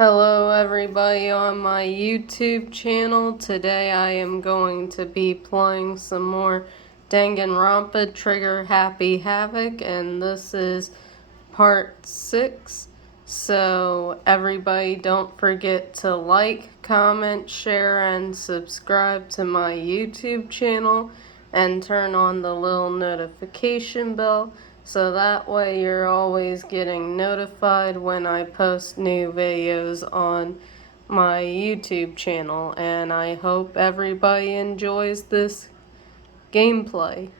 Hello everybody on my YouTube channel. Today I am going to be playing some more Danganronpa Trigger Happy Havoc, and this is part 6. So everybody don't forget to like, comment, share, and subscribe to my YouTube channel and turn on the little notification bell so that way you're always getting notified when I post new videos on my YouTube channel, and I hope everybody enjoys this gameplay.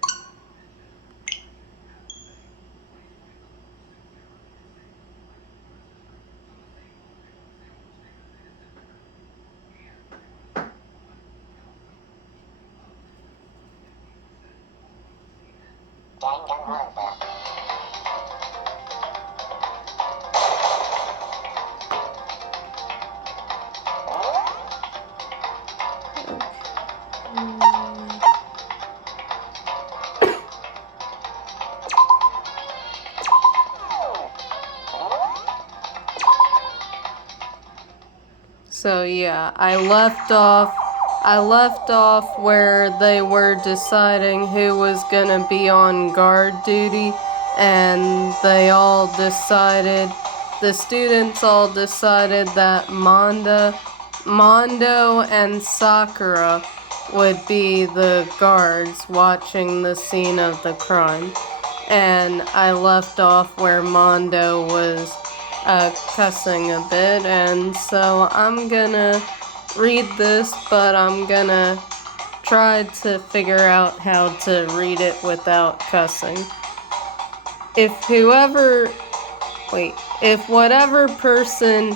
Danganronpa. So yeah, I left off where they were deciding who was gonna be on guard duty, and the students all decided that Mondo and Sakura would be the guards watching the scene of the crime. And I left off where Mondo was cussing a bit, and so I'm gonna read this, but I'm gonna try to figure out how to read it without cussing. If whatever person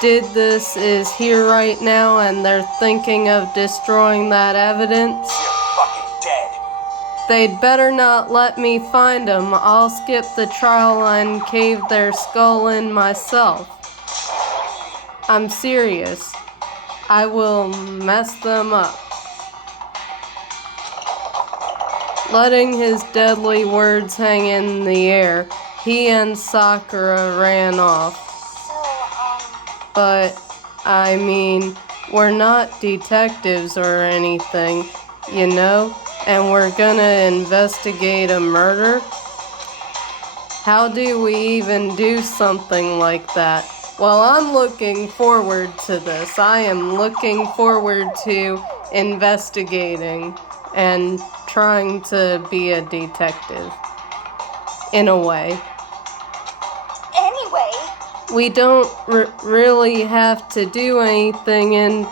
did this is here right now and they're thinking of destroying that evidence, You're fucking dead. they'd better not let me find them. I'll skip the trial and cave their skull in myself. I'm serious. I will mess them up. Letting his deadly words hang in the air, he and Sakura ran off. But, I mean, we're not detectives or anything, you know? And we're gonna investigate a murder? How do we even do something like that? Well, I'm looking forward to this. I am looking forward to investigating and trying to be a detective. In a way. Anyway, We don't really have to do anything in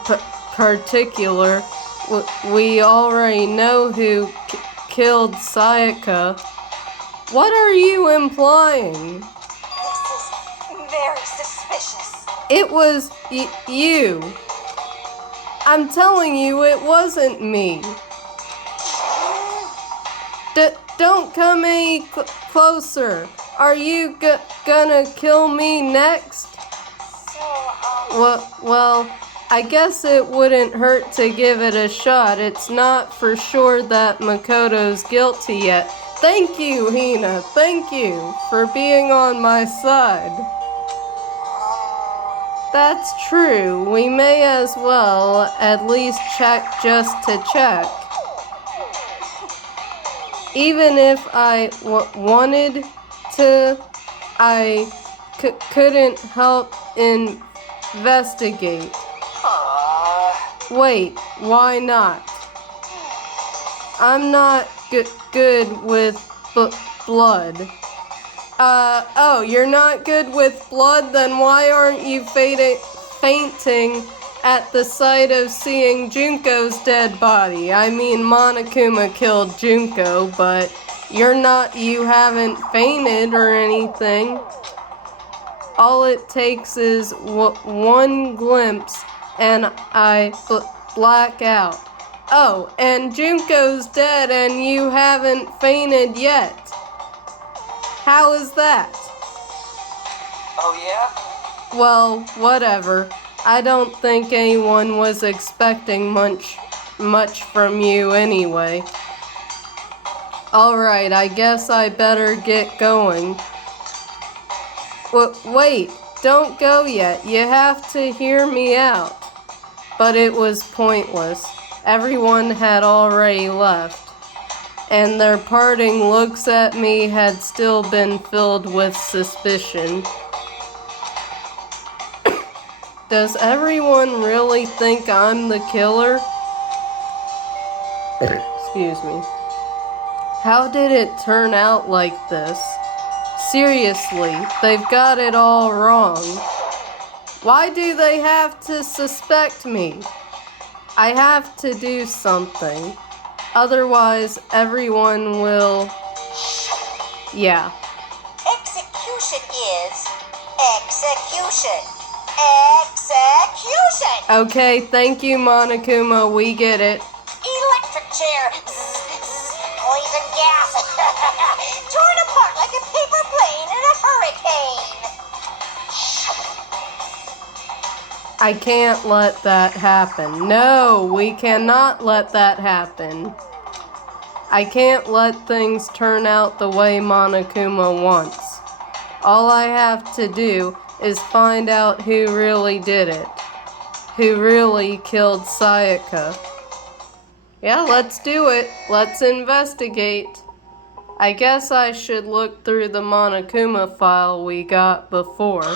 particular. We already know who killed Sayaka. What are you implying? this is very suspicious. It was you. I'm telling you, it wasn't me. Don't come any closer. Are you gonna kill me next? Well, I guess it wouldn't hurt to give it a shot. It's not for sure that Makoto's guilty yet. Thank you, Hina. Thank you for being on my side. That's true. We may as well at least check just to check. Even if I wanted to, I couldn't help investigate. Wait, why not? I'm not good with blood. Oh, you're not good with blood? Then why aren't you fainting at the sight of seeing Junko's dead body? I mean, Monokuma killed Junko, but you haven't fainted or anything. All it takes is one glimpse and I black out. Oh, and Junko's dead and you haven't fainted yet. How is that? Oh yeah? Well, whatever. I don't think anyone was expecting much from you anyway. Alright, I guess I better get going. Wait, Don't go yet. You have to hear me out. But it was pointless. Everyone had already left, and their parting looks at me had still been filled with suspicion. Does everyone really think I'm the killer? Excuse me. How did it turn out like this? Seriously, they've got it all wrong. Why do they have to suspect me? I have to do something. Otherwise, everyone will... Yeah. Execution is execution. Execution! Okay, thank you, Monokuma. We get it. Electric chair. Poison gas. Torn apart like a paper plane in a hurricane. I can't let that happen. No, we cannot let that happen. I can't let things turn out the way Monokuma wants. All I have to do is find out who really did it. Who really killed Sayaka. Yeah, let's do it. Let's investigate. I guess I should look through the Monokuma file we got before.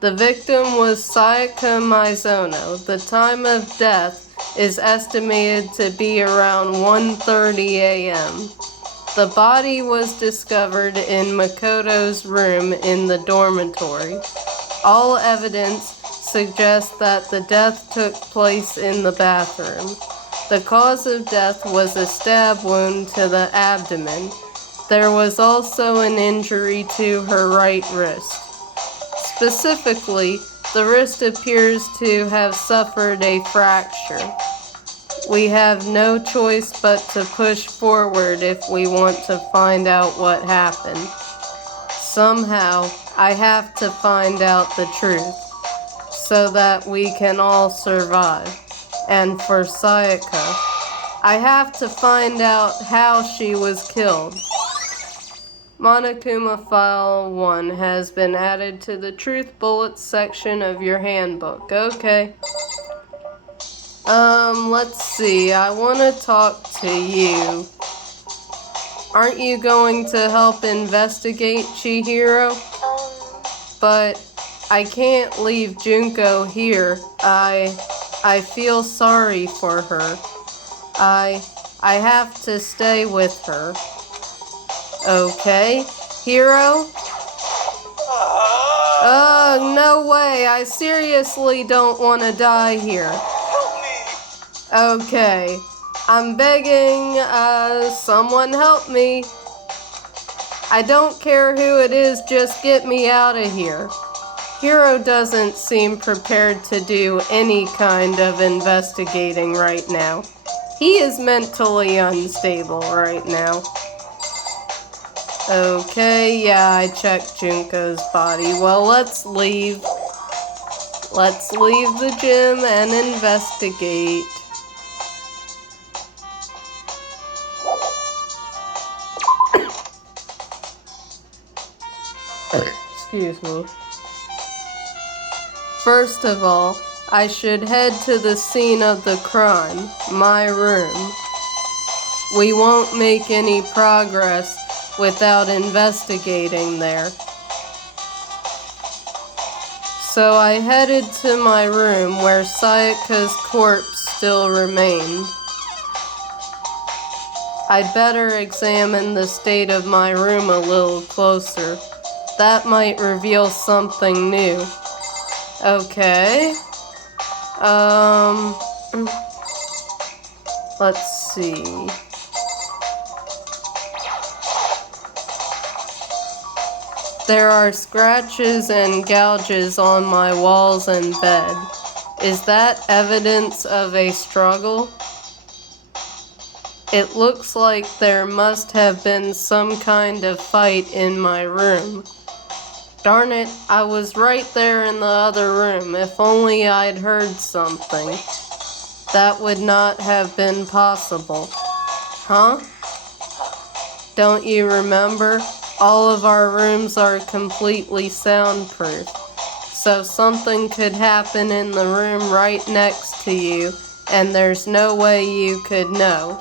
The victim was Sayaka Mizono. The time of death is estimated to be around 1:30 a.m. The body was discovered in Makoto's room in the dormitory. All evidence suggests that the death took place in the bathroom. The cause of death was a stab wound to the abdomen. There was also an injury to her right wrist. Specifically, the wrist appears to have suffered a fracture. We have no choice but to push forward if we want to find out what happened. Somehow, I have to find out the truth, so that we can all survive. And for Sayaka, I have to find out how she was killed. Monokuma File 1 has been added to the Truth Bullets section of your handbook. Okay. Let's see. I want to talk to you. Aren't you going to help investigate, Chihiro? But I can't leave Junko here. I feel sorry for her. I have to stay with her. Okay, Hiro? No way. I seriously don't want to die here. Help me! Okay, I'm begging, someone help me. I don't care who it is, just get me out of here. Hiro doesn't seem prepared to do any kind of investigating right now. He is mentally unstable right now. Okay, yeah, I checked Junko's body. Well, let's leave. Let's leave the gym and investigate. Excuse me. First of all, I should head to the scene of the crime, my room. We won't make any progress without investigating there. So I headed to my room where Sayaka's corpse still remained. I'd better examine the state of my room a little closer. That might reveal something new. Okay. Let's see. There are scratches and gouges on my walls and bed. Is that evidence of a struggle? It looks like there must have been some kind of fight in my room. Darn it, I was right there in the other room. If only I'd heard something. That would not have been possible. Huh? Don't you remember? All of our rooms are completely soundproof. So something could happen in the room right next to you, and there's no way you could know.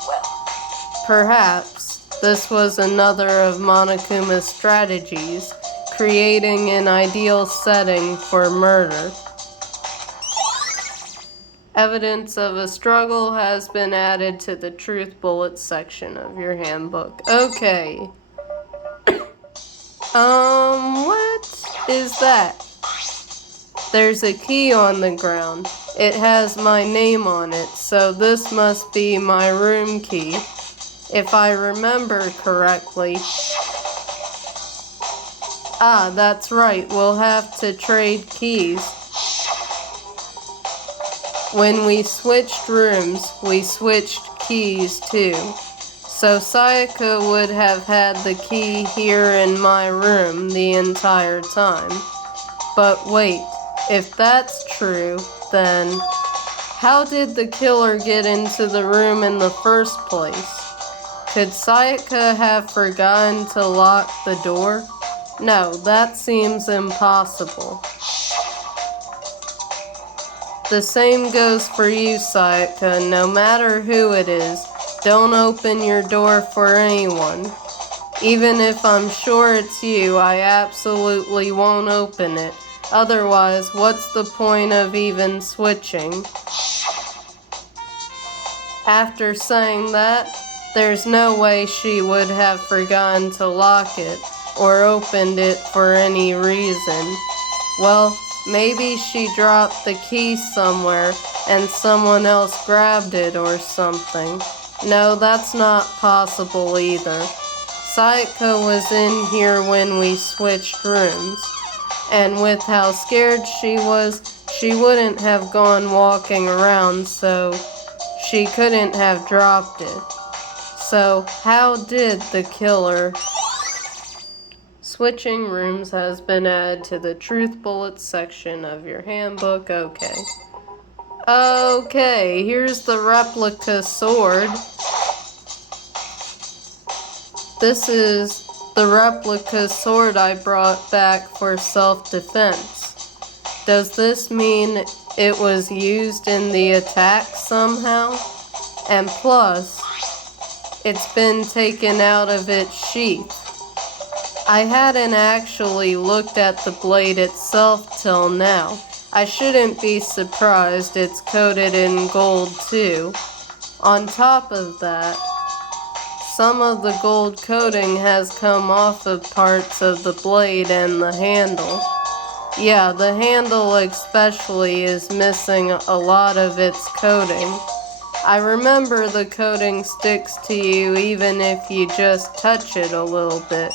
Perhaps this was another of Monokuma's strategies, creating an ideal setting for murder. Evidence of a struggle has been added to the truth bullets section of your handbook. Okay. What is that? There's a key on the ground. It has my name on it, so this must be my room key. If I remember correctly. Ah, that's right. We'll have to trade keys. When we switched rooms, we switched keys too. So Sayaka would have had the key here in my room the entire time. But wait, if that's true, then how did the killer get into the room in the first place? Could Sayaka have forgotten to lock the door? No, that seems impossible. The same goes for you, Sayaka. No matter who it is, don't open your door for anyone. Even if I'm sure it's you, I absolutely won't open it. Otherwise, what's the point of even switching? After saying that, there's no way she would have forgotten to lock it or opened it for any reason. Well, maybe she dropped the key somewhere and someone else grabbed it or something. No, that's not possible either. Sayaka was in here when we switched rooms, and with how scared she was, she wouldn't have gone walking around, so she couldn't have dropped it. So, how did the killer... Switching rooms has been added to the truth bullets section of your handbook. Okay. Okay, here's the replica sword. This is the replica sword I brought back for self-defense. Does this mean it was used in the attack somehow? And plus, it's been taken out of its sheath. I hadn't actually looked at the blade itself till now. I shouldn't be surprised it's coated in gold too. On top of that, some of the gold coating has come off of parts of the blade and the handle. Yeah, the handle especially is missing a lot of its coating. I remember the coating sticks to you even if you just touch it a little bit.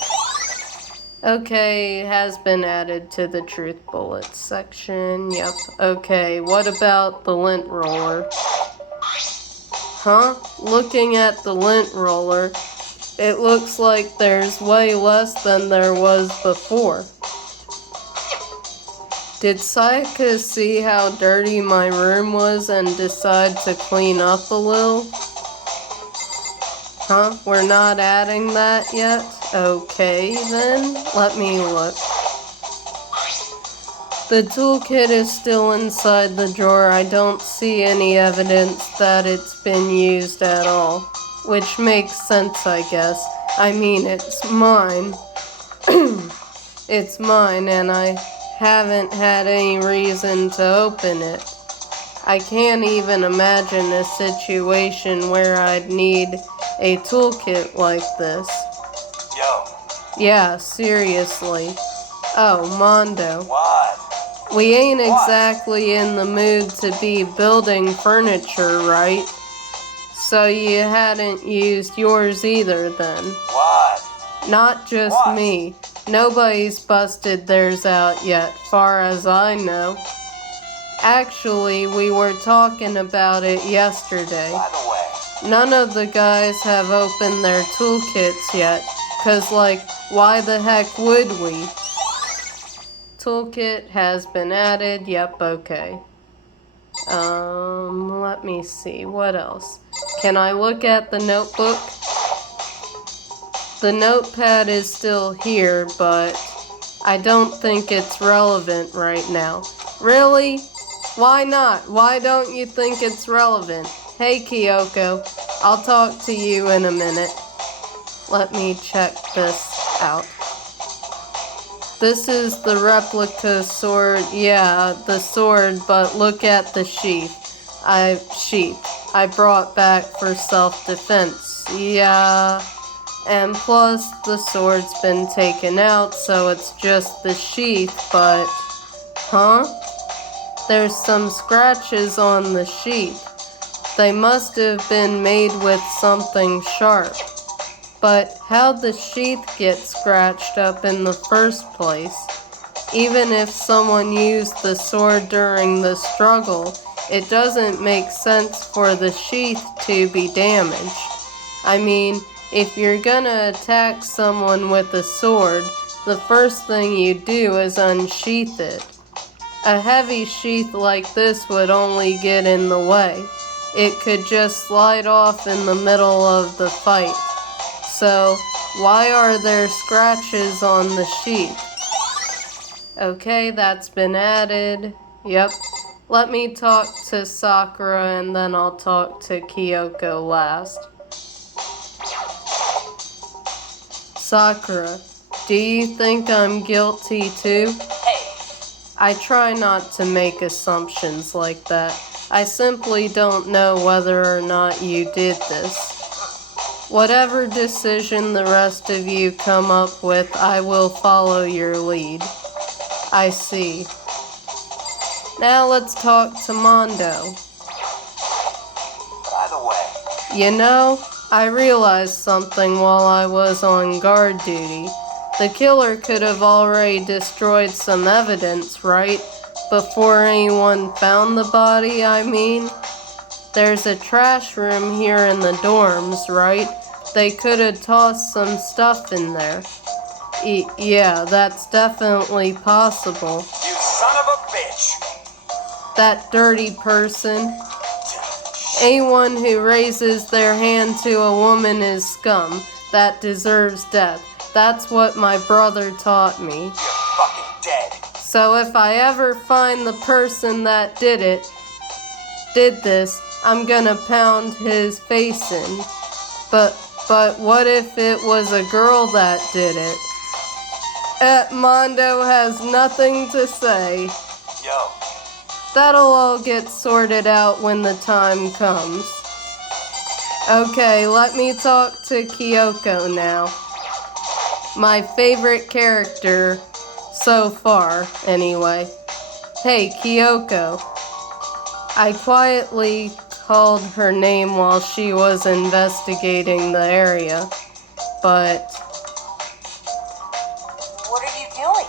Okay, has been added to the truth bullets section. Yep. Okay, what about the lint roller? Huh? Looking at the lint roller, it looks like there's way less than there was before. Did Sayaka see how dirty my room was and decide to clean up a little? Huh? We're not adding that yet? Okay, then. Let me look. The toolkit is still inside the drawer. I don't see any evidence that it's been used at all. Which makes sense, I guess. I mean, it's mine. It's mine, and I haven't had any reason to open it. I can't even imagine a situation where I'd need a toolkit like this. Yo. Yeah, seriously. Oh, Mondo. What? We ain't exactly in the mood to be building furniture, right? So you hadn't used yours either then. What? Not just What? me. Nobody's busted theirs out yet, far as I know. Actually, we were talking about it yesterday. By the way. None of the guys have opened their toolkits yet, 'cause why the heck would we? Toolkit has been added, yep, okay. Let me see, what else? Can I look at the notebook? The notepad is still here, but I don't think it's relevant right now. Really? Why not? Why don't you think it's relevant? Hey, Kyoko, I'll talk to you in a minute. Let me check this out. This is the replica sword. Yeah, the sword, but look at the sheath. I brought back for self-defense. Yeah. And plus, the sword's been taken out, so it's just the sheath, but... Huh? There's some scratches on the sheath. They must have been made with something sharp. But how'd the sheath get scratched up in the first place? Even if someone used the sword during the struggle, it doesn't make sense for the sheath to be damaged. I mean, if you're gonna attack someone with a sword, the first thing you do is unsheath it. A heavy sheath like this would only get in the way. It could just slide off in the middle of the fight. So, why are there scratches on the sheath? Okay, that's been added. Yep. Let me talk to Sakura and then I'll talk to Kyoko last. Sakura, do you think I'm guilty too? Hey, I try not to make assumptions like that. I simply don't know whether or not you did this. Whatever decision the rest of you come up with, I will follow your lead. I see. Now let's talk to Mondo. by the way, You know, I realized something while I was on guard duty. The killer could have already destroyed some evidence, right? Before anyone found the body, I mean. There's a trash room here in the dorms, right? They could have tossed some stuff in there. Yeah, that's definitely possible. you son of a bitch! That dirty person. Anyone who raises their hand to a woman is scum. That deserves death. That's what my brother taught me. You're fucking dead. So if I ever find the person that did this, I'm gonna pound his face in. But what if it was a girl that did it? Mondo has nothing to say. Yo, That'll all get sorted out when the time comes. Okay, let me talk to Kyoko now. My favorite character so far, anyway. Hey, Kyoko. I quietly called her name while she was investigating the area, but... What are you doing?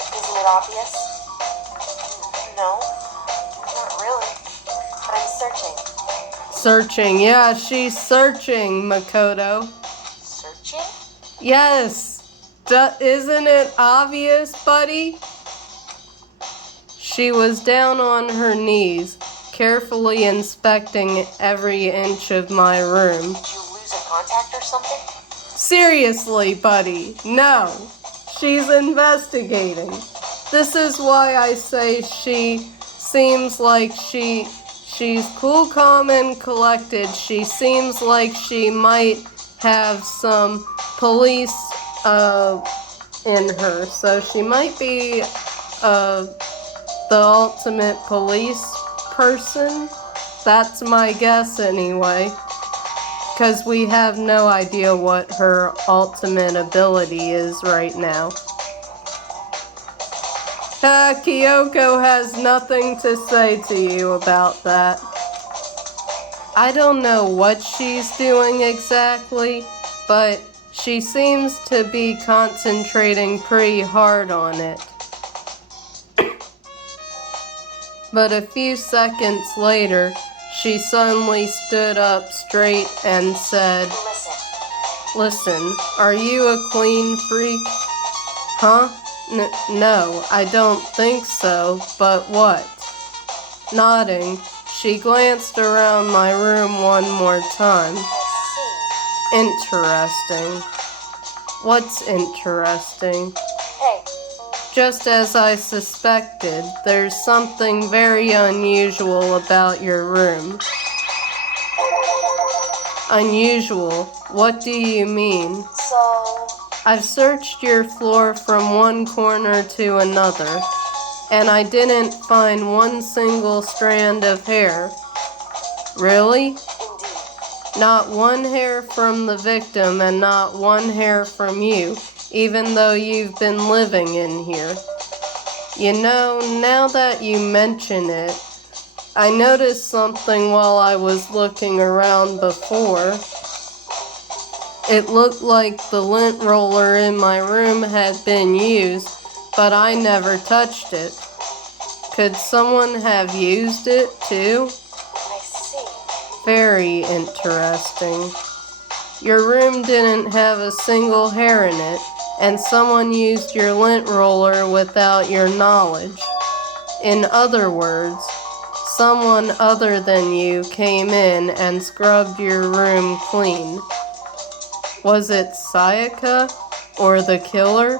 Isn't it obvious? No, not really. I'm searching. Searching, yeah, she's searching, Makoto. Searching? Yes! Isn't it obvious, buddy? She was down on her knees, carefully inspecting every inch of my room. Did you lose a contact or something? Seriously, buddy, no. She's investigating. This is why I say she seems like she's cool, calm, and collected. She seems like she might have some police in her, so she might be the ultimate police person. That's my guess anyway, because we have no idea what her ultimate ability is right now. Kyoko has nothing to say to you about that. I don't know what she's doing exactly, but she seems to be concentrating pretty hard on it. But a few seconds later, she suddenly stood up straight and said, Listen, are you a clean freak? Huh? No, I don't think so, but what? Nodding, she glanced around my room one more time. Interesting. What's interesting? Hey, Just as I suspected, there's something very unusual about your room. Unusual? What do you mean? So, I've searched your floor from one corner to another, and I didn't find one single strand of hair. Really? indeed. Not one hair from the victim and not one hair from you, even though you've been living in here. You know, now that you mention it, I noticed something while I was looking around before. It looked like the lint roller in my room had been used, but I never touched it. Could someone have used it too? I see. Very interesting. Your room didn't have a single hair in it, and someone used your lint roller without your knowledge. In other words, someone other than you came in and scrubbed your room clean. Was it Sayaka or the killer?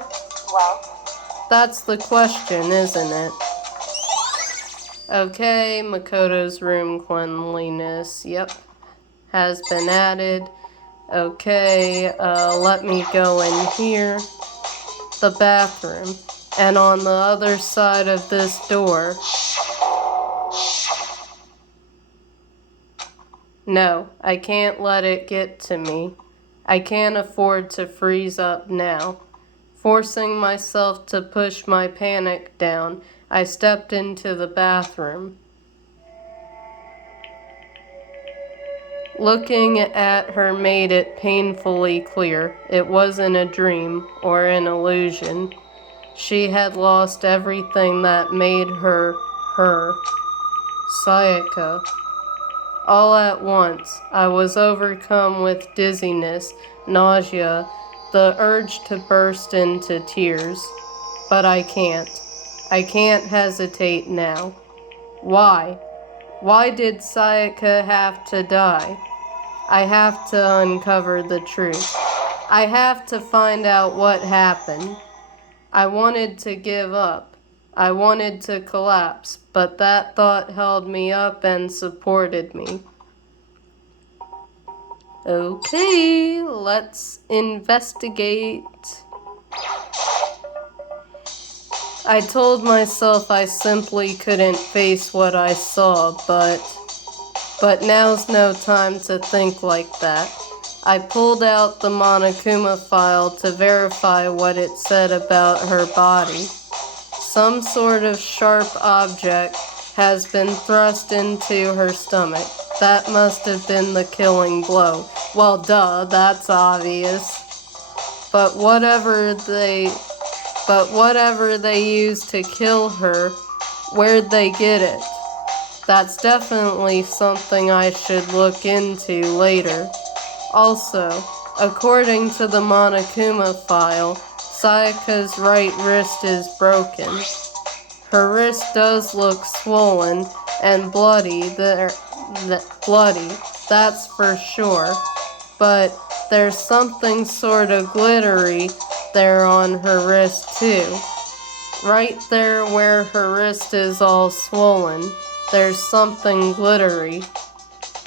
Well, That's the question, isn't it? Okay, Makoto's room cleanliness, yep, has been added. Okay, let me go in here. The bathroom. And on the other side of this door. No, I can't let it get to me. I can't afford to freeze up now. Forcing myself to push my panic down, I stepped into the bathroom. Looking at her made it painfully clear it wasn't a dream or an illusion. She had lost everything that made her her. Sayaka. All at once, I was overcome with dizziness, nausea, the urge to burst into tears. But I can't. I can't hesitate now. Why? Why did Sayaka have to die? I have to uncover the truth. I have to find out what happened. I wanted to give up. I wanted to collapse, but that thought held me up and supported me. Okay, let's investigate. I told myself I simply couldn't face what I saw, but now's no time to think like that. I pulled out the Monokuma file to verify what it said about her body. Some sort of sharp object has been thrust into her stomach. That must have been the killing blow. Well, duh, that's obvious. But whatever they used to kill her, where'd they get it? That's definitely something I should look into later. Also, according to the Monokuma file, Sayaka's right wrist is broken. Her wrist does look swollen and bloody, that's for sure. But there's something sort of glittery there on her wrist too. Right there where her wrist is all swollen, there's something glittery.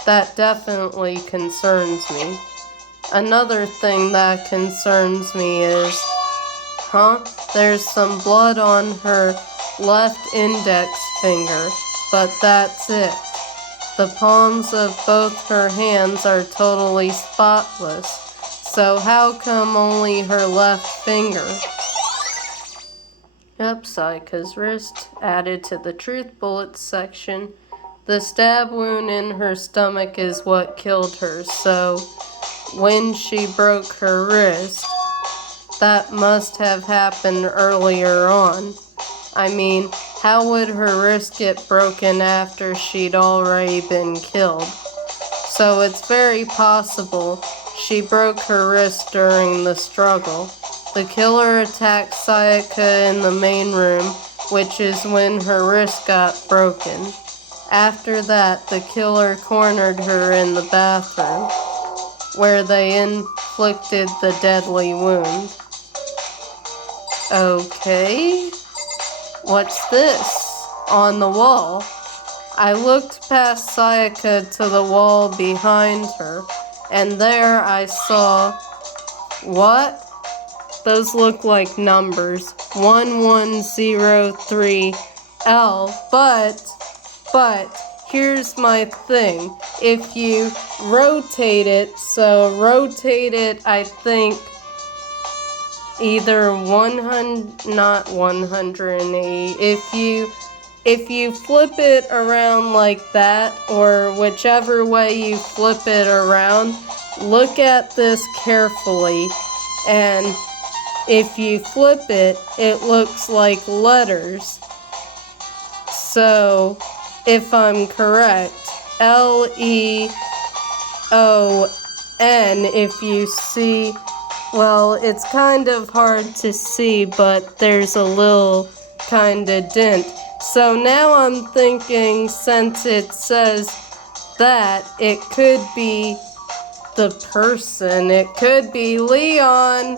That definitely concerns me. Another thing that concerns me is, there's some blood on her left index finger, but that's it. The palms of both her hands are totally spotless, so how come only her left finger? Yep, Sayaka's wrist, added to the truth bullets section. The stab wound in her stomach is what killed her, so when she broke her wrist, that must have happened earlier on. I mean, how would her wrist get broken after she'd already been killed? So it's very possible she broke her wrist during the struggle. The killer attacked Sayaka in the main room, which is when her wrist got broken. After that, the killer cornered her in the bathroom, where they inflicted the deadly wound. Okay. What's this? On the wall. I looked past Sayaka to the wall behind her, and there I saw... What? Those look like numbers. 1103L. But, here's my thing. If you rotate it, I think, either 100, not 180. If you flip it around like that, or whichever way you flip it around, look at this carefully, and if you flip it, it looks like letters. So, if I'm correct, Leon, if you see, well, it's kind of hard to see, but there's a little kind of dent. So now I'm thinking, since it says that, it could be the person. It could be Leon.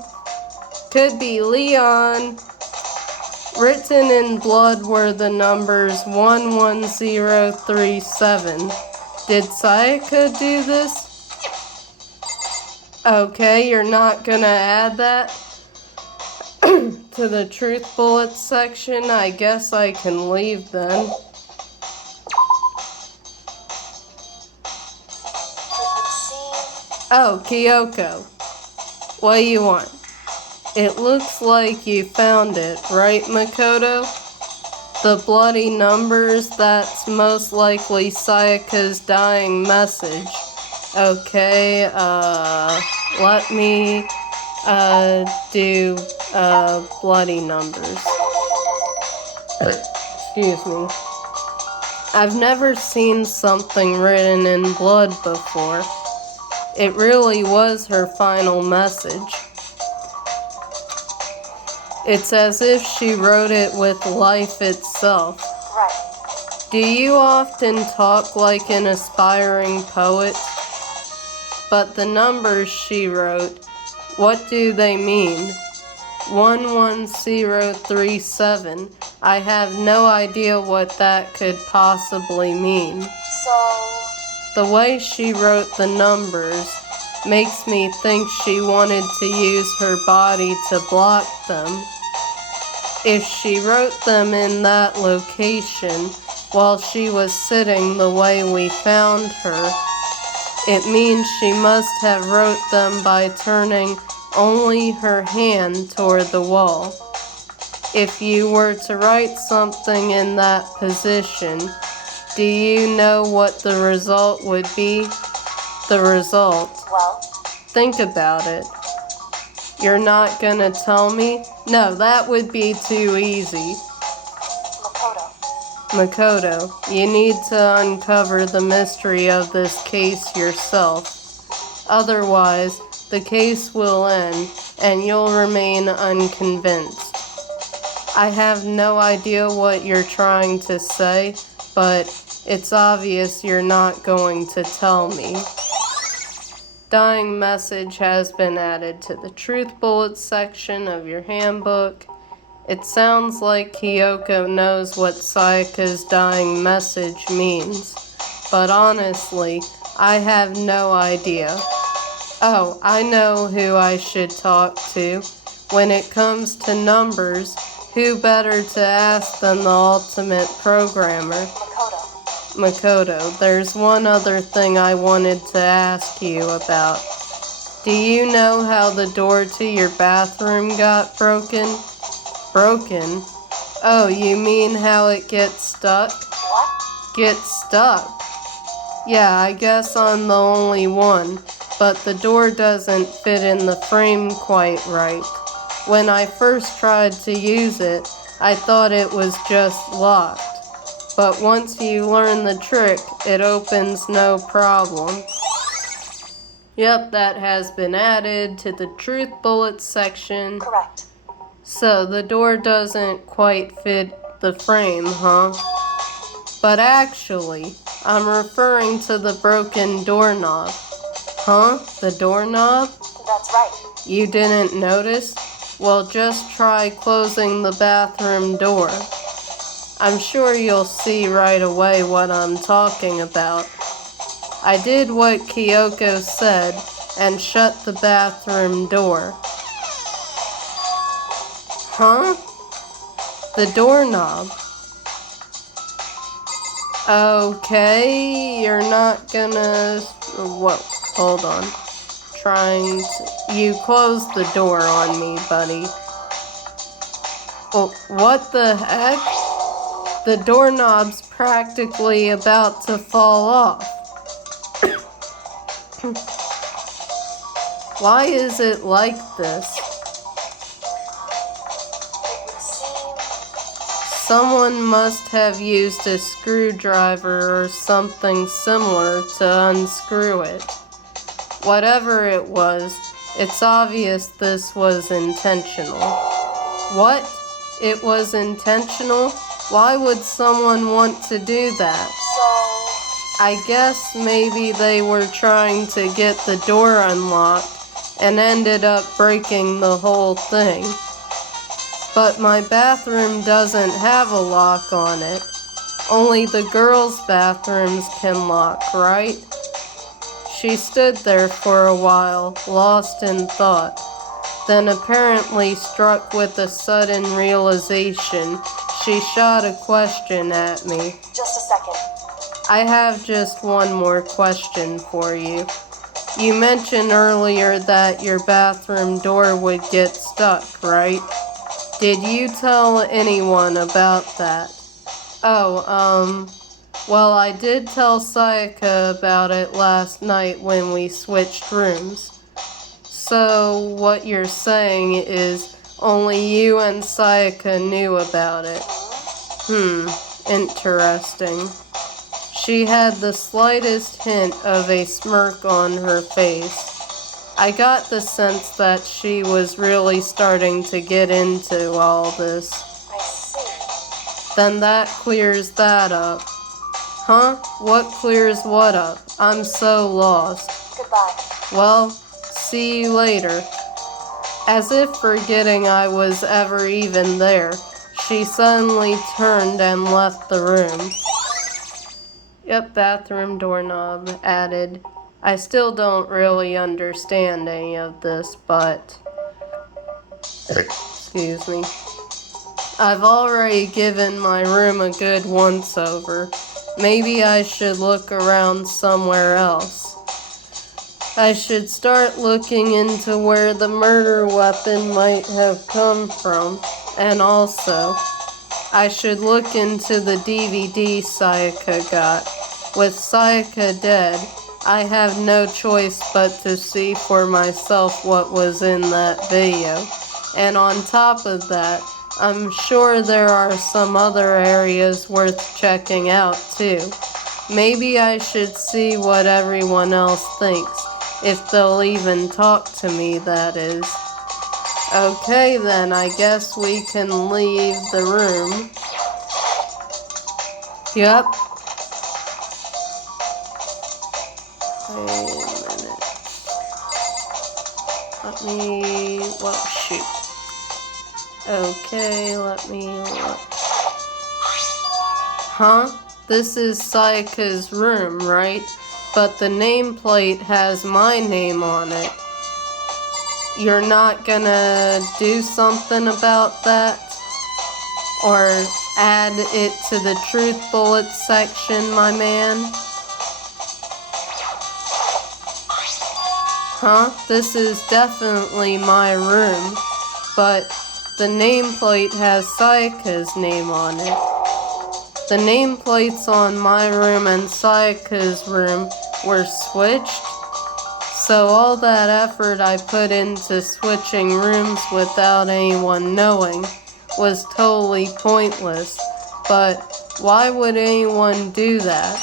Could be Leon. Written in blood were the numbers 11037. Did Sayaka do this? Okay, you're not gonna add that to the truth bullets section. I guess I can leave then. Oh, Kyoko. What do you want? It looks like you found it, right, Makoto? The bloody numbers, that's most likely Sayaka's dying message. Okay, let me, do, bloody numbers. Excuse me. I've never seen something written in blood before. It really was her final message. It's as if she wrote it with life itself. Right. Do you often talk like an aspiring poet? But the numbers she wrote, what do they mean? 11037. I have no idea what that could possibly mean. So, The way she wrote the numbers makes me think she wanted to use her body to block them. If she wrote them in that location while she was sitting the way we found her, it means she must have wrote them by turning only her hand toward the wall. If you were to write something in that position, do you know what the result would be? The result. well, Think about it. You're not gonna tell me? No, that would be too easy. Makoto, you need to uncover the mystery of this case yourself. Otherwise, the case will end and you'll remain unconvinced. I have no idea what you're trying to say, but it's obvious you're not going to tell me. Dying message has been added to the truth bullets section of your handbook. It sounds like Kyoko knows what Sayaka's dying message means, but honestly, I have no idea. Oh, I know who I should talk to. When it comes to numbers, who better to ask than the ultimate programmer? Makoto, there's one other thing I wanted to ask you about. Do you know how the door to your bathroom got broken? Broken? Oh, you mean how it gets stuck? what? Gets stuck? Yeah, I guess I'm the only one, but the door doesn't fit in the frame quite right. When I first tried to use it, I thought it was just locked. But once you learn the trick, it opens no problem. Yep, that has been added to the truth bullets section. Correct. So the door doesn't quite fit the frame, huh? But actually, I'm referring to the broken doorknob. Huh? The doorknob? That's right. You didn't notice? Well, just try closing the bathroom door. I'm sure you'll see right away what I'm talking about. I did what Kyoko said and shut the bathroom door. Huh? The doorknob. Okay, you're not gonna... Whoa, hold on. You closed the door on me, buddy. Well, what the heck? The doorknob's practically about to fall off. Why is it like this? It would seem Someone must have used a screwdriver or something similar to unscrew it. Whatever it was, it's obvious this was intentional. What? It was intentional? Why would someone want to do that? so. I guess maybe they were trying to get the door unlocked and ended up breaking the whole thing. But my bathroom doesn't have a lock on it. Only the girls' bathrooms can lock, right? She stood there for a while, lost in thought, then apparently struck with a sudden realization. She shot a question at me. Just a second. I have just one more question for you. You mentioned earlier that your bathroom door would get stuck, right? Did you tell anyone about that? Oh, well, I did tell Sayaka about it last night when we switched rooms. So, what you're saying is only you and Sayaka knew about it. Interesting. She had the slightest hint of a smirk on her face. I got the sense that she was really starting to get into all this. I see. Then that clears that up. Huh? What clears what up? I'm so lost. Goodbye. Well, see you later. As if forgetting I was ever even there, she suddenly turned and left the room. Yep, bathroom doorknob added. I still don't really understand any of this, but... Excuse me. I've already given my room a good once-over. Maybe I should look around somewhere else. I should start looking into where the murder weapon might have come from. And also, I should look into the DVD Sayaka got. With Sayaka dead, I have no choice but to see for myself what was in that video. And on top of that, I'm sure there are some other areas worth checking out too. Maybe I should see what everyone else thinks, if they'll even talk to me, that is. Okay then, I guess we can leave the room. Yep. Wait a minute. Well, shoot. Okay, let me look. Huh? This is Sayaka's room, right? But the nameplate has my name on it. You're not gonna do something about that? Or add it to the truth bullets section, my man? Huh? This is definitely my room, but the nameplate has Sayaka's name on it. The nameplates on my room and Sayaka's room were switched, so all that effort I put into switching rooms without anyone knowing was totally pointless. But why would anyone do that?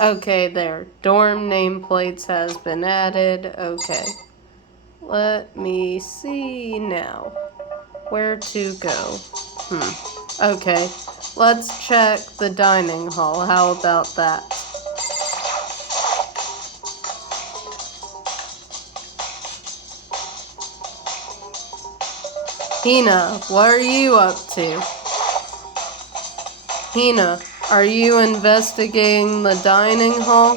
Okay, there. Dorm nameplates has been added. Okay. Let me see now. Where to go? Okay. Let's check the dining hall. How about that? Hina, what are you up to? Hina, are you investigating the dining hall?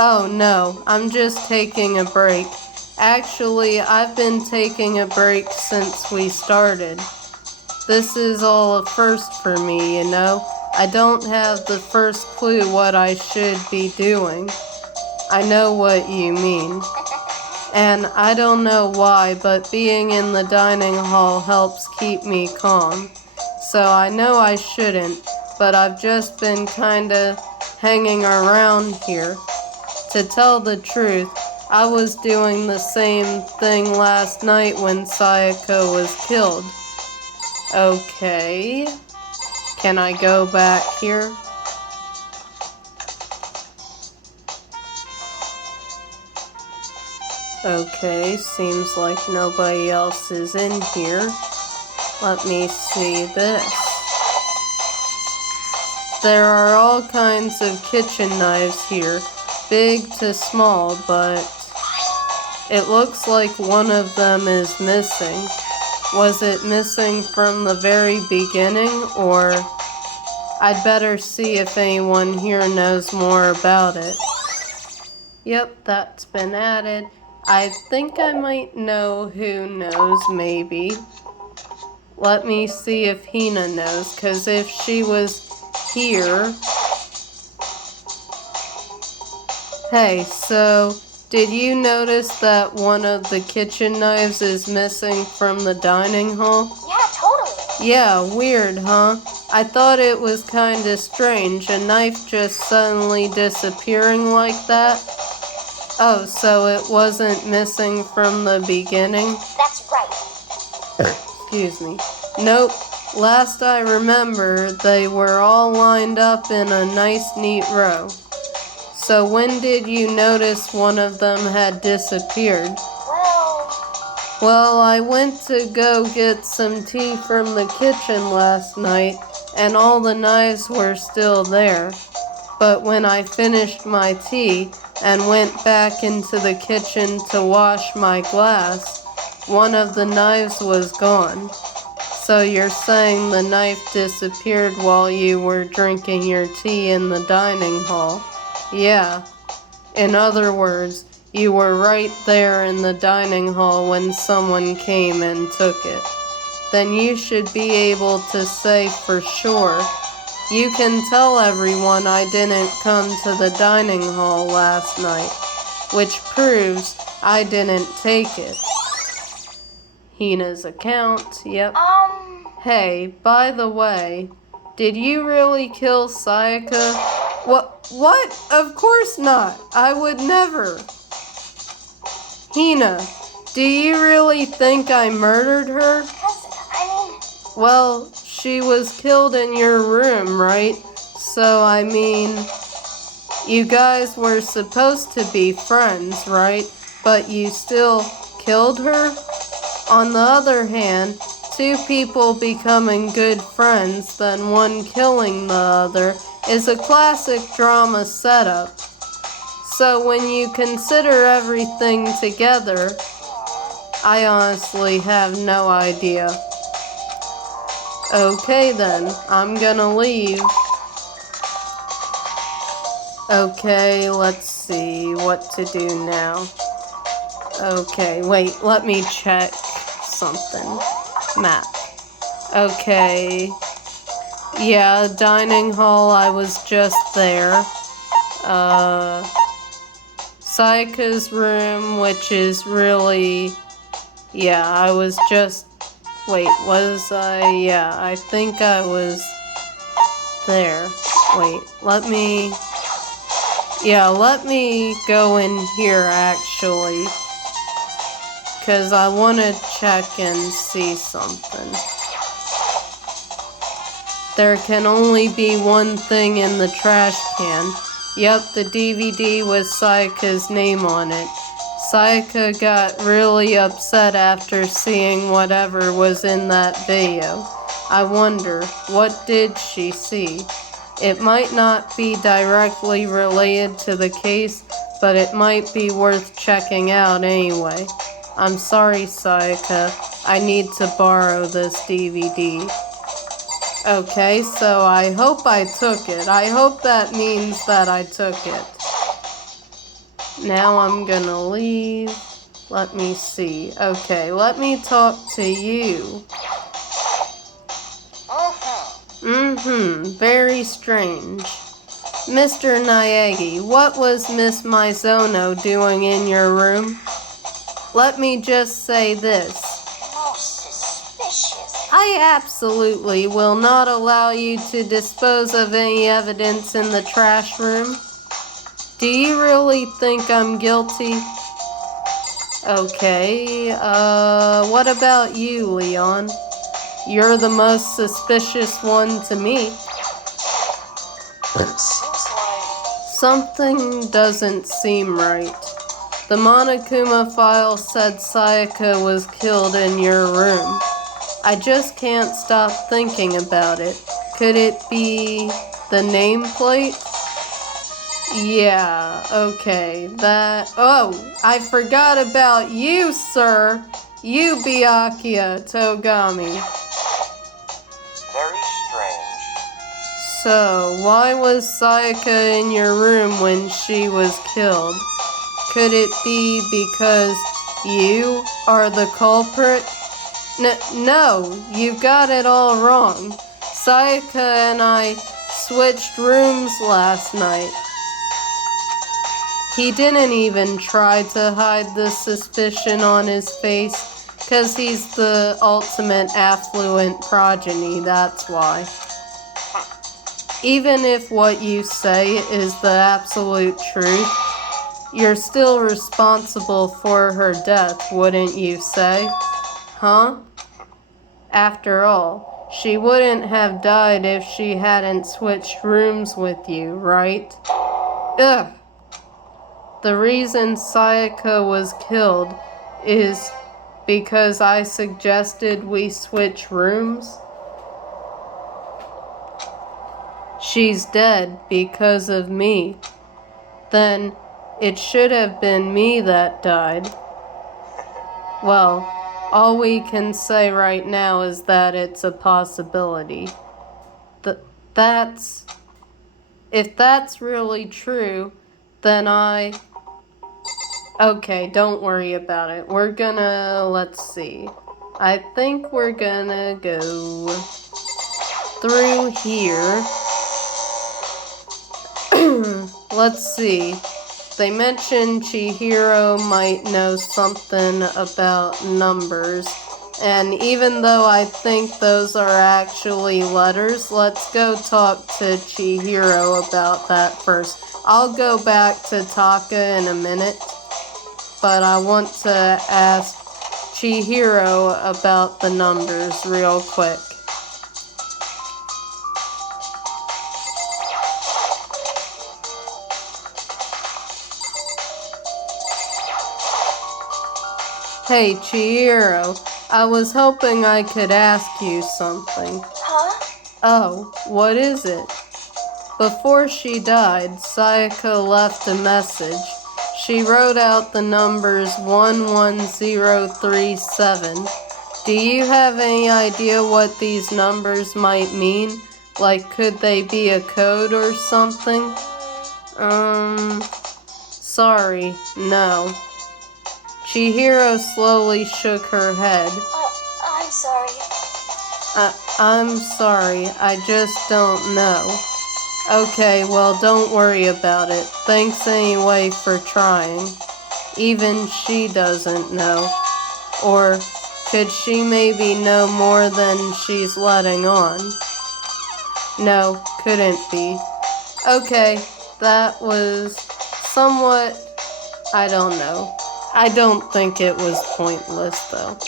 Oh no, I'm just taking a break. Actually, I've been taking a break since we started. This is all a first for me, you know? I don't have the first clue what I should be doing. I know what you mean. And I don't know why, but being in the dining hall helps keep me calm. So I know I shouldn't, but I've just been kinda hanging around here. To tell the truth, I was doing the same thing last night when Sayaka was killed. Okay. Can I go back here? Okay, seems like nobody else is in here. Let me see this. There are all kinds of kitchen knives here, big to small, but it looks like one of them is missing. Was it missing from the very beginning, or I'd better see if anyone here knows more about it. Yep, that's been added. I think I might know who knows, maybe. Let me see if Hina knows, because if she was here... Hey, so, did you notice that one of the kitchen knives is missing from the dining hall? Yeah, totally. Yeah, weird, huh? I thought it was kinda strange, a knife just suddenly disappearing like that. Oh, so it wasn't missing from the beginning? That's right. Excuse me. Nope. Last I remember, they were all lined up in a nice neat row. So when did you notice one of them had disappeared? Well, I went to go get some tea from the kitchen last night, and all the knives were still there. But when I finished my tea and went back into the kitchen to wash my glass, one of the knives was gone. So you're saying the knife disappeared while you were drinking your tea in the dining hall? Yeah. In other words, you were right there in the dining hall when someone came and took it. Then you should be able to say for sure. You can tell everyone I didn't come to the dining hall last night, which proves I didn't take it. Hina's account, yep. Hey, by the way, did you really kill Sayaka? What? Of course not. I would never. Hina, do you really think I murdered her? Well, she was killed in your room, right? So, I mean, you guys were supposed to be friends, right? But you still killed her? On the other hand, two people becoming good friends, then one killing the other, is a classic drama setup. So when you consider everything together, I honestly have no idea. Okay then, I'm gonna leave. Okay, let's see what to do now. Okay, wait, let me check something. Map. Okay. Yeah, dining hall, I was just there. Sayaka's room, which is really... Yeah, I was just... Wait, was I? Yeah, I think I was there. Wait, let me... Yeah, let me go in here, actually. Because I want to check and see something. There can only be one thing in the trash can. Yep, the DVD with Sayaka's name on it. Sayaka got really upset after seeing whatever was in that video. I wonder, what did she see? It might not be directly related to the case, but it might be worth checking out anyway. I'm sorry, Sayaka. I need to borrow this DVD. Okay, so I hope I took it. I hope that means that I took it. Now I'm gonna leave. Let me see. Okay, let me talk to you. Very strange. Mr. Nyagi, what was Miss Mizono doing in your room? Let me just say this. Most suspicious. I absolutely will not allow you to dispose of any evidence in the trash room. Do you really think I'm guilty? Okay, what about you, Leon? You're the most suspicious one to me. Seems like... Something doesn't seem right. The Monokuma file said Sayaka was killed in your room. I just can't stop thinking about it. Could it be the nameplate? Yeah, okay, Oh, I forgot about you, sir. You, Byakuya Togami. Very strange. So, why was Sayaka in your room when she was killed? Could it be because you are the culprit? No, you've got it all wrong. Sayaka and I switched rooms last night. He didn't even try to hide the suspicion on his face, 'cause he's the ultimate affluent progeny, that's why. Even if what you say is the absolute truth, you're still responsible for her death, wouldn't you say? Huh? After all, she wouldn't have died if she hadn't switched rooms with you, right? Ugh! The reason Sayaka was killed is because I suggested we switch rooms? She's dead because of me. Then it should have been me that died. Well, all we can say right now is that it's a possibility. If that's really true, then Okay, don't worry about it. Let's see. I think we're gonna go through here. Let's see. They mentioned Chihiro might know something about numbers. And even though I think those are actually letters, let's go talk to Chihiro about that first. I'll go back to Taka in a minute, but I want to ask Chihiro about the numbers real quick. Hey, Chihiro, I was hoping I could ask you something. Huh? Oh, what is it? Before she died, Sayaka left a message. She wrote out the numbers 11037. Do you have any idea what these numbers might mean? Like, could they be a code or something? Sorry, no. Chihiro slowly shook her head. I'm sorry. I'm sorry, I just don't know. Okay, well, don't worry about it. Thanks anyway for trying. Even she doesn't know. Or could she maybe know more than she's letting on? No, couldn't be. Okay, that was somewhat... I don't know. I don't think it was pointless, though.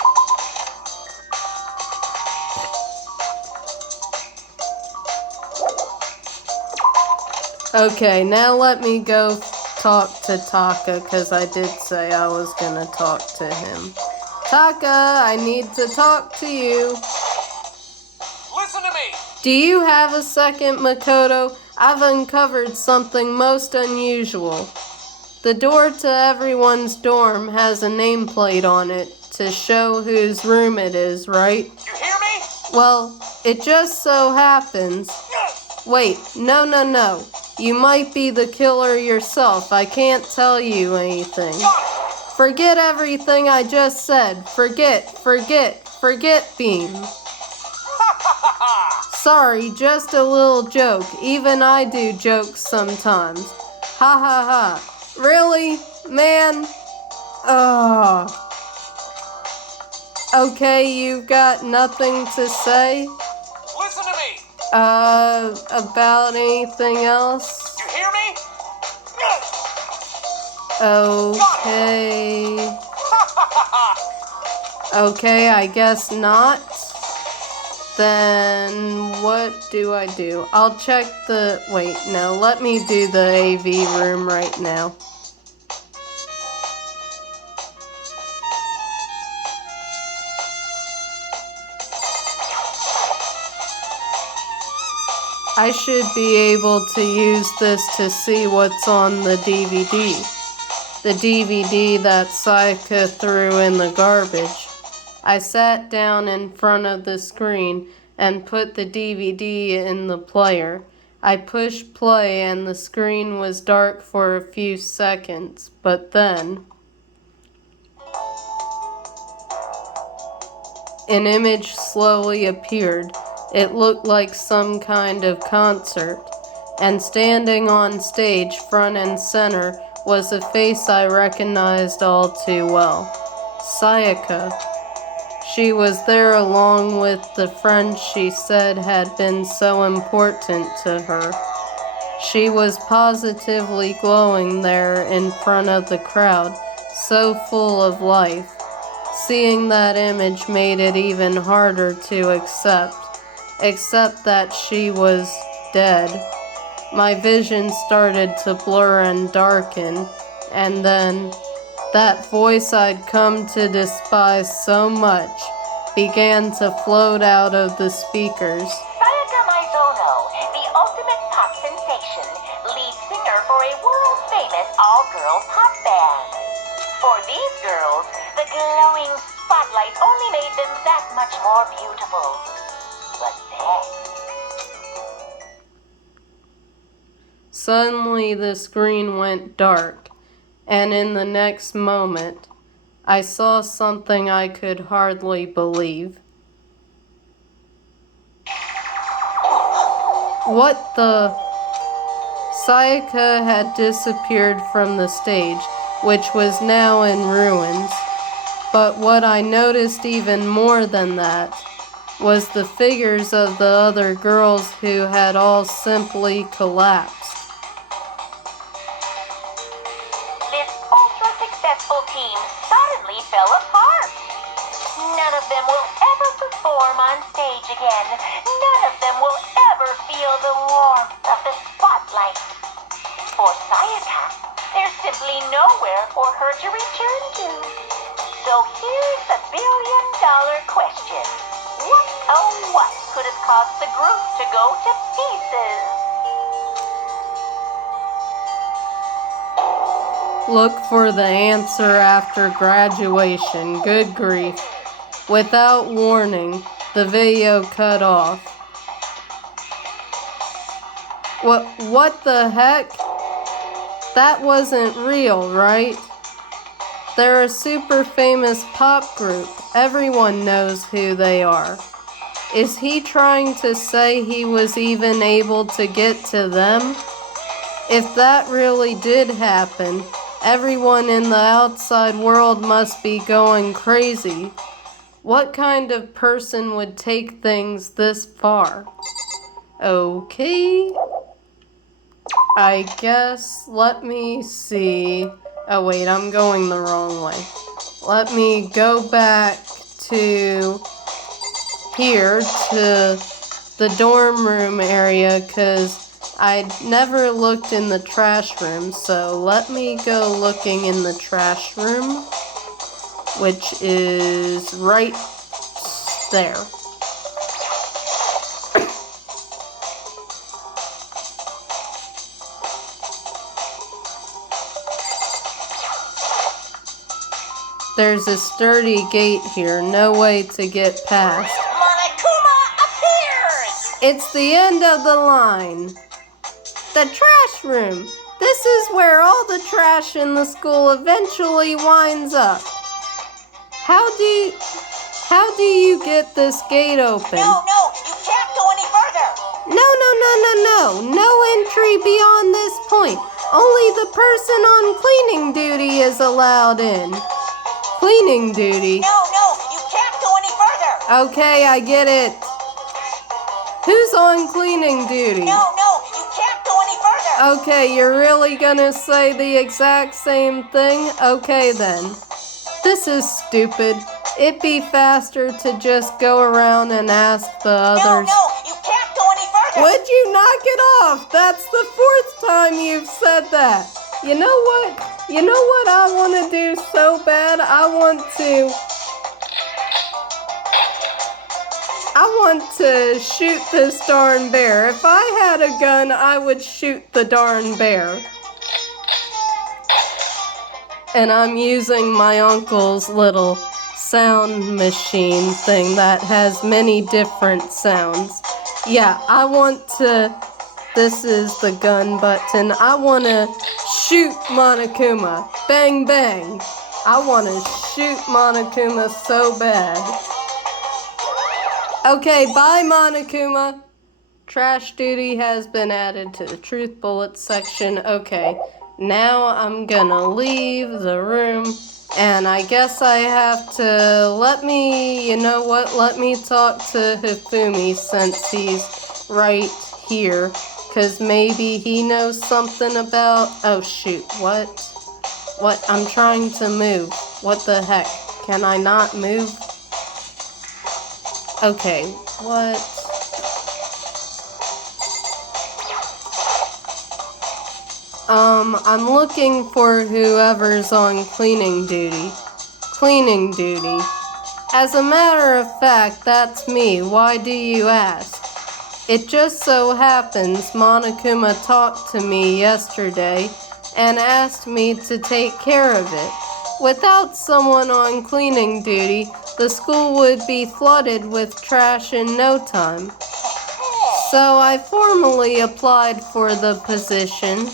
Okay, now let me go talk to Taka, because I did say I was gonna talk to him. Taka, I need to talk to you. Listen to me! Do you have a second, Makoto? I've uncovered something most unusual. The door to everyone's dorm has a nameplate on it. to show whose room it is, right? You hear me? Well, it just so happens... Wait, no. You might be the killer yourself. I can't tell you anything. Forget everything I just said. Forget, Beam. Sorry, just a little joke. Even I do jokes sometimes. Ha ha ha. Really? Man? Ugh. Okay, you've got nothing to say? Listen to me. About anything else? You hear me? Okay. Okay, I guess not. Then what do I do? I'll check the... Wait, no, let me do the AV room right now. I should be able to use this to see what's on the DVD. The DVD that Sayaka threw in the garbage. I sat down in front of the screen and put the DVD in the player. I pushed play and the screen was dark for a few seconds, but then... an image slowly appeared. It looked like some kind of concert, and standing on stage front and center was a face I recognized all too well. Sayaka. She was there along with the friend she said had been so important to her. She was positively glowing there in front of the crowd, so full of life. Seeing that image made it even harder to accept that she was dead. My vision started to blur and darken, and then that voice I'd come to despise so much began to float out of the speakers. Sayaka Maizono, the ultimate pop sensation, lead singer for a world-famous all-girl pop band. For these girls, the glowing spotlight only made them that much more beautiful. But then... Suddenly the screen went dark, and in the next moment, I saw something I could hardly believe. What the... Sayaka had disappeared from the stage, which was now in ruins. But what I noticed even more than that was the figures of the other girls who had all simply collapsed. This ultra-successful team suddenly fell apart. None of them will ever perform on stage again. None of them will ever feel the warmth of the spotlight. For Sayaka, there's simply nowhere for her to return to. So here's the billion-dollar question. What, oh what, could have caused the group to go to pieces? Look for the answer after graduation. Good grief. Without warning, the video cut off. What the heck? That wasn't real, right? They're a super famous pop group. Everyone knows who they are. Is he trying to say he was even able to get to them? If that really did happen, everyone in the outside world must be going crazy. What kind of person would take things this far? Okay. I guess, let me see. Oh wait, I'm going the wrong way. Let me go back to here, to the dorm room area, because I never looked in the trash room. So let me go looking in the trash room, which is right there. There's a sturdy gate here, no way to get past. Monokuma appears! It's the end of the line. The trash room. This is where all the trash in the school eventually winds up. How do you get this gate open? No, you can't go any further! No entry beyond this point. Only the person on cleaning duty is allowed in. Cleaning duty? No, you can't go any further! Okay, I get it. Who's on cleaning duty? No, you can't go any further! Okay, you're really gonna say the exact same thing? Okay then. This is stupid. It'd be faster to just go around and ask the others. No, you can't go any further! Would you knock it off? That's the 4th time you've said that. You know what I want to do so bad? I want to shoot this darn bear. If I had a gun, I would shoot the darn bear. And I'm using my uncle's little sound machine thing that has many different sounds. Yeah, this is the gun button. I want to shoot Monokuma. Bang, bang. I want to shoot Monokuma so bad. Okay, bye Monokuma. Trash duty has been added to the truth bullets section. Okay, now I'm gonna leave the room. And I guess I have to let me talk to Hifumi since he's right here. Because maybe he knows something about... Oh, shoot. What? I'm trying to move. What the heck? Can I not move? Okay, what? I'm looking for whoever's on cleaning duty. Cleaning duty. As a matter of fact, that's me. Why do you ask? It just so happens Monokuma talked to me yesterday and asked me to take care of it. Without someone on cleaning duty, the school would be flooded with trash in no time. So I formally applied for the position.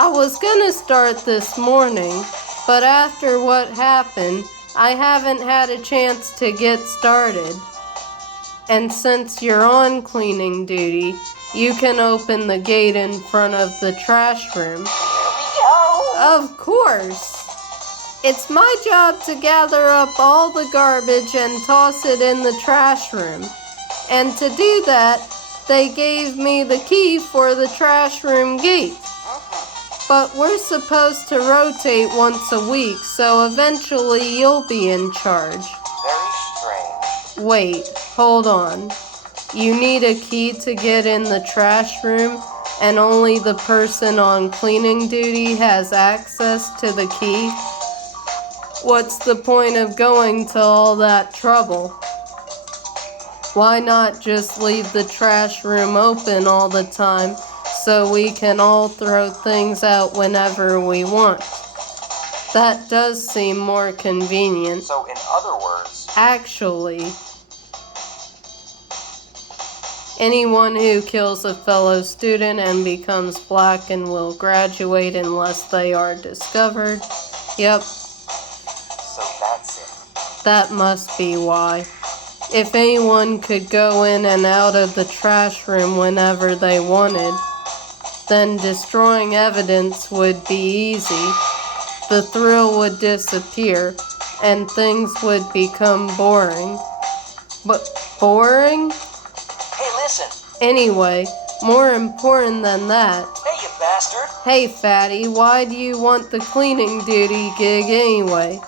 I was gonna start this morning, but after what happened, I haven't had a chance to get started. And since you're on cleaning duty, you can open the gate in front of the trash room. Of course! It's my job to gather up all the garbage and toss it in the trash room. And to do that, they gave me the key for the trash room gate. But we're supposed to rotate once a week, so eventually you'll be in charge. Very strange. Wait, hold on. You need a key to get in the trash room, and only the person on cleaning duty has access to the key? What's the point of going to all that trouble? Why not just leave the trash room open all the time so we can all throw things out whenever we want? That does seem more convenient. So in other words... Actually, anyone who kills a fellow student and becomes black and will graduate unless they are discovered. Yep. So that's it. That must be why. If anyone could go in and out of the trash room whenever they wanted, then destroying evidence would be easy. The thrill would disappear, and things would become boring. But boring? Hey, listen. Anyway, more important than that. Hey, you bastard. Hey, fatty, why do you want the cleaning duty gig anyway?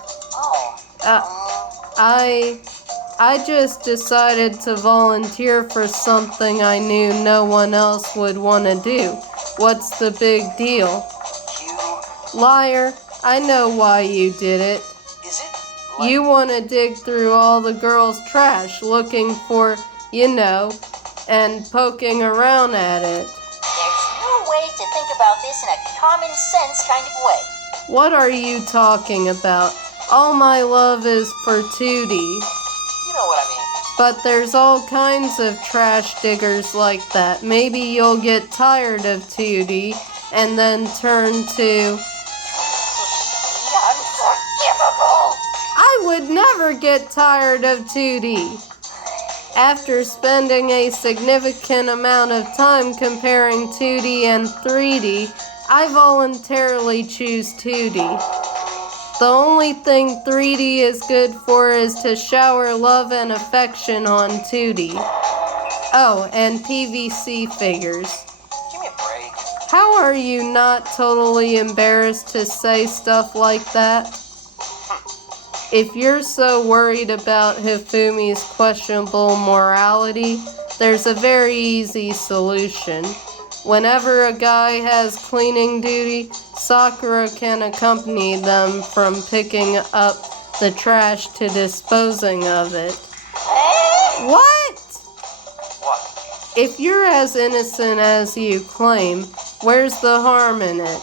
I just decided to volunteer for something I knew no one else would want to do. What's the big deal? Liar, I know why you did it. Is it? You want to dig through all the girls' trash looking for, and poking around at it. There's no way to think about this in a common sense kind of way. What are you talking about? All my love is for Tootie. You know what I mean. But there's all kinds of trash diggers like that. Maybe you'll get tired of Tootie and then turn to... Unforgivable! I would never get tired of Tootie. After spending a significant amount of time comparing 2D and 3D, I voluntarily choose 2D. The only thing 3D is good for is to shower love and affection on 2D. Oh, and PVC figures. Give me a break. How are you not totally embarrassed to say stuff like that? If you're so worried about Hifumi's questionable morality, there's a very easy solution. Whenever a guy has cleaning duty, Sakura can accompany them from picking up the trash to disposing of it. What? What? If you're as innocent as you claim, where's the harm in it?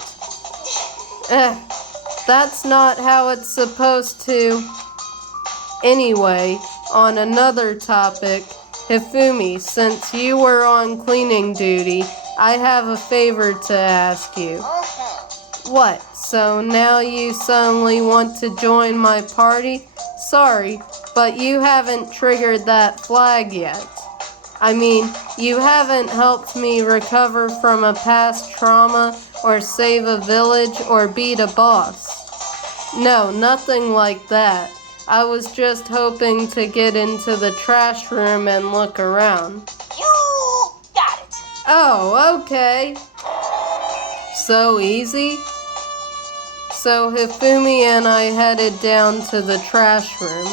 That's not how it's supposed to. Anyway, on another topic, Hifumi, since you were on cleaning duty, I have a favor to ask you. What? So now you suddenly want to join my party? Sorry, but you haven't triggered that flag yet. I mean, you haven't helped me recover from a past trauma or save a village or beat a boss. No, nothing like that. I was just hoping to get into the trash room and look around. You got it. Oh, okay. So easy? So Hifumi and I headed down to the trash room.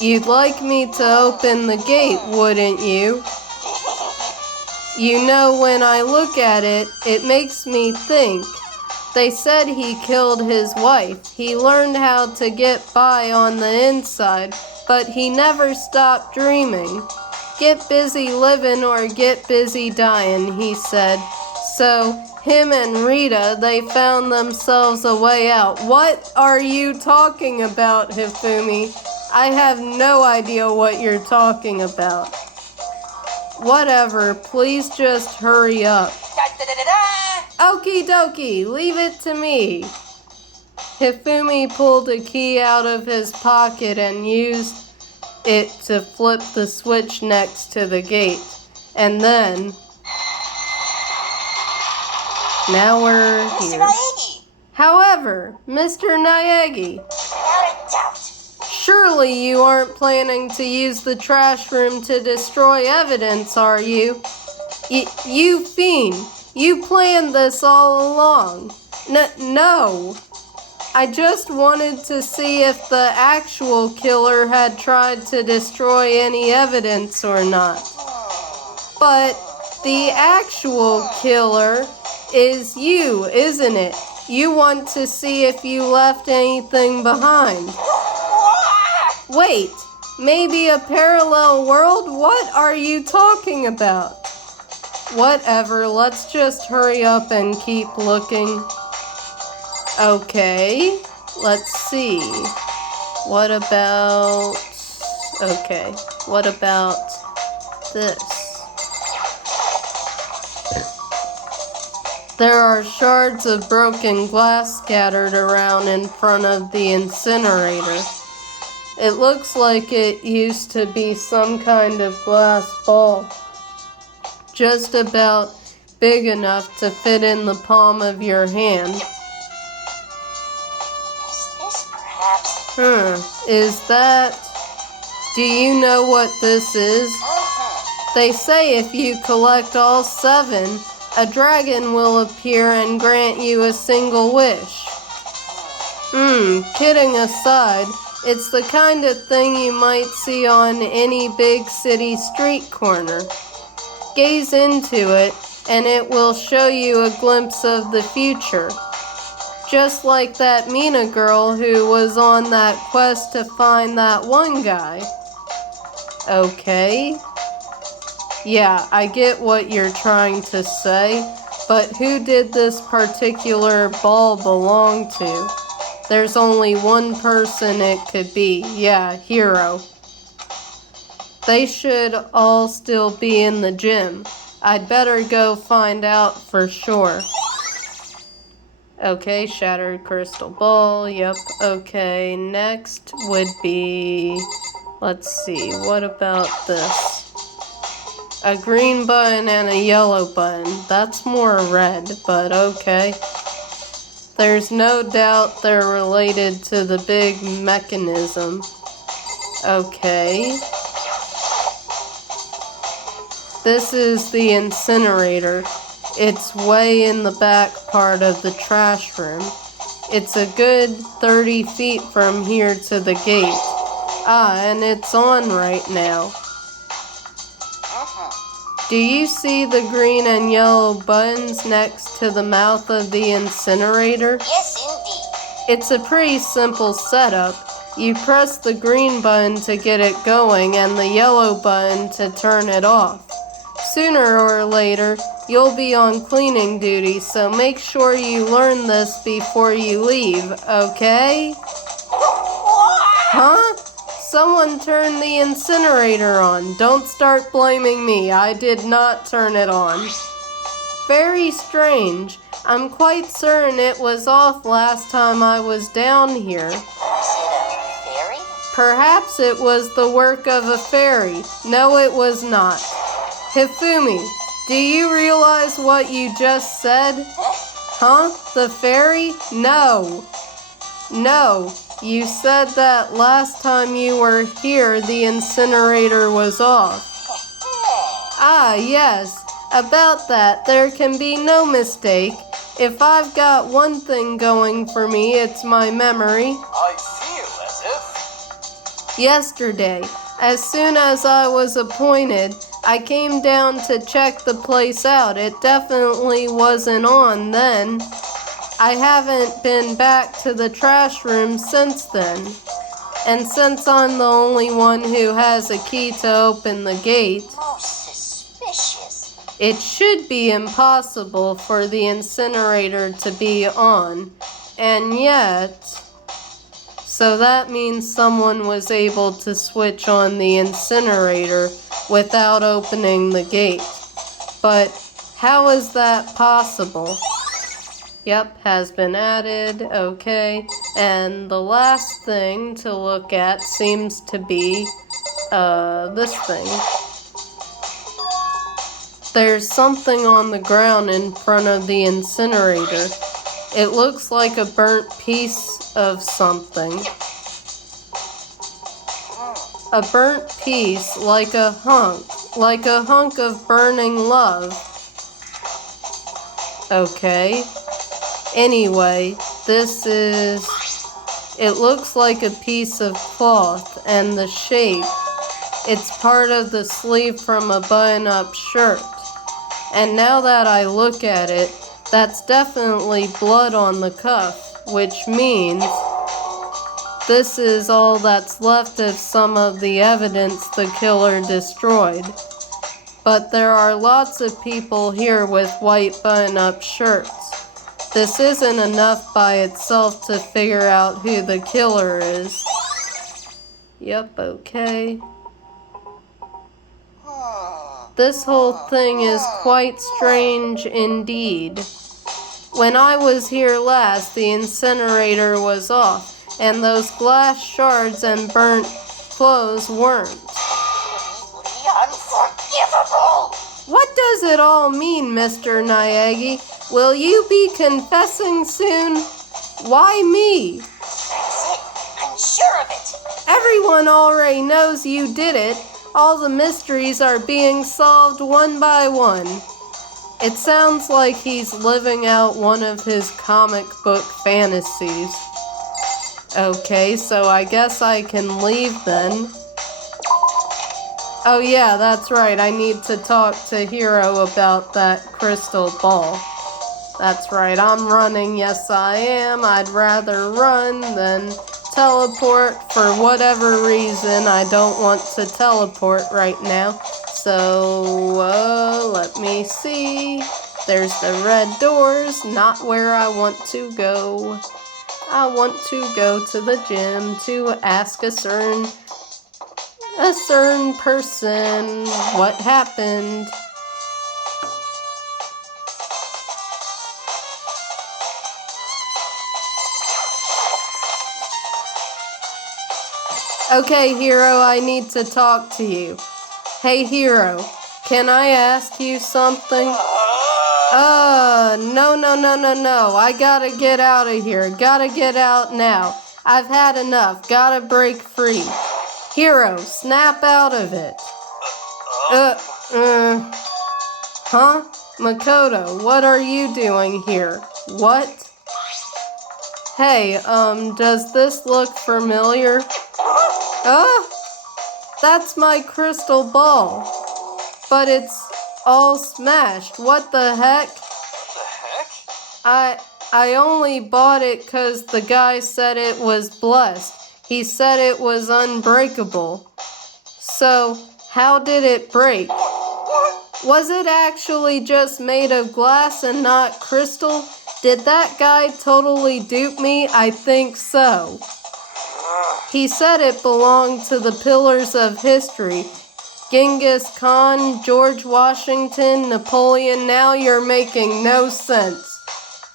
You'd like me to open the gate, wouldn't you? You know, when I look at it, it makes me think. They said he killed his wife. He learned how to get by on the inside, but he never stopped dreaming. Get busy living or get busy dying, he said. So, him and Rita, they found themselves a way out. What are you talking about, Hifumi? I have no idea what you're talking about. Whatever, please just hurry up. Okie dokie, leave it to me. Hifumi pulled a key out of his pocket and used it to flip the switch next to the gate. And then... now we're Mr. here. Naegi. However, Mr. Naegi, Without a doubt. surely you aren't planning to use the trash room to destroy evidence, are you? You fiend, you planned this all along. No. I just wanted to see if the actual killer had tried to destroy any evidence or not. But the actual killer is you, isn't it? You want to see if you left anything behind. Wait, maybe a parallel world? What are you talking about? Whatever, let's just hurry up and keep looking. Okay, let's see. What about this? There are shards of broken glass scattered around in front of the incinerator. It looks like it used to be some kind of glass ball, just about big enough to fit in the palm of your hand. Is this perhaps? Is that... do you know what this is? They say if you collect all 7, a dragon will appear and grant you a single wish. Kidding aside, it's the kind of thing you might see on any big city street corner. Gaze into it, and it will show you a glimpse of the future. Just like that Mina girl who was on that quest to find that one guy. Okay. Yeah, I get what you're trying to say, But who did this particular ball belong to? There's only one person it could be. Yeah, Hero. They should all still be in the gym. I'd better go find out for sure. Okay, shattered crystal ball. Yep, okay. Next would be... Let's see, what about this? A green button and a yellow button. That's more red, but okay. There's no doubt they're related to the big mechanism. Okay. This is the incinerator. It's way in the back part of the trash room. It's a good 30 feet from here to the gate. Ah, and it's on right now. Do you see the green and yellow buttons next to the mouth of the incinerator? Yes, indeed. It's a pretty simple setup. You press the green button to get it going and the yellow button to turn it off. Sooner or later, you'll be on cleaning duty, so make sure you learn this before you leave, okay? Huh? Someone turned the incinerator on. Don't start blaming me. I did not turn it on. Very strange. I'm quite certain it was off last time I was down here. Is it a fairy? Perhaps it was the work of a fairy. No, it was not. Hifumi, do you realize what you just said? Huh? The fairy? No. No. You said that last time you were here, the incinerator was off. Ah, yes. About that, there can be no mistake. If I've got one thing going for me, it's my memory. I feel as if... Yesterday, as soon as I was appointed, I came down to check the place out. It definitely wasn't on then. I haven't been back to the trash room since then. And since I'm the only one who has a key to open the gate, Most suspicious. it should be impossible for the incinerator to be on. And yet... So that means someone was able to switch on the incinerator without opening the gate. But how is that possible? Yep, has been added, okay. And the last thing to look at seems to be, this thing. There's something on the ground in front of the incinerator. It looks like a burnt piece of something. A burnt piece, like a hunk of burning love. Okay. Anyway, it looks like a piece of cloth, and the shape, it's part of the sleeve from a button-up shirt. And now that I look at it, that's definitely blood on the cuff, which means this is all that's left of some of the evidence the killer destroyed. But there are lots of people here with white button-up shirts. This isn't enough by itself to figure out who the killer is. Yep, okay. This whole thing is quite strange indeed. When I was here last, the incinerator was off, and those glass shards and burnt clothes weren't. Unforgivable! What does it all mean, Mr. Nyagi? Will you be confessing soon? Why me? That's it. I'm sure of it. Everyone already knows you did it. All the mysteries are being solved one by one. It sounds like he's living out one of his comic book fantasies. Okay, so I guess I can leave then. Oh yeah, that's right. I need to talk to Hero about that crystal ball. That's right, I'm running. Yes, I am. I'd rather run than teleport. For whatever reason, I don't want to teleport right now. So, let me see. There's the red doors, not where I want to go. I want to go to the gym to ask a certain person what happened. Okay, Hero, I need to talk to you. Hey, Hero, can I ask you something? No. I gotta get out of here. Gotta get out now. I've had enough. Gotta break free. Hero, snap out of it. Huh? Makoto, what are you doing here? What? Hey, does this look familiar? That's my crystal ball. But it's all smashed. What the heck? The heck? I only bought it 'cause the guy said it was blessed. He said it was unbreakable. So, how did it break? Was it actually just made of glass and not crystal? Did that guy totally dupe me? I think so. He said it belonged to the pillars of history. Genghis Khan, George Washington, Napoleon. Now you're making no sense.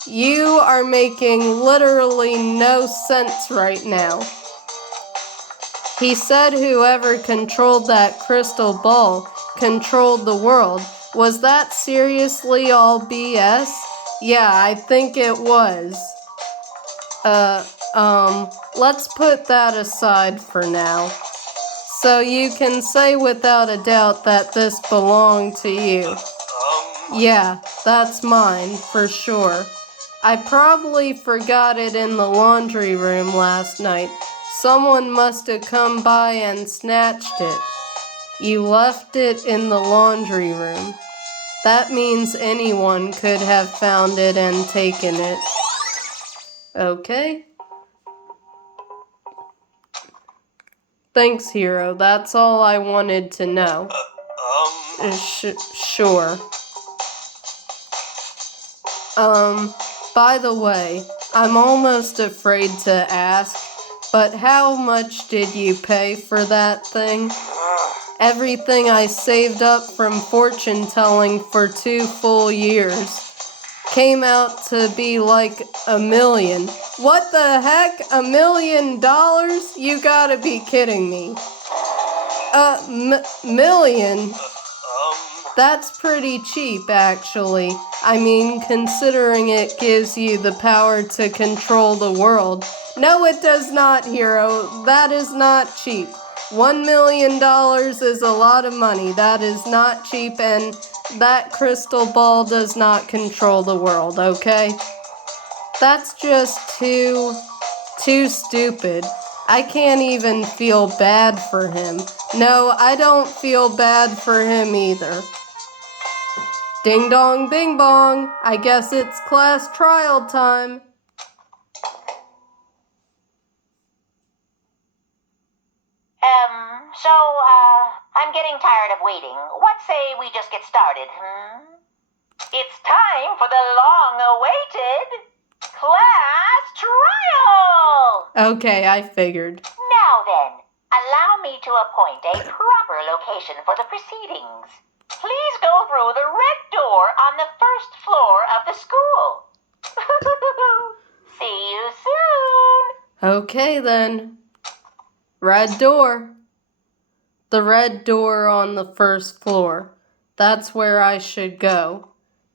You are making literally no sense right now. He said whoever controlled that crystal ball controlled the world. Was that seriously all BS? Yeah, I think it was. Let's put that aside for now. So you can say without a doubt that this belonged to you. Yeah, that's mine, for sure. I probably forgot it in the laundry room last night. Someone must have come by and snatched it. You left it in the laundry room. That means anyone could have found it and taken it. Okay. Thanks, Hero. That's all I wanted to know. Sure. By the way, I'm almost afraid to ask, but how much did you pay for that thing? Everything I saved up from fortune telling for 2 full years came out to be like $1 million. What the heck? $1 million? You gotta be kidding me. Million? That's pretty cheap, actually. I mean, considering it gives you the power to control the world. No, it does not, Hero. That is not cheap. $1 million is a lot of money. That is not cheap, and that crystal ball does not control the world, okay? That's just too stupid. I can't even feel bad for him. No, I don't feel bad for him either. Ding dong, bing bong. I guess it's class trial time. I'm getting tired of waiting. What say we just get started, It's time for the long-awaited class trial! Okay, I figured. Now then, allow me to appoint a proper location for the proceedings. Please go through the red door on the first floor of the school. See you soon! Okay then. Red door. The red door on the first floor. That's where I should go.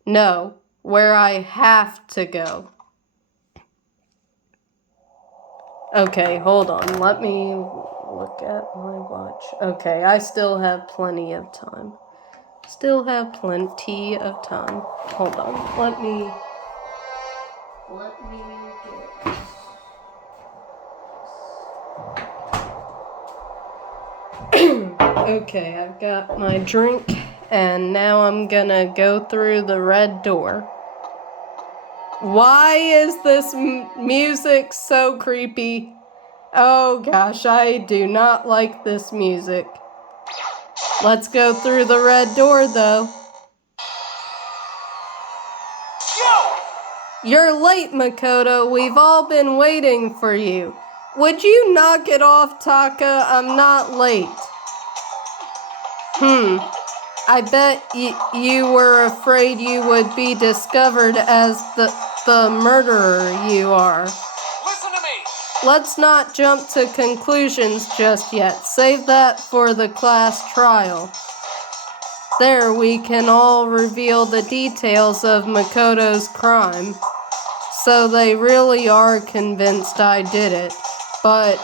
No, where I have to go. Okay, hold on. Let me look at my watch. Okay, I still have plenty of time. Hold on. Let me get... Okay, I've got my drink, and now I'm gonna go through the red door. Why is this music so creepy? Oh gosh, I do not like this music. Let's go through the red door, though. You're late, Makoto. We've all been waiting for you. Would you knock it off, Taka? I'm not late. I bet you were afraid you would be discovered as the murderer you are. Listen to me! Let's not jump to conclusions just yet. Save that for the class trial. There we can all reveal the details of Makoto's crime. So they really are convinced I did it. But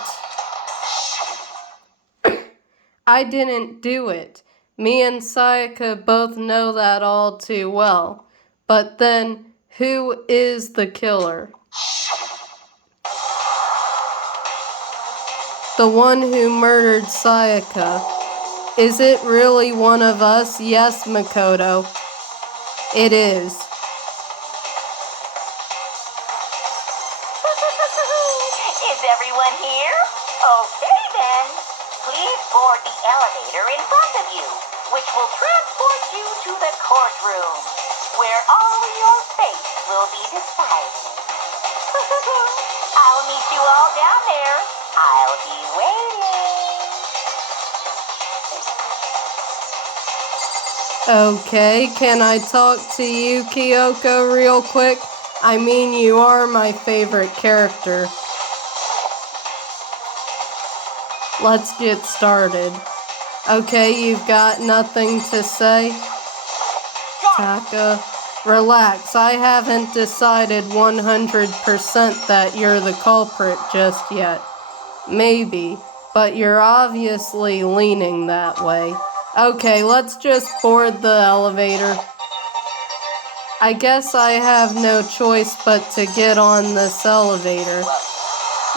I didn't do it. Me and Sayaka both know that all too well. But then, who is the killer? The one who murdered Sayaka. Is it really one of us? Yes, Makoto. It is. Is everyone here? Okay then. Please board the elevator in front of you, which will transport you to the courtroom, where all your fate will be decided. I'll meet you all down there. I'll be waiting. Okay, can I talk to you, Kyoko, real quick? I mean, you are my favorite character. Let's get started. Okay, you've got nothing to say? Taka, relax. I haven't decided 100% that you're the culprit just yet. Maybe, but you're obviously leaning that way. Okay, let's just board the elevator. I guess I have no choice but to get on this elevator.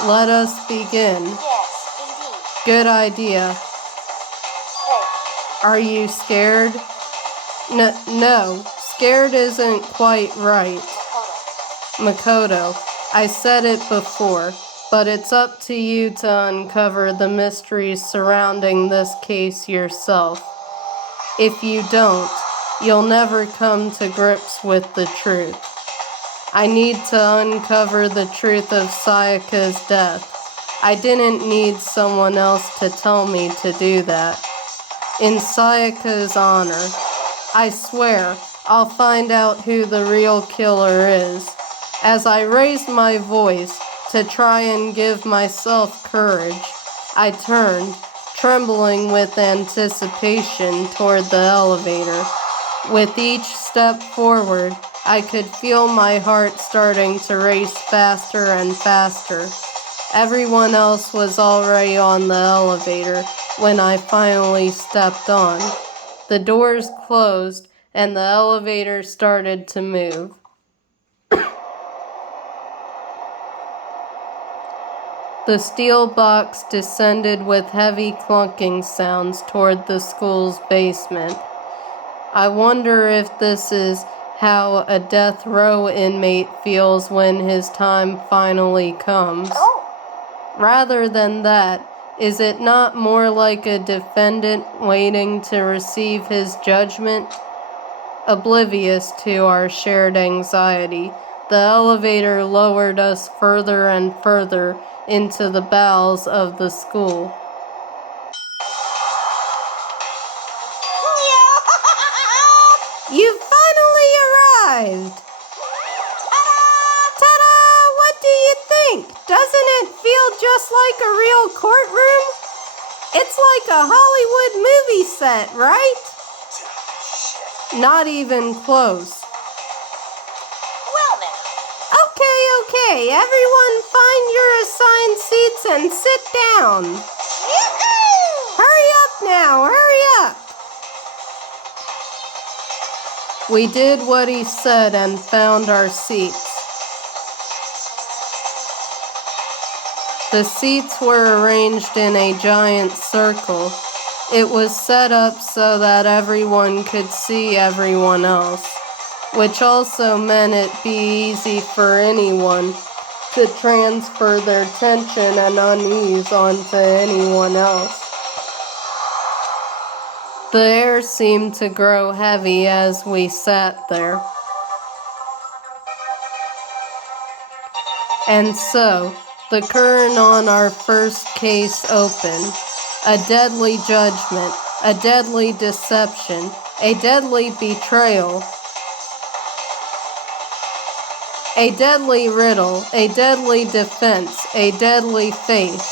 Let us begin. Yes, indeed. Good idea. Hey, Are you scared? No, scared isn't quite right. Makoto. Makoto, I said it before, but it's up to you to uncover the mysteries surrounding this case yourself. If you don't, you'll never come to grips with the truth. I need to uncover the truth of Sayaka's death. I didn't need someone else to tell me to do that. In Sayaka's honor, I swear I'll find out who the real killer is. As I raised my voice to try and give myself courage, I turned, trembling with anticipation, toward the elevator. With each step forward, I could feel my heart starting to race faster and faster. Everyone else was already on the elevator when I finally stepped on. The doors closed and the elevator started to move. The steel box descended with heavy clunking sounds toward the school's basement. I wonder if this is how a death row inmate feels when his time finally comes. Oh, Rather than that, is it not more like a defendant waiting to receive his judgment? Oblivious to our shared anxiety, the elevator lowered us further and further into the bowels of the school. You finally arrived! Ta-da! What do you think? Doesn't it feel just like a real courtroom? It's like a Hollywood movie set, right? Not even close. well now. Okay, everyone find your assigned seats and sit down. Yoo-hoo! Hurry up now, hurry up! We did what he said and found our seats. The seats were arranged in a giant circle. It was set up so that everyone could see everyone else, which also meant it'd be easy for anyone to transfer their tension and unease onto anyone else. The air seemed to grow heavy as we sat there. And so, the current on our first case open. A deadly judgment, a deadly deception, a deadly betrayal, a deadly riddle, a deadly defense, a deadly faith,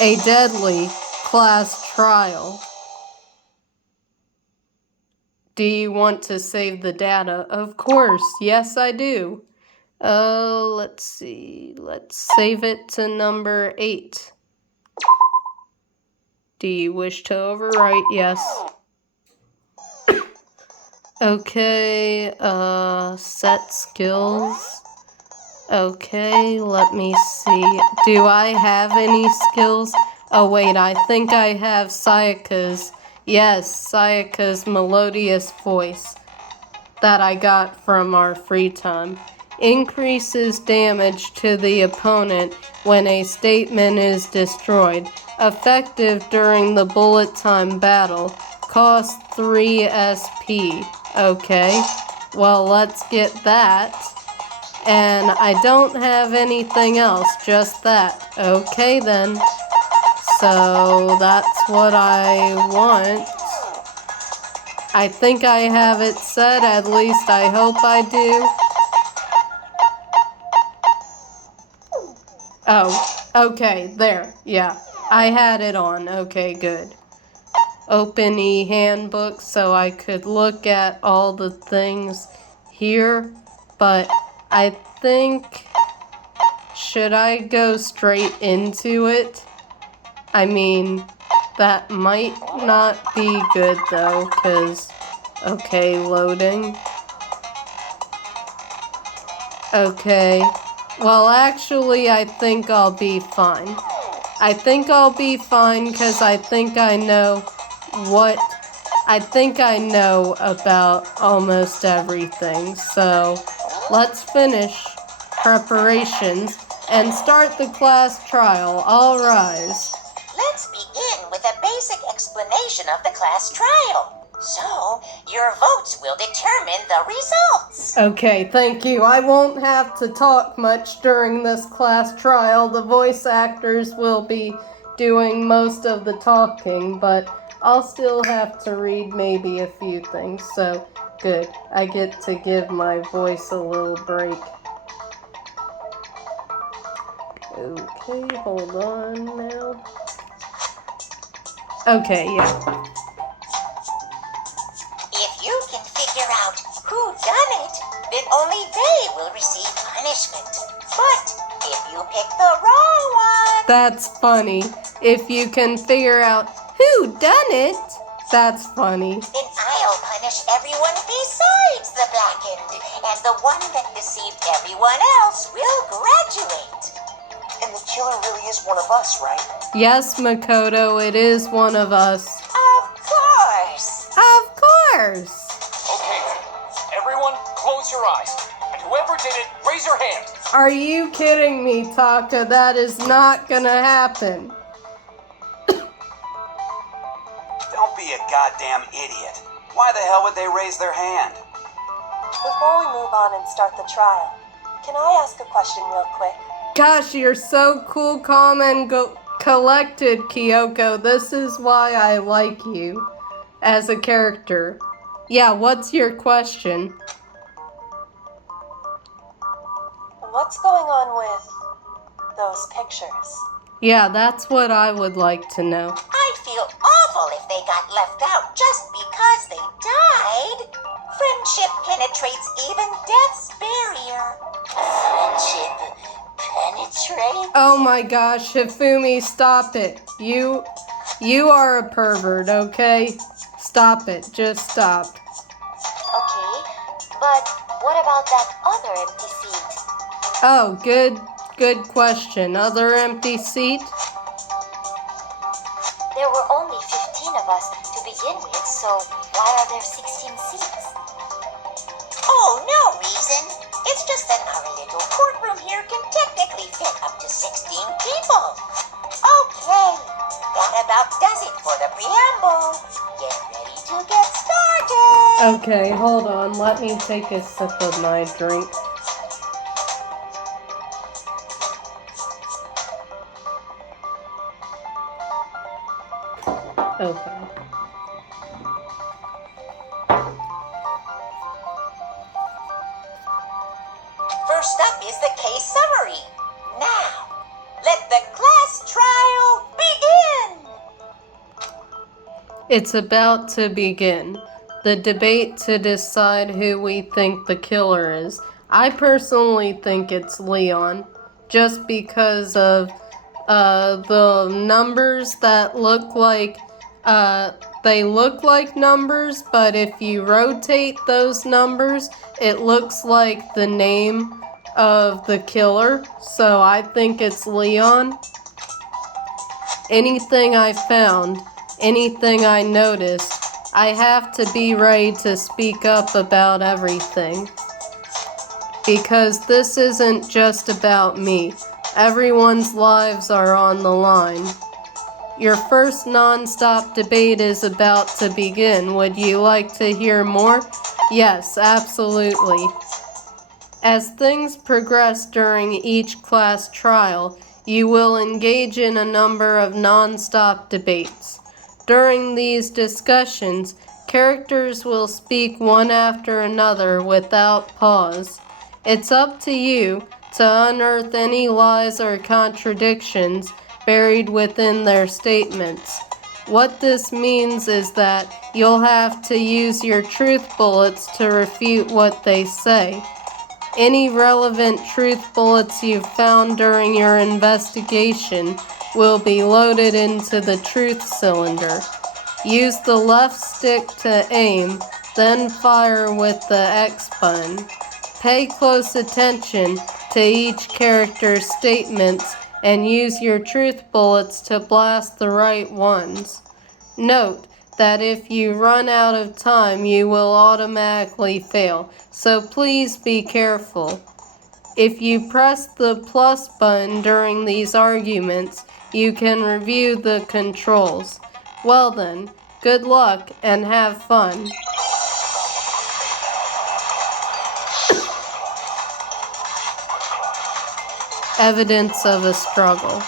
a deadly class trial. Do you want to save the data? Of course, yes I do. Let's see, let's save it to number 8. Do you wish to overwrite? Yes. Okay, set skills. Okay, let me see. Do I have any skills? Oh wait, I think I have Sayaka's. Yes, Sayaka's melodious voice that I got from our free time. Increases damage to the opponent when a statement is destroyed. Effective during the bullet time battle. Cost 3 SP. Okay, well let's get that. And I don't have anything else, just that. Okay then. So that's what I want. I think I have it set, at least I hope I do. Oh, okay, there, yeah. I had it on, okay, good. Open e-handbook so I could look at all the things here, but I think, should I go straight into it? I mean, that might not be good though, cause, okay, loading. Okay, well actually I think I'll be fine. I think I'll be fine cause I think I know about almost everything. So let's finish preparations and start the class trial. All rise. Let's begin with a basic explanation of the class trial. So, your votes will determine the results. Okay, thank you. I won't have to talk much during this class trial. The voice actors will be doing most of the talking, but I'll still have to read maybe a few things, so good. I get to give my voice a little break. Okay, hold on now. Okay, yeah. If you can figure out who done it, then only they will receive punishment. But if you pick the wrong one... That's funny. If you can figure out who done it, that's funny. Then I'll punish everyone besides the blackened, and the one that deceived everyone else will graduate. And the killer really is one of us, right? Yes, Makoto, it is one of us. Of course. Of course. Okay, everyone, close your eyes. And whoever did it, raise your hand. Are you kidding me, Taka? That is not gonna happen. Don't be a goddamn idiot. Why the hell would they raise their hand? Before we move on and start the trial, can I ask a question real quick? Gosh, you're so cool, calm, and collected, Kyoko. This is why I like you as a character. Yeah, what's your question? What's going on with those pictures? Yeah, that's what I would like to know. I'd feel awful if they got left out just because they died. Friendship penetrates even death's barrier. Friendship penetrates? Oh my gosh, Hifumi, stop it. You are a pervert, okay? Stop it, just stop. Okay, but what about that other empty seat? Oh, good question. Other empty seat? There were only 15 of us to begin with, so why are there 16 seats? Oh, no reason. It's just that our little courtroom here can technically fit up to 16 people. Okay, that about does it for the preamble. Get ready to get started. Okay, hold on. Let me take a sip of my drink. First up is the case summary. Now, let the class trial begin. It's about to begin. The debate to decide who we think the killer is. I personally think it's Leon, just because of the numbers that look like they look like numbers, but if you rotate those numbers, it looks like the name of the killer. So I think it's Leon. Anything I found, anything I noticed, I have to be ready to speak up about everything. Because this isn't just about me. Everyone's lives are on the line. Your first non-stop debate is about to begin. Would you like to hear more? Yes, absolutely. As things progress during each class trial, you will engage in a number of non-stop debates. During these discussions, characters will speak one after another without pause. It's up to you to unearth any lies or contradictions buried within their statements. What this means is that you'll have to use your truth bullets to refute what they say. Any relevant truth bullets you've found during your investigation will be loaded into the truth cylinder. Use the left stick to aim, then fire with the X button. Pay close attention to each character's statements and use your truth bullets to blast the right ones. Note that if you run out of time, you will automatically fail, so please be careful. If you press the plus button during these arguments, you can review the controls. Well then, good luck and have fun. Evidence of a struggle.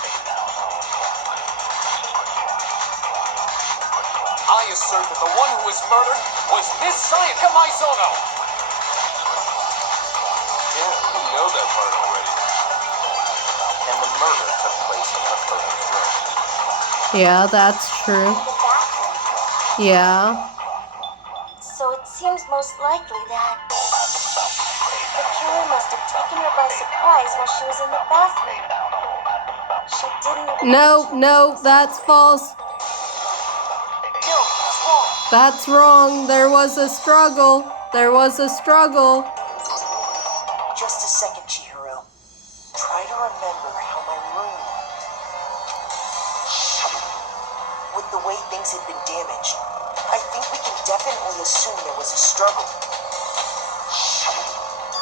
I assert that the one who was murdered was Miss Sayaka Maizono. Yeah, we know that part already. And the murder took place in her photos room. Yeah, that's true. In the bathroom. Yeah. So it seems most likely that the killer must have taken her by surprise while she was in the bathroom. She didn't. No, that's false. Gil, what's wrong? That's wrong. There was a struggle. Just a second, Chihiro. Try to remember how my room looked. With the way things had been damaged, I think we can definitely assume there was a struggle.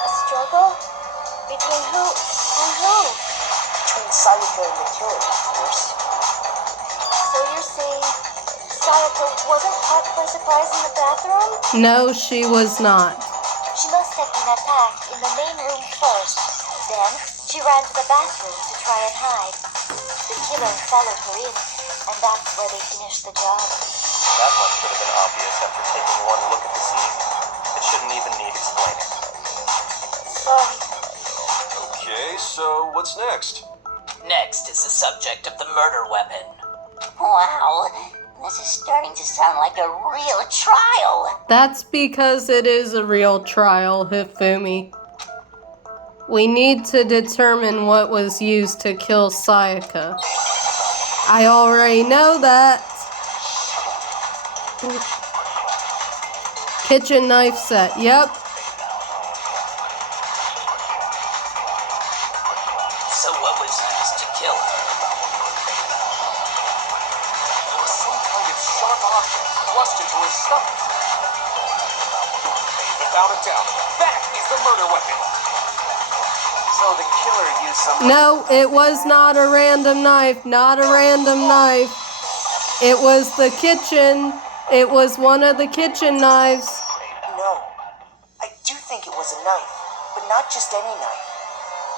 A struggle? Between who and who? Between Sayaka and the killer, of course. So you're saying Sayaka wasn't caught by surprise in the bathroom? No, she was not. She must have been attacked in the main room first. Then she ran to the bathroom to try and hide. The killer followed her in, and that's where they finished the job. That much would have been obvious after taking one look at the scene. It shouldn't even need explaining. Sorry. Okay, so what's next? Next is the subject of the murder weapon. Wow, this is starting to sound like a real trial. That's because it is a real trial, Hifumi. We need to determine what was used to kill Sayaka. I already know that. Kitchen knife set, yep. So what was used to kill her? There was some kind of sharp object thrust into her stomach. Without a doubt, that is the murder weapon. So the killer used some... No, it was not a random knife, It was the kitchen. It was one of the kitchen knives. No. I do think it was a knife, but not just any knife.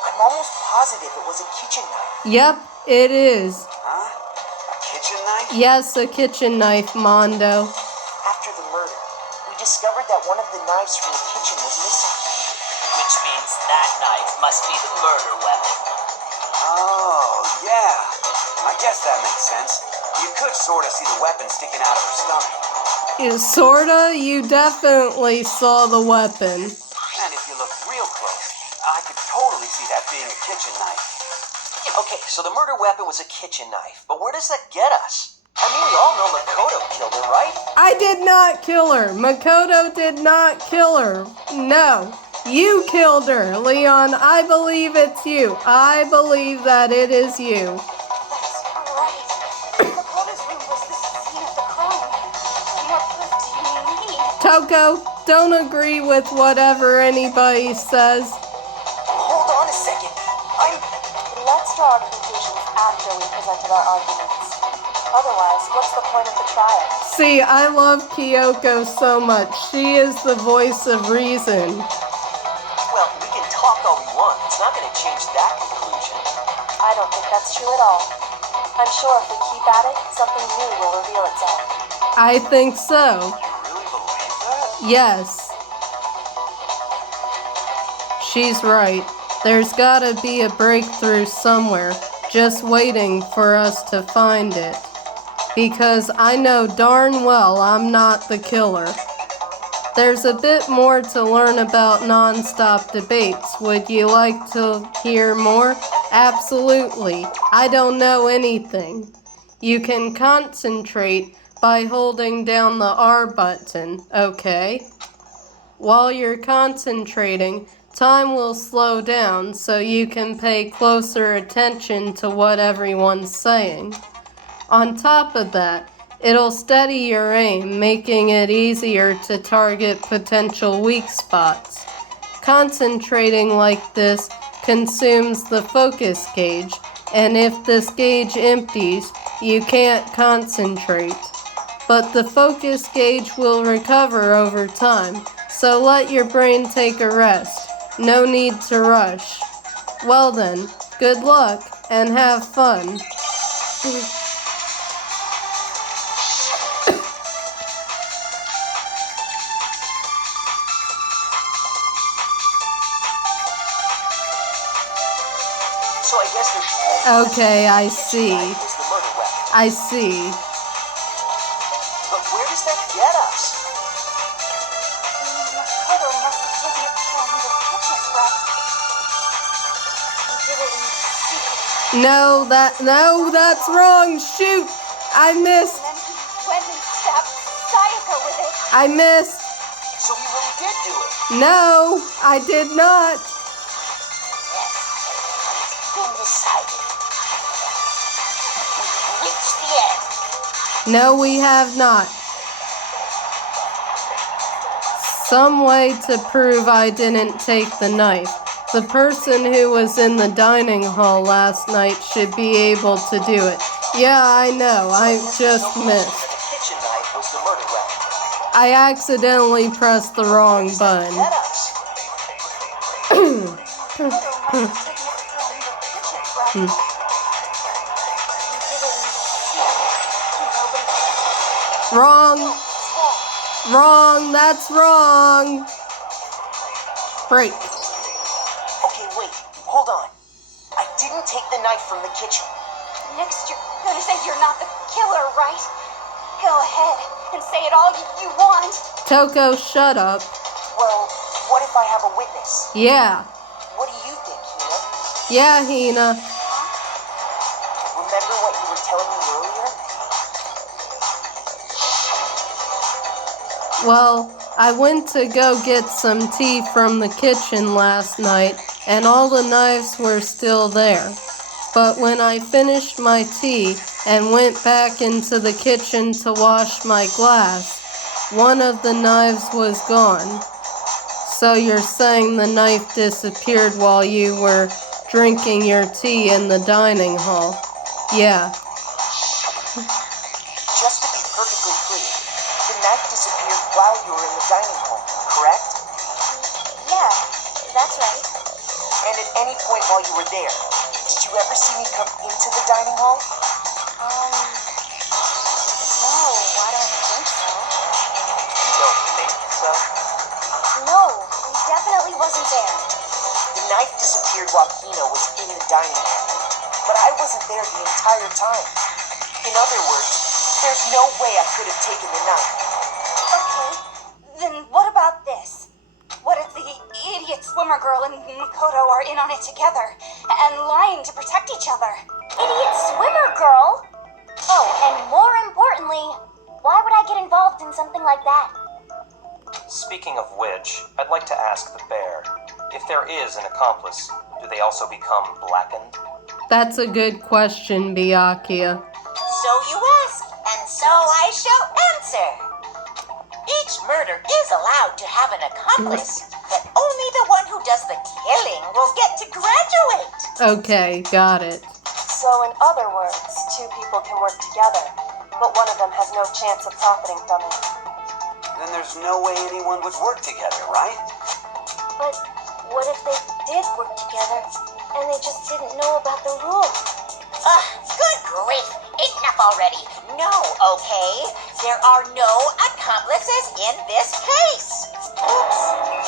I'm almost positive it was a kitchen knife. Yep, it is. Huh? A kitchen knife? Yes, a kitchen knife, Mondo. After the murder, we discovered that one of the knives from the kitchen was missing. which means that knife must be the murder weapon. Oh, yeah. I guess that makes sense. You could sort of see the weapon sticking out of her stomach. Sorta, you definitely saw the weapon. And if you look real close, I could totally see that being a kitchen knife. Okay, so the murder weapon was a kitchen knife, but where does that get us? I mean, we all know Makoto killed her, right? I did not kill her. Makoto did not kill her. No, you killed her, Leon. I believe it's you. I believe that it is you. That's right. Makoto's room was the scene of the crime. What proof do you need? Toko, don't agree with whatever anybody says. Hold on a second. Let's draw our conclusions after we presented our arguments. Otherwise, what's the point of the trial? See, I love Kyoko so much. She is the voice of reason. Well, we can talk all we want. It's not going to change that conclusion. I don't think that's true at all. I'm sure if we keep at it, something new will reveal itself. I think so. You really believe that? Yes. She's right. There's gotta be a breakthrough somewhere, just waiting for us to find it. Because I know darn well I'm not the killer. There's a bit more to learn about non-stop debates. Would you like to hear more? Absolutely. I don't know anything. You can concentrate by holding down the R button, okay? While you're concentrating, time will slow down so you can pay closer attention to what everyone's saying. On top of that, it'll steady your aim, making it easier to target potential weak spots. Concentrating like this consumes the focus gauge, and if this gauge empties, you can't concentrate. But the focus gauge will recover over time, so let your brain take a rest. No need to rush. Well then, good luck and have fun. So I guess there's... Okay, I see. Knife is the murder weapon. I see. But where does that get us? Makoto must have taken it from the kitchen, right? He did it in secret. No, that's wrong. Shoot! I missed. And then he went and stabbed Sayaka with it. I missed. So we really did do it. No, I did not. Been decided. We've reached the end. No, we have not. Some way to prove I didn't take the knife. The person who was in the dining hall last night should be able to do it. Yeah, I know. I just missed. The kitchen knife was the murder weapon. I accidentally pressed the wrong button. Get us. Makoto must have taken it from the kitchen, right? He did it in secret. Nobody... Wrong. It's wrong. Wrong. That's wrong. Break. Okay, wait. Hold on. I didn't take the knife from the kitchen. Next, you're gonna say you're not the killer, right? Go ahead and say it all you want. Toko, shut up. Well, what if I have a witness? Yeah. What do you think, Hina? Yeah, Hina. Remember what you were telling me earlier? Well, I went to go get some tea from the kitchen last night, and all the knives were still there. But when I finished my tea and went back into the kitchen to wash my glass, one of the knives was gone. So you're saying the knife disappeared while you were drinking your tea in the dining hall? Yeah. Just to be perfectly clear, the knife disappeared while you were in the dining hall, correct? Yeah, that's right. And at any point while you were there, did you ever see me come into the dining hall? No, I don't think so. You don't think so? No, he definitely wasn't wasn't there. The knife disappeared while Hina was in the dining hall. But I wasn't there the entire time. In other words, there's no way I could have taken the knife. Okay, then what about this? What if the idiot swimmer girl and Makoto are in on it together and lying to protect each other? Idiot swimmer girl? Oh, and more importantly, why would I get involved in something like that? Speaking of which, I'd like to ask the bear, if there is an accomplice, do they also become blackened? That's a good question, Byakuya. So you ask, and so I shall answer. Each murder is allowed to have an accomplice, but only the one who does the killing will get to graduate. Okay, got it. So in other words, two people can work together, but one of them has no chance of profiting from it. Then there's no way anyone would work together, right? But what if they did work together and they just didn't know about the rules? Good grief. Enough already. No, okay? There are no accomplices in this case. Oops.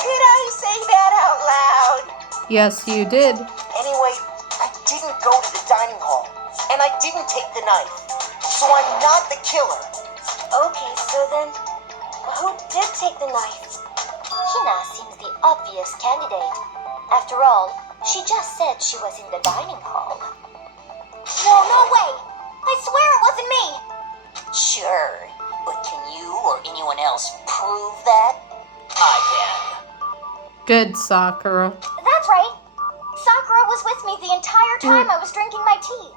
Did I say that out loud? Yes, you did. Anyway, I didn't go to the dining hall, and I didn't take the knife. So I'm not the killer. Okay, so then, who did take the knife? Hina seems the obvious candidate. After all, she just said she was in the dining hall. No way! I swear it wasn't me! Sure, but can you or anyone else prove that? I can. Good, Sakura. That's right. Sakura was with me the entire time I was drinking my tea.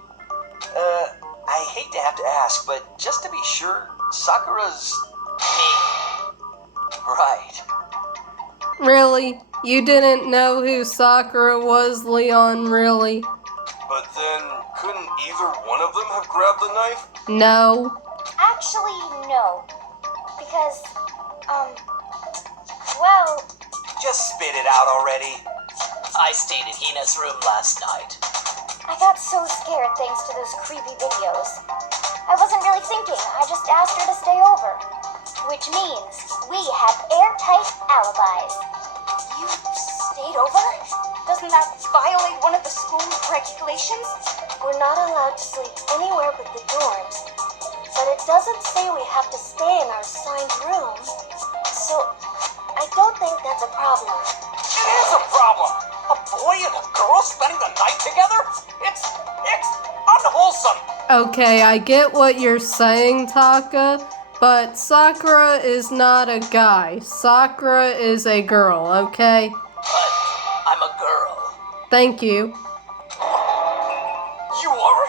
I hate to have to ask, but just to be sure, Sakura's... Me. Right. Really? You didn't know who Sakura was, Leon, really? But then, couldn't either one of them have grabbed the knife? No. Actually, no. Because, well... Just spit it out already. I stayed in Hina's room last night. I got so scared thanks to those creepy videos. I wasn't really thinking, I just asked her to stay over. Which means we have airtight alibis. You stayed over? Doesn't that violate one of the school regulations? We're not allowed to sleep anywhere but the dorms. But it doesn't say we have to stay in our assigned room. So, I don't think that's a problem. It is a problem. A boy and a girl spending the night together? It's unwholesome. Okay, I get what you're saying, Taka, but Sakura is not a guy. Sakura is a girl, okay? But I'm a girl. Thank you. You are?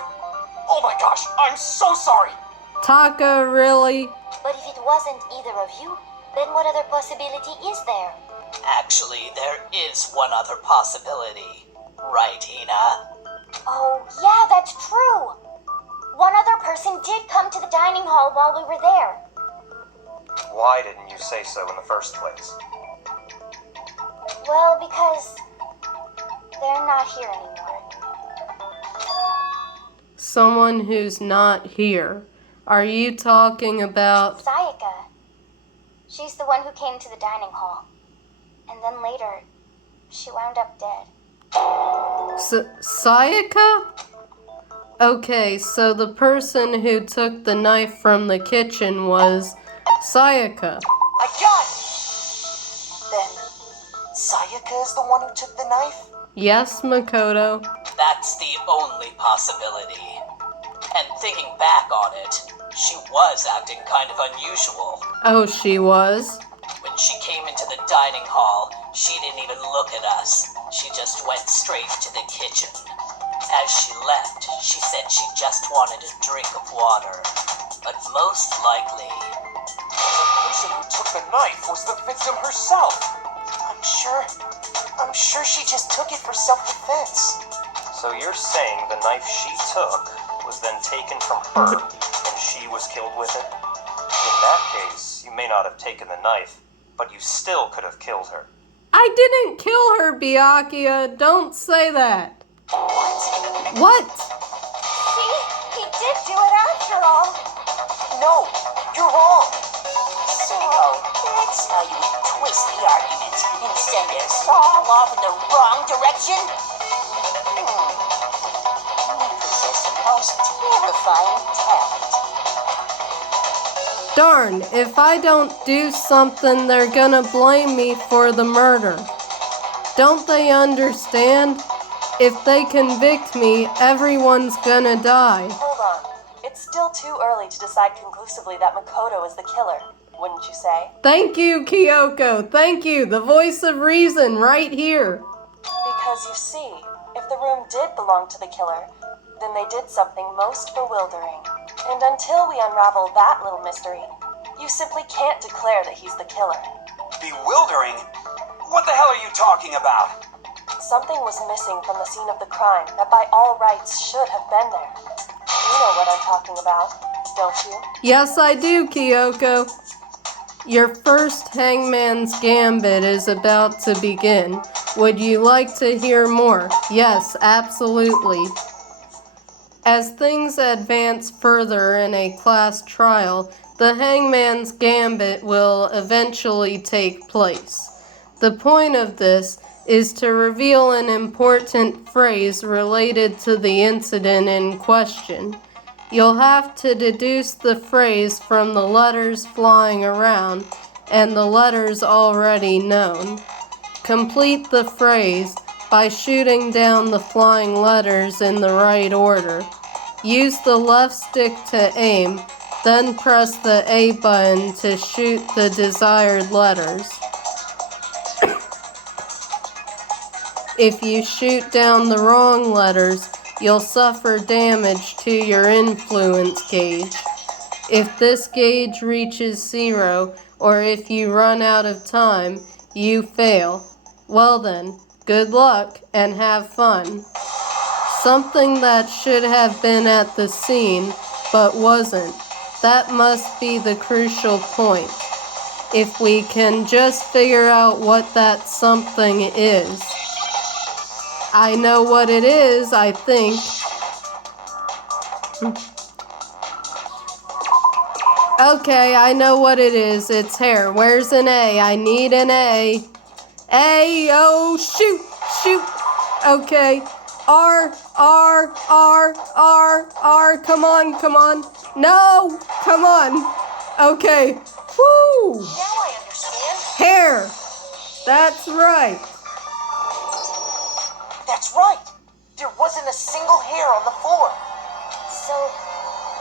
Oh my gosh, I'm so sorry. Taka, really? But if it wasn't either of you, then what other possibility is there? Actually, there is one other possibility. Right, Hina? Oh, yeah, that's true. One other person did come to the dining hall while we were there. Why didn't you say so in the first place? Well, because they're not here anymore. Someone who's not here. Are you talking about... Sayaka. She's the one who came to the dining hall. And then later, she wound up dead. Sayaka? Okay, so the person who took the knife from the kitchen was Sayaka. I got it! Then, Sayaka is the one who took the knife? Yes, Makoto. That's the only possibility. And thinking back on it, she was acting kind of unusual. Oh, she was? When she came into the dining hall, she didn't even look at us. She just went straight to the kitchen. As she left, she said she just wanted a drink of water. But most likely... The person who took the knife was the victim herself. I'm sure she just took it for self-defense. So you're saying the knife she took was then taken from her and she was killed with it? In that case, you may not have taken the knife, but you still could have killed her. I didn't kill her, Byakuya. Don't say that. What? See? He did do it after all. No, you're wrong. So, that's how you would twist erase the argument and send us all off in the wrong direction? You possess a most terrifying talent. Darn, if I don't do something, they're gonna blame me for the murder. Don't they understand? If they convict me, everyone's gonna die. Hold on. It's still too early to decide conclusively that Makoto is the killer, wouldn't you say? Thank you, Kyoko. Thank you. The voice of reason right here. Because you see, if the room did belong to the killer, then they did something most bewildering. And until we unravel that little mystery, you simply can't declare that he's the killer. Bewildering? What the hell are you talking about? Something was missing from the scene of the crime that by all rights should have been there. You know what I'm talking about, don't you? Yes, I do, Kyoko. Your first Hangman's Gambit is about to begin. Would you like to hear more? Yes, absolutely. As things advance further in a class trial, the Hangman's Gambit will eventually take place. The point of this is to reveal an important phrase related to the incident in question. You'll have to deduce the phrase from the letters flying around and the letters already known. Complete the phrase by shooting down the flying letters in the right order. Use the left stick to aim, then press the A button to shoot the desired letters. If you shoot down the wrong letters, you'll suffer damage to your influence gauge. If this gauge reaches 0, or if you run out of time, you fail. Well then, good luck and have fun. Something that should have been at the scene, but wasn't. That must be the crucial point. If we can just figure out what that something is. I know what it is, I think. Okay, I know what it is. It's hair. Where's an A? I need an A. A, oh, shoot, shoot. Okay. R, come on, come on. No, come on. Okay. Woo! Now I understand. Hair. That's right. That's right. There wasn't a single hair on the floor. So,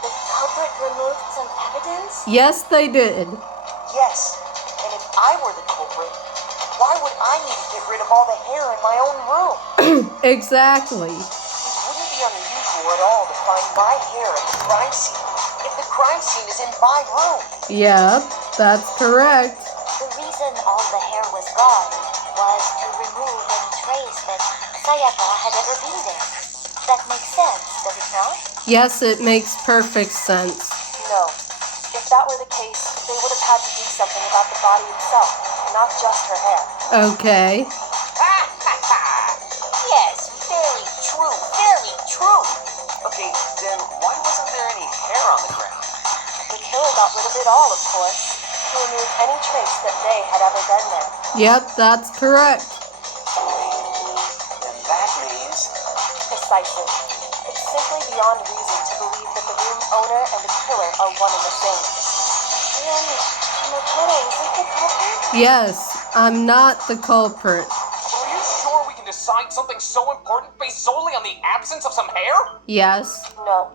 the culprit removed some evidence? Yes, they did. Yes. And if I were the culprit, why would I need to get rid of all the hair in my own room? Exactly. It wouldn't be unusual at all to find my hair at the crime scene if the crime scene is in my room. Yep, that's correct. The reason all the hair was gone was to remove any trace that Sayaka had ever been there. That makes sense, does it not? Yes, it makes perfect sense. No. If that were the case, they would have had to do something about the body itself, not just her hair. Okay. Yes, very true, very true. Okay, then why wasn't there any hair on the ground? The killer got rid of it all, of course, to remove any trace that they had ever been there. Yep, that's correct. Then that means... Precisely. It's simply beyond reason to believe that the room's owner and the killer are one and the same. Then, Makoto isn't the culprit? Yes, I'm not the culprit. Are you sure we can decide something so important based solely on the absence of some hair? Yes, No.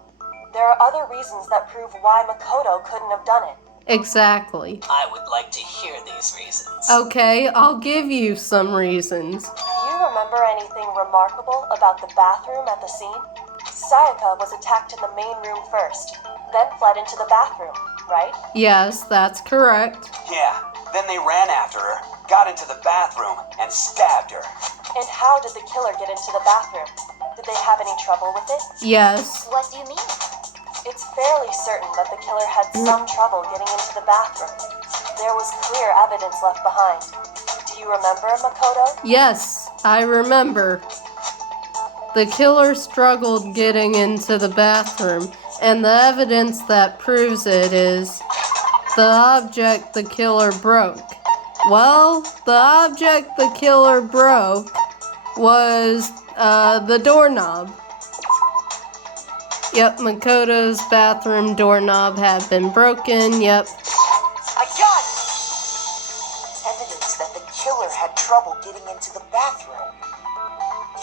There are other reasons that prove why Makoto couldn't have done it. exactly. I would like to hear these reasons. Okay, I'll give you some reasons. Do you remember anything remarkable about the bathroom at the scene? Sayaka was attacked in the main room first, then fled into the bathroom, right? Yes, that's correct. Yeah, then they ran after her, got into the bathroom, and stabbed her. And how did the killer get into the bathroom? Did they have any trouble with it? Yes. What do you mean? It's fairly certain that the killer had some trouble getting into the bathroom. There was clear evidence left behind. Do you remember, Makoto? Yes, I remember. The killer struggled getting into the bathroom, and the evidence that proves it is the object the killer broke. Well, the object the killer broke was the doorknob. Yep, Makoto's bathroom doorknob had been broken, yep. I got it! Evidence that the killer had trouble getting into the bathroom.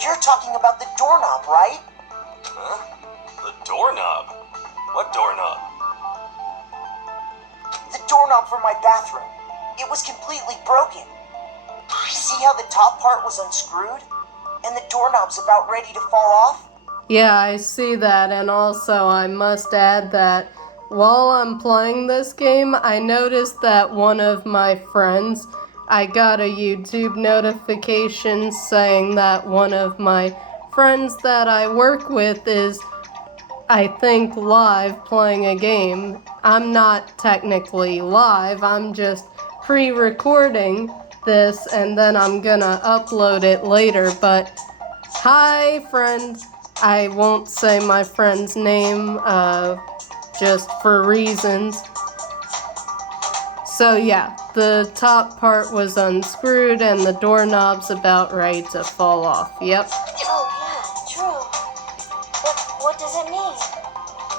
You're talking about the doorknob, right? Huh? The doorknob? What doorknob? The doorknob for my bathroom. It was completely broken. See how the top part was unscrewed? And the doorknob's about ready to fall off? Yeah, I see that, and also I must add that while I'm playing this game, I noticed that one of my friends, I got a YouTube notification saying that one of my friends that I work with is, I think, live playing a game. I'm not technically live, I'm just pre-recording this and then I'm gonna upload it later, but hi friend. I won't say my friend's name, just for reasons. So yeah, the top part was unscrewed and the doorknob's about ready to fall off. Yep. Oh, yeah, true. But what does it mean?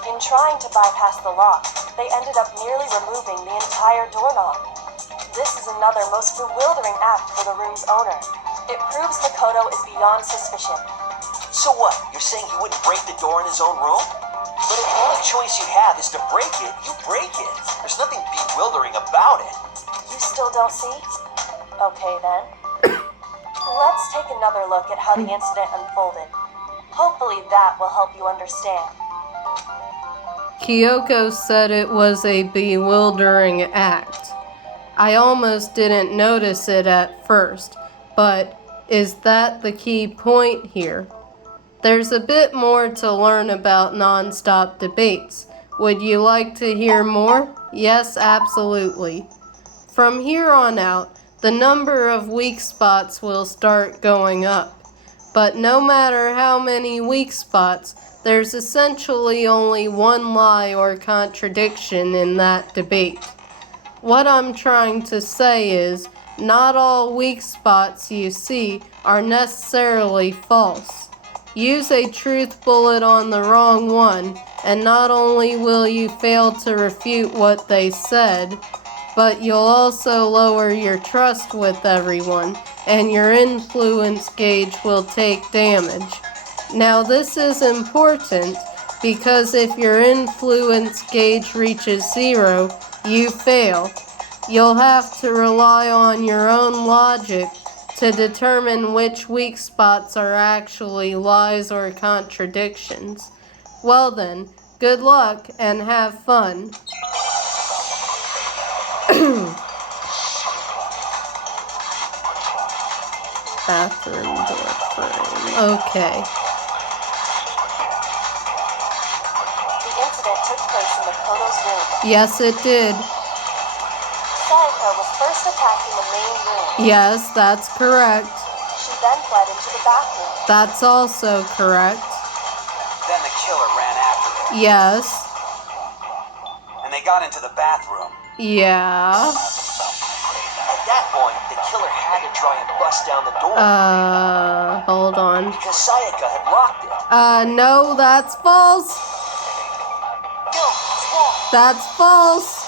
In trying to bypass the lock, they ended up nearly removing the entire doorknob. This is another most bewildering act for the room's owner. It proves Makoto is beyond suspicion. So what? You're saying he wouldn't break the door in his own room? But if the only choice you have is to break it, you break it. There's nothing bewildering about it. You still don't see? Okay then. Let's take another look at how the incident unfolded. Hopefully that will help you understand. Kyoko said it was a bewildering act. I almost didn't notice it at first, but is that the key point here? There's a bit more to learn about non-stop debates. Would you like to hear more? Yes, absolutely. From here on out, the number of weak spots will start going up. But no matter how many weak spots, there's essentially only one lie or contradiction in that debate. What I'm trying to say is, not all weak spots you see are necessarily false. Use a truth bullet on the wrong one, and not only will you fail to refute what they said, but you'll also lower your trust with everyone, and your influence gauge will take damage. Now this is important, because if your influence gauge reaches 0, you fail. You'll have to rely on your own logic to determine which weak spots are actually lies or contradictions. Well then, good luck and have fun. Bathroom door frame. Okay. The incident took place in Makoto's room. Yes, it did. Sayaka was first attacked in the main room. Yes, that's correct. She then fled into the bathroom. That's also correct. Then the killer ran after her, Yes. and they got into the bathroom. Yeah. At that point, the killer had to try and bust down the door Hold on. because Sayaka had locked it. No, that's false. No, it's wrong. That's false.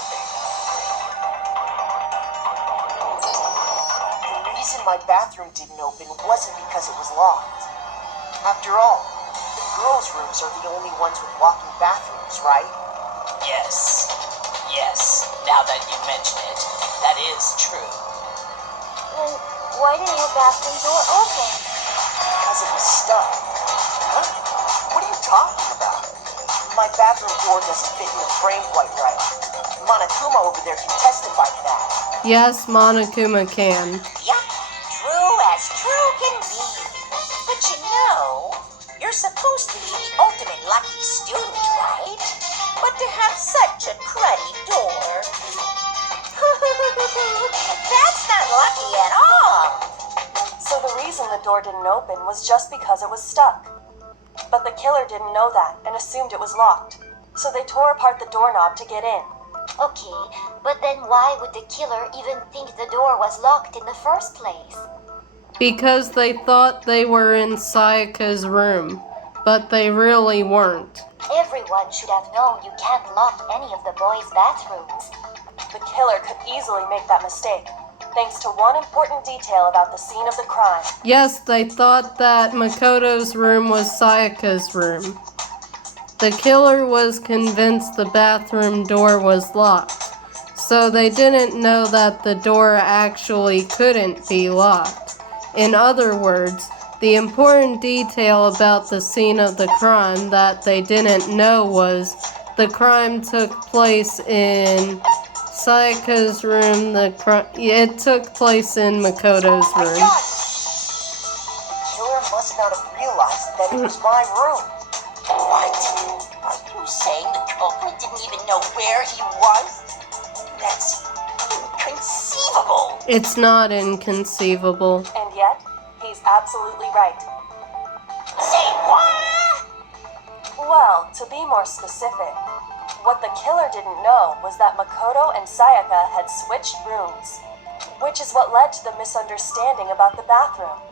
The reason my bathroom didn't open wasn't because it was locked. After all, the girls' rooms are the only ones with walking bathrooms, right? Yes. Yes. Now that you mention it, that is true. Then why didn't your bathroom door open? Because it was stuck. Huh? What are you talking about? My bathroom door doesn't fit in the frame quite right. Monokuma over there can testify to that. Yes, Monokuma can. Yep, true as true can be. But you know, you're supposed to be the ultimate lucky student, right? But to have such a cruddy door. That's not lucky at all. So the reason the door didn't open was just because it was stuck. But the killer didn't know that and assumed it was locked. So they tore apart the doorknob to get in. Okay, but then why would the killer even think the door was locked in the first place? Because they thought they were in Sayaka's room, but they really weren't. Everyone should have known you can't lock any of the boys' bathrooms. The killer could easily make that mistake, thanks to one important detail about the scene of the crime. Yes, they thought that Makoto's room was Sayaka's room. The killer was convinced the bathroom door was locked, so they didn't know that the door actually couldn't be locked. In other words, the important detail about the scene of the crime that they didn't know was the crime took place in Sayaka's room. It took place in Makoto's My room. God! The killer must not have realized that it was my room. What? Are you saying the culprit didn't even know where he was? That's inconceivable. It's not inconceivable. And yet, he's absolutely right. Say what? Well, to be more specific, what the killer didn't know was that Makoto and Sayaka had switched rooms, which is what led to the misunderstanding about the bathroom.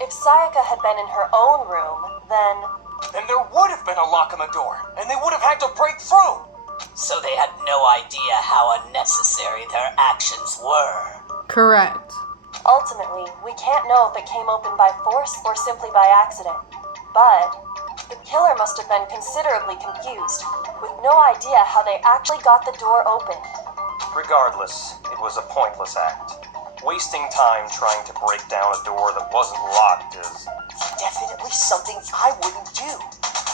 If Sayaka had been in her own room, then there would have been a lock on the door, and they would have had to break through. So they had no idea how unnecessary their actions were. Correct. ultimately, we can't know if it came open by force or simply by accident. But the killer must have been considerably confused, with no idea how they actually got the door open. Regardless, it was a pointless act. Wasting time trying to break down a door that wasn't locked is... Definitely something I wouldn't do,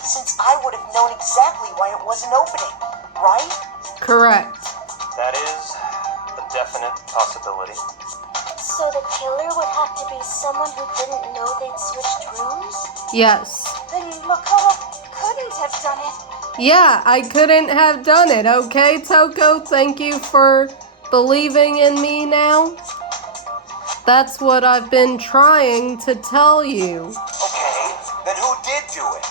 since I would have known exactly why it wasn't opening, right? Correct. That is a definite possibility. So the killer would have to be someone who didn't know they'd switched rooms? Yes. Then Makoto couldn't have done it. Yeah, I couldn't have done it, okay, Toko? Thank you for believing in me now. That's what I've been trying to tell you. Okay, then who did do it?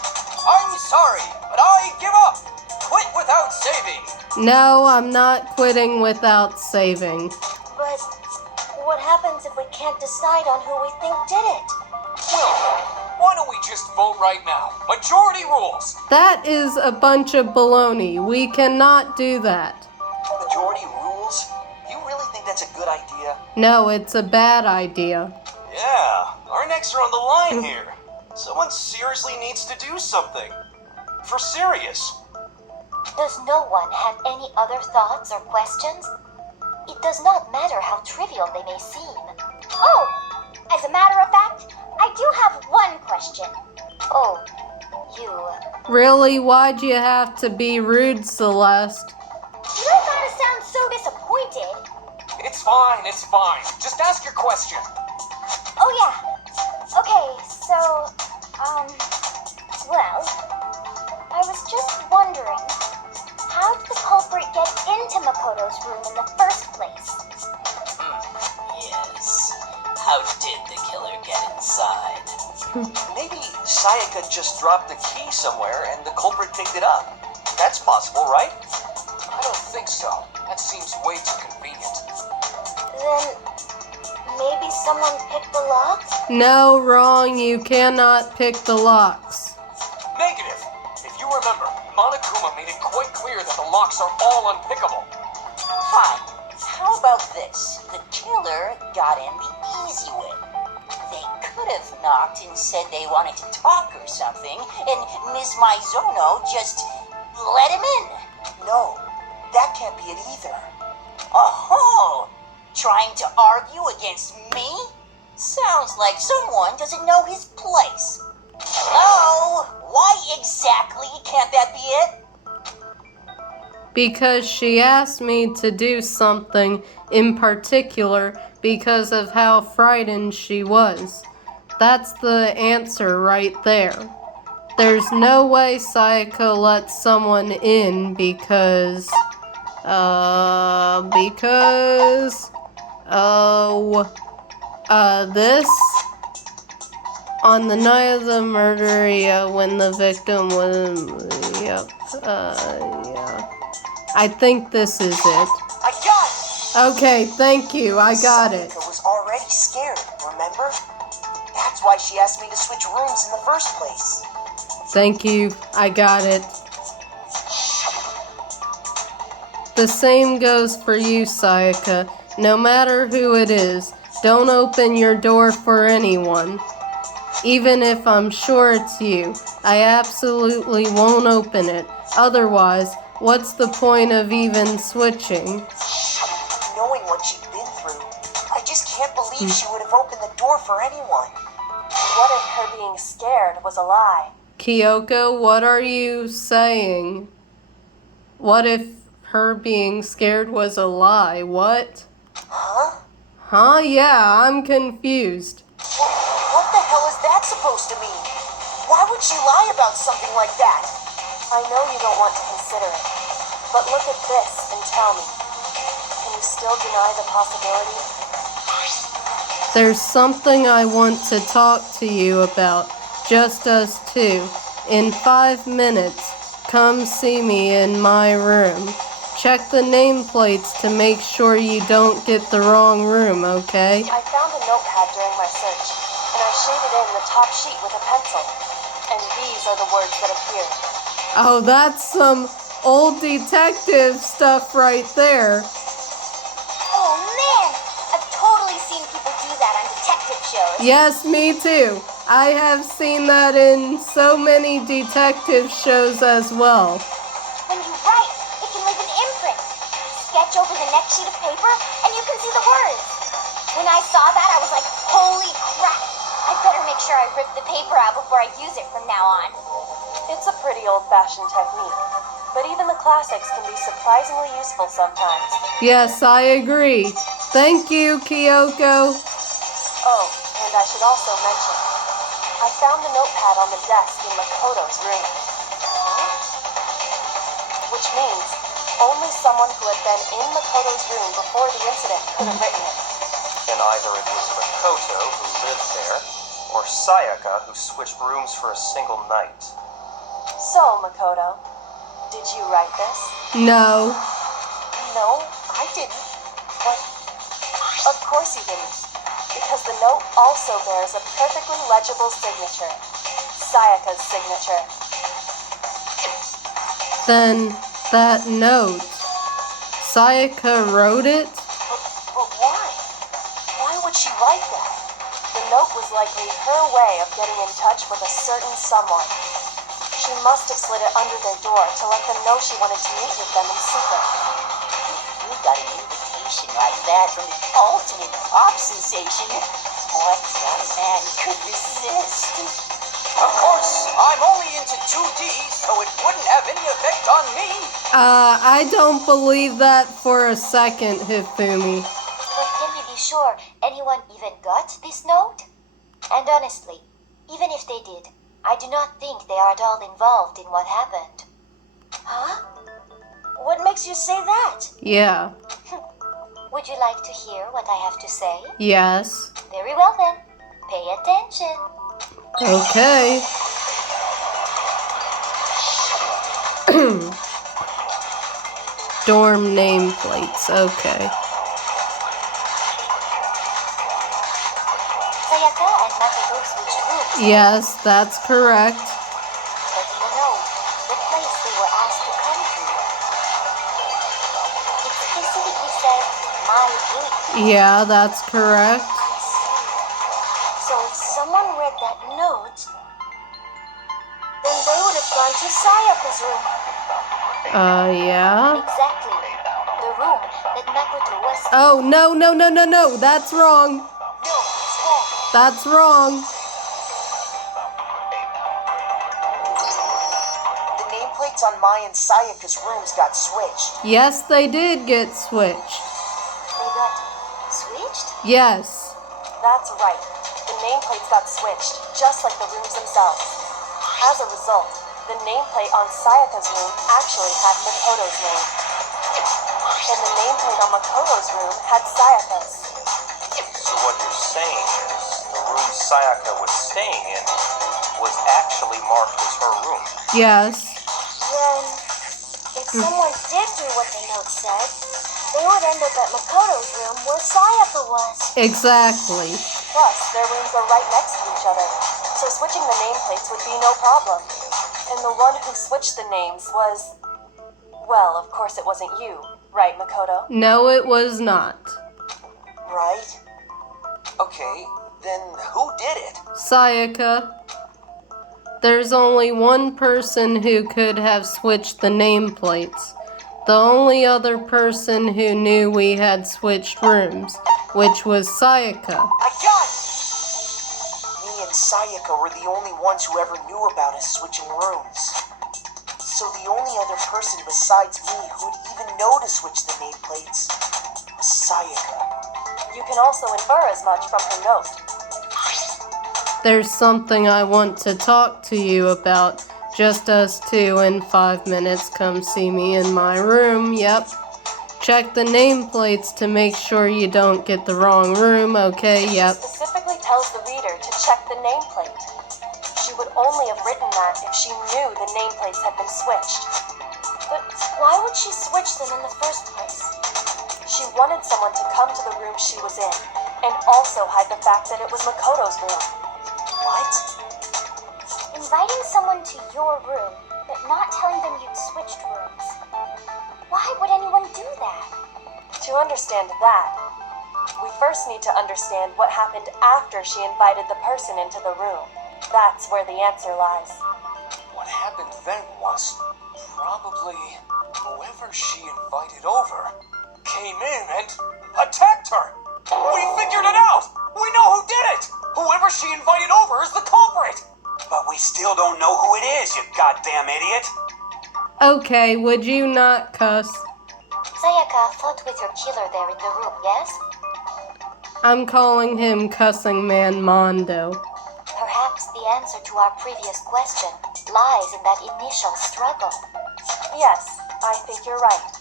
I'm sorry, but I give up. Quit without saving. No, I'm not quitting without saving. But what happens if we can't decide on who we think did it? Well, why don't we just vote right now? Majority rules. That is a bunch of baloney. We cannot do that. Majority rules? You really think that's a good idea? No, it's a bad idea. Yeah, our necks are on the line here. Someone seriously needs to do something. For serious. Does no one have any other thoughts or questions? It does not matter how trivial they may seem. Oh, as a matter of fact, I do have one question. Oh, you... Really? Why'd you have to be rude, Celeste? You don't gotta sound so disappointed. It's fine, it's fine. Just ask your question. Oh yeah. Okay, so, well, I was just wondering, how did the culprit get into Makoto's room in the first place? Yes. How did the killer get inside? Maybe Sayaka just dropped the key somewhere and the culprit picked it up. That's possible, right? I don't think so. That seems way too convenient. Then, maybe someone picked the lock? No, wrong. You cannot pick the locks. Negative. If you remember, Monokuma made it quite clear that the locks are all unpickable. Fine. How about this? The killer got in the easy way. They could have knocked and said they wanted to talk or something, and Ms. Maizono just let him in. No, that can't be it either. Oh, trying to argue against me? Sounds like someone doesn't know his place. Hello? Why exactly can't that be it? Because she asked me to do something in particular because of how frightened she was. That's the answer right there. There's no way Sayaka lets someone in because this on the night of the murder, when the victim was, yeah. I think this is it. I got it! Okay, thank you. I got it. Sayaka was already scared, remember? That's why she asked me to switch rooms in the first place. Thank you. I got it. The same goes for you, Sayaka. No matter who it is, don't open your door for anyone. Even if I'm sure it's you, I absolutely won't open it. Otherwise, what's the point of even switching? Knowing what she'd been through, I just can't believe she would have opened the door for anyone. What if her being scared was a lie? Kyoko, what are you saying? What if her being scared was a lie? What? Huh? Huh? Yeah, I'm confused. What the hell is that supposed to mean? Why would she lie about something like that? I know you don't want to consider it, but look at this and tell me. Can you still deny the possibility? There's something I want to talk to you about. Just us two. In 5 minutes, come see me in my room. Check the nameplates to make sure you don't get the wrong room, okay? I found a notepad during my search, and I shaded in the top sheet with a pencil. And these are the words that appeared. Oh, that's some old detective stuff right there. Oh man! I've totally seen people do that on detective shows. Yes, me too. I have seen that in so many detective shows as well. When you write, it can leave an imprint. Sketch over the next sheet of paper, and you can see the words. When I saw that, I was like, holy crap! I better make sure I rip the paper out before I use it from now on. It's a pretty old-fashioned technique, but even the classics can be surprisingly useful sometimes. Yes, I agree. Thank you, Kyoko. Oh, and I should also mention, I found the notepad on the desk in Makoto's room. Which means only someone who had been in Makoto's room before the incident could have written it. And either it was Makoto who lived there, or Sayaka who switched rooms for a single night. So, Makoto, did you write this? No. No, I didn't. But of course you didn't, because the note also bears a perfectly legible signature. Sayaka's signature. Then that note. Sayaka wrote it? But why? Why would she write that? The note was likely her way of getting in touch with a certain someone. She must have slid it under their door to let them know she wanted to meet with them in secret. You got an invitation like that from the ultimate pop sensation. What young man could resist? Of course, I'm only into 2D, so it wouldn't have any effect on me. I don't believe that for a second, Hifumi. But can we be sure anyone even got this note? And honestly, even if they did, I do not think they are at all involved in what happened. Huh? What makes you say that? Yeah. Would you like to hear what I have to say? Yes. Very well then. Pay attention. Okay. Dorm nameplates, okay. Sayaka and Makoto switched rooms. Yes, that's correct. But in the note, the place they were asked to come to, it specifically said, my room. Yeah, that's correct. So if someone read that note, then they would have gone to Sayaka's room. Yeah. Exactly. The room that Makoto was Oh, no. That's wrong. No, it's wrong. That's wrong. The nameplates on Mai and Sayaka's rooms got switched. Yes, they did get switched. They got switched? Yes. That's right. The nameplates got switched, just like the rooms themselves. As a result, the nameplate on Sayaka's room actually had Makoto's name. And the nameplate on Makoto's room had Sayaka's. So what you're saying is, the room Sayaka was staying in was actually marked as her room. Yes. Then, if if someone did do what the note said, they would end up at Makoto's room where Sayaka was. Exactly. Plus, their rooms are right next to each other, so switching the nameplates would be no problem. And the one who switched the names was... Well, of course it wasn't you, right, Makoto? No, it was not. Right? Okay, then who did it? Sayaka. There's only one person who could have switched the nameplates. The only other person who knew we had switched rooms, which was Sayaka. I got it! Me and Sayaka were the only ones who ever knew about us switching rooms. So the only other person besides me who would even know to switch the nameplates was Sayaka. You can also infer as much from her note. There's something I want to talk to you about. Just us two in 5 minutes. Come see me in my room. Yep. Check the nameplates to make sure you don't get the wrong room. Okay, yep. She specifically tells the reader to check the nameplate. She would only have written that if she knew the nameplates had been switched. But why would she switch them in the first place? She wanted someone to come to the room she was in, and also hide the fact that it was Makoto's room. What? Inviting someone to your room, but not telling them you'd switched rooms. Why would anyone do that? To understand that, we first need to understand what happened after she invited the person into the room. That's where the answer lies. What happened then was probably whoever she invited over came in and attacked her. We figured it out! We know who did it! Whoever she invited over is the culprit! But we still don't know who it is, you goddamn idiot! Okay, would you not cuss? Sayaka fought with your killer there in the room, yes? I'm calling him Cussing Man Mondo. Perhaps the answer to our previous question lies in that initial struggle. Yes, I think you're right.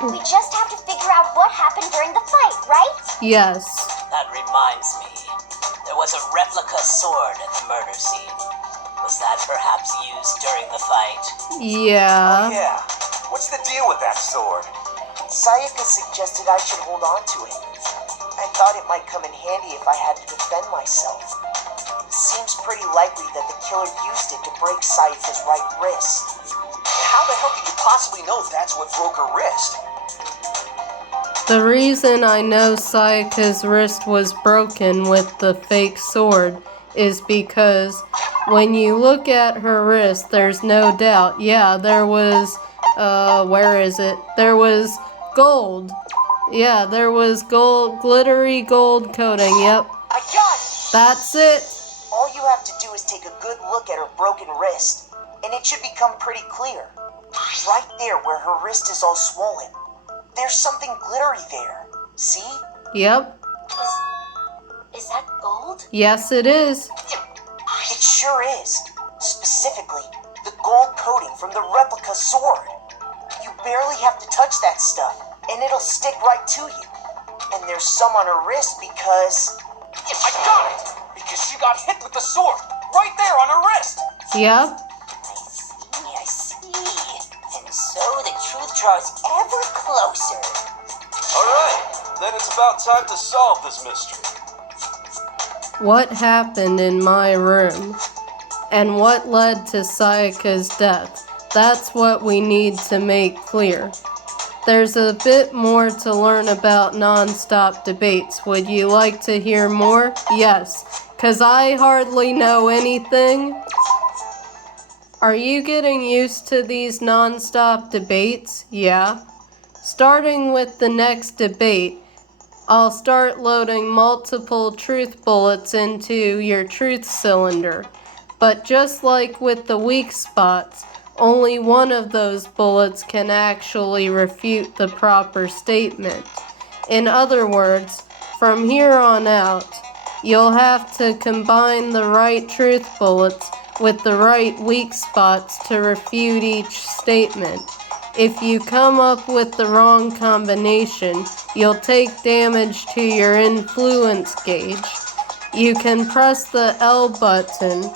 Then we just have to figure out what happened during the fight, right? Yes. That reminds me. There was a replica sword at the murder scene. Was that perhaps used during the fight? Yeah. Oh yeah. What's the deal with that sword? Sayaka suggested I should hold on to it. I thought it might come in handy if I had to defend myself. Seems pretty likely that the killer used it to break Sayaka's right wrist. How the hell could you possibly know that's what broke her wrist? The reason I know Sayaka's wrist was broken with the fake sword is because when you look at her wrist, there's no doubt. Yeah, there was, where is it? There was gold. Yeah, there was gold, glittery gold coating, yep. I got it! That's it. All you have to do is take a good look at her broken wrist, and it should become pretty clear. Right there where her wrist is all swollen. There's something glittery there. See? Yep. Is that gold? Yes, it is. It sure is. Specifically, the gold coating from the replica sword. You barely have to touch that stuff, and it'll stick right to you. And there's some on her wrist because... I got it! Because she got hit with the sword, right there on her wrist! Yep. I see. And so the truth draws ever closer. Alright, then it's about time to solve this mystery. What happened in my room? And what led to Sayaka's death? That's what we need to make clear. There's a bit more to learn about non-stop debates. Would you like to hear more? Yes, 'cause I hardly know anything. Are you getting used to these non-stop debates? Yeah. Starting with the next debate, I'll start loading multiple truth bullets into your truth cylinder. But just like with the weak spots, only one of those bullets can actually refute the proper statement. In other words, from here on out, you'll have to combine the right truth bullets with the right weak spots to refute each statement. If you come up with the wrong combination, you'll take damage to your influence gauge. You can press the L button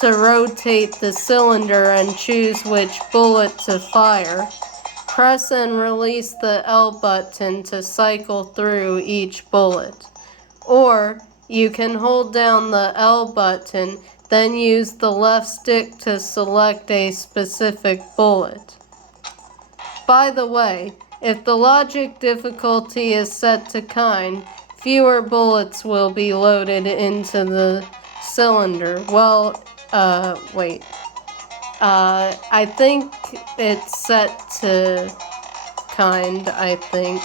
to rotate the cylinder and choose which bullet to fire. Press and release the L button to cycle through each bullet. Or you can hold down the L button, then use the left stick to select a specific bullet. By the way, if the logic difficulty is set to kind, fewer bullets will be loaded into the cylinder. Well, wait. I think it's set to kind, I think.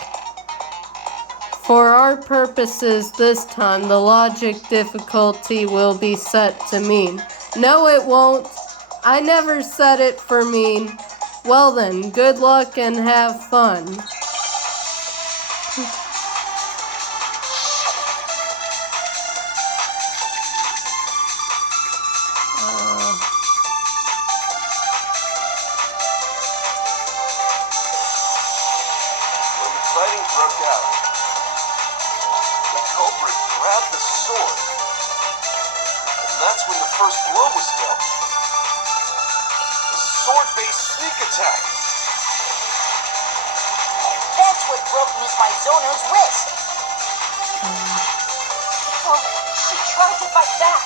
For our purposes this time, the logic difficulty will be set to mean. No, it won't. I never set it for mean. Well then, good luck and have fun. When the fighting broke out, the culprit grabbed the sword, and that's when the first blow was dealt. The sword-based sneak attack. That's what broke Miss Mizono's wrist. Oh, she tried to fight back.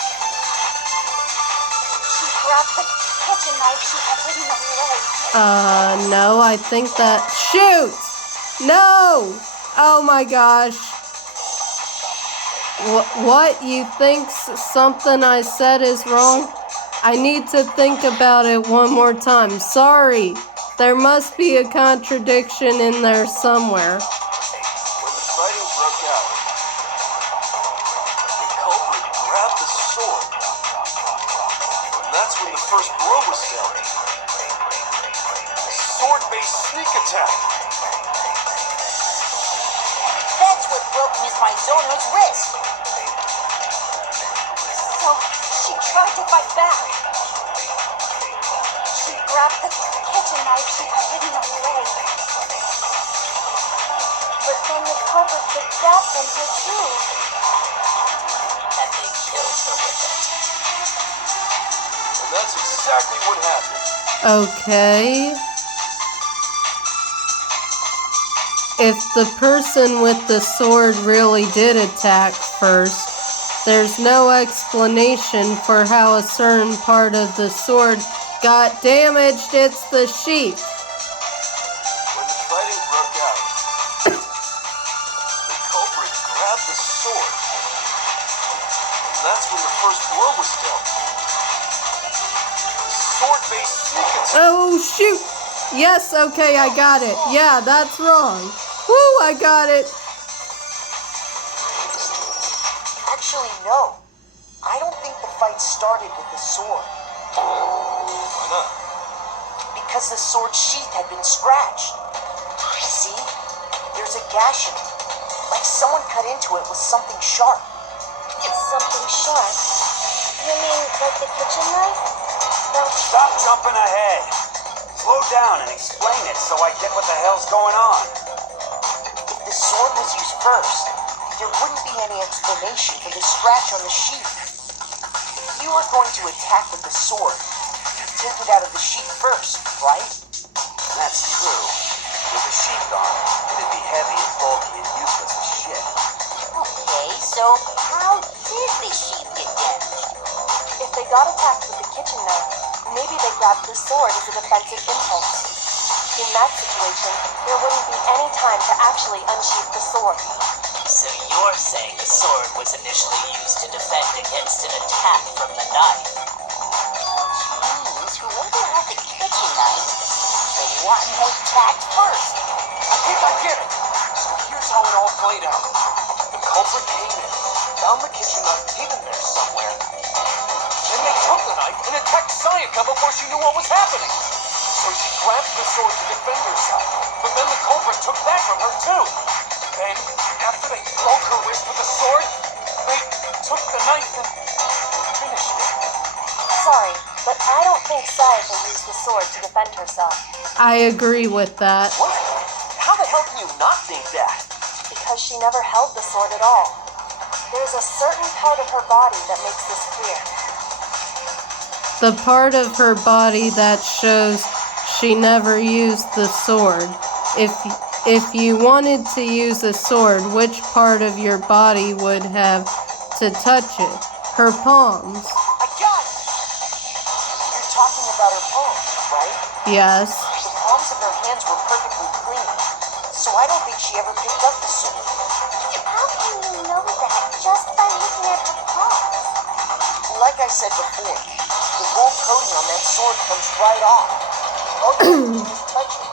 She grabbed the kitchen knife she had hidden away. No, I think that... Shoot! No! Oh my gosh. What? You think something I said is wrong? I need to think about it one more time. Sorry. There must be a contradiction in there somewhere. When the fighting broke out, the culprit grabbed the sword, and that's when the first blow was dealt. The sword-based sneak attack. That's what broke Miss Mizono's wrist. So she tried to fight back. She grabbed the kitchen knife she had hidden away. But then the culprit took that from her too. And they killed her with it. And that's exactly what happened. Okay. If the person with the sword really did attack first, there's no explanation for how a certain part of the sword got damaged. It's the sheath. When the fighting broke out, the culprit grabbed the sword, and that's when the first blow was dealt. The sword-based sneak attack. Oh, shoot. Yes, okay, I got it. Yeah, that's wrong. Woo, I got it. Actually, no. I don't think the fight started with the sword. Why not? Because the sword sheath had been scratched. See? There's a gash in it. Like someone cut into it with something sharp. Something sharp. You mean like the kitchen knife? No. Stop jumping ahead. Slow down and explain it so I get what the hell's going on. If the sword was used first, there wouldn't be any explanation for the scratch on the sheath. If you were going to attack with the sword, you'd take it out of the sheath first, right? That's true. With the sheath on, it'd be heavy and bulky and useless as shit. Okay, so how did the sheath get damaged? If they got attacked with the kitchen knife, maybe they grabbed the sword as a defensive impulse. In that situation, there wouldn't be any time to actually unsheath the sword. So you're saying the sword was initially used to defend against an attack from the knife? Which means whoever had the kitchen knife, the one who attacked first. I think I get it. So here's how it all played out. The culprit came in, found the kitchen knife hidden there somewhere. Then they took the knife and attacked Sayaka before she knew what was happening. So she grabbed the sword to defend herself, but then the culprit took that from her too. Then, after they broke her wrist with the sword, they took the knife and finished it. Sorry, but I don't think Sayaka used the sword to defend herself. I agree with that. What? How the hell can you not think that? Because she never held the sword at all. There's a certain part of her body that makes this clear. the part of her body that shows she never used the sword. If you wanted to use a sword, which part of your body would have to touch it? Her palms. I got it! You're talking about her palms, right? Yes. The palms of her hands were perfectly clean, so I don't think she ever picked up the sword. How can you know that just by looking at her palms? Like I said before, the gold coating on that sword comes right off. All you have to do is touch it.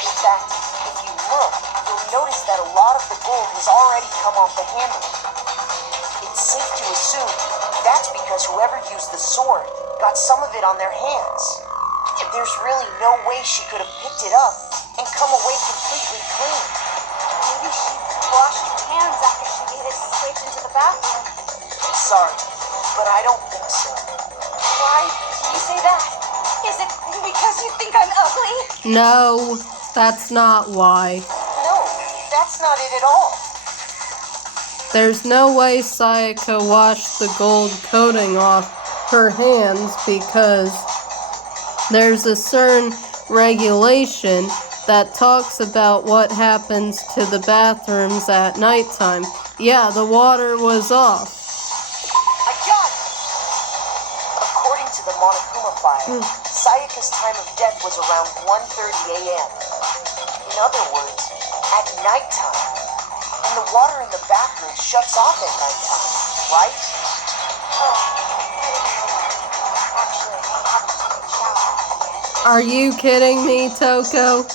In fact, if you look, you'll notice that a lot of the gold has already come off the handle. It's safe to assume that's because whoever used the sword got some of it on their hands. There's really no way she could have picked it up and come away completely clean. Maybe she washed her hands after she escaped into the bathroom. Sorry, but I don't think so. Why do you say that? Is it because you think I'm ugly? No, that's not why. No, that's not it at all. There's no way Sayaka washed the gold coating off her hands because there's a certain regulation that talks about what happens to the bathrooms at nighttime. Yeah, the water was off. I got it! According to the Monokuma file, Sayaka's time of death was around 1:30 a.m. In other words, at nighttime. And the water in the bathroom shuts off at nighttime, right? Oh, I didn't know that. Actually, I haven't taken a shower. Are you kidding me, Toko?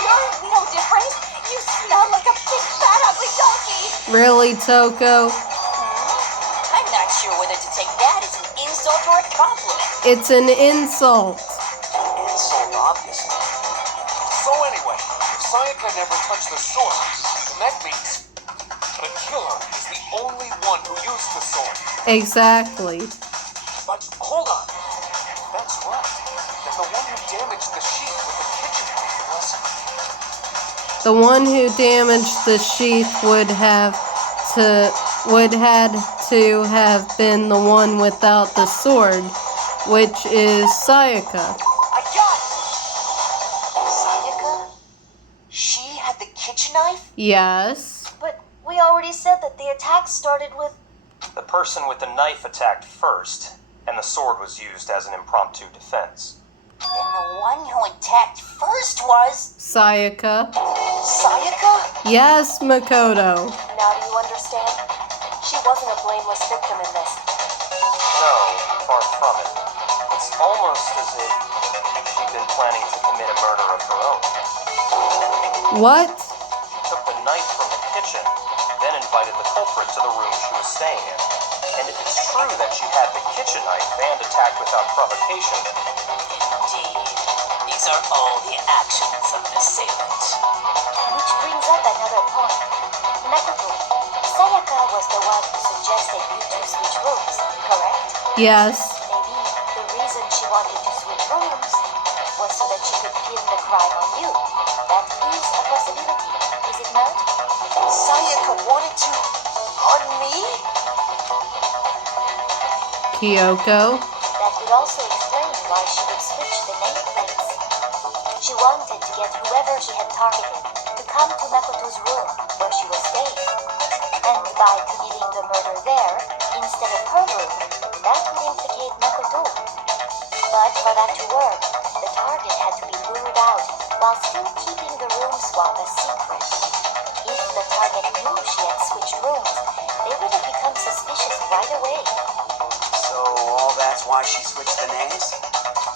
You're no different. You smell like a big fat ugly donkey. Really, Toko? I'm not sure whether to take that as an insult or a compliment. It's an insult. Insult, obviously. So anyway, if Sayaka never touched the sword, then that means the killer is the only one who used the sword. Exactly. But hold on. That's right. Then the one who damaged the sheath with the kitchen knife was... The one who damaged the sheath would had to have been the one without the sword, which is Sayaka. I got it! Sayaka? She had the kitchen knife? Yes. But we already said that the attack started with... The person with the knife attacked first, and the sword was used as an impromptu defense. Then the one who attacked first was... Sayaka. Sayaka? Yes, Makoto. Now do you understand? She wasn't a blameless victim in this. No, far from it. It's almost as if she'd been planning to commit a murder of her own. What? She took the knife from the kitchen, then invited the culprit to the room she was staying in. And if it's true that she had the kitchen knife and attacked without provocation, Indeed. These are all the actions of an assailant. Which brings up another point. Makoto, Sayaka was the one who suggested you two switch rooms, correct? Yes. Maybe the reason she wanted to switch rooms was so that she could pin the crime on you. That is a possibility, is it not? Sayaka wanted to... on me? Kyoko. That would also explain why she would switch the nameplates. She wanted to get whoever she had targeted to come to Makoto's room where she was staying. And by committing the murder there instead of her room, that would implicate Makoto. But for that to work, the target had to be lured out while still keeping the room swap a secret. If the target knew she had switched rooms, they would have become suspicious right away. So all that's why she switched the names?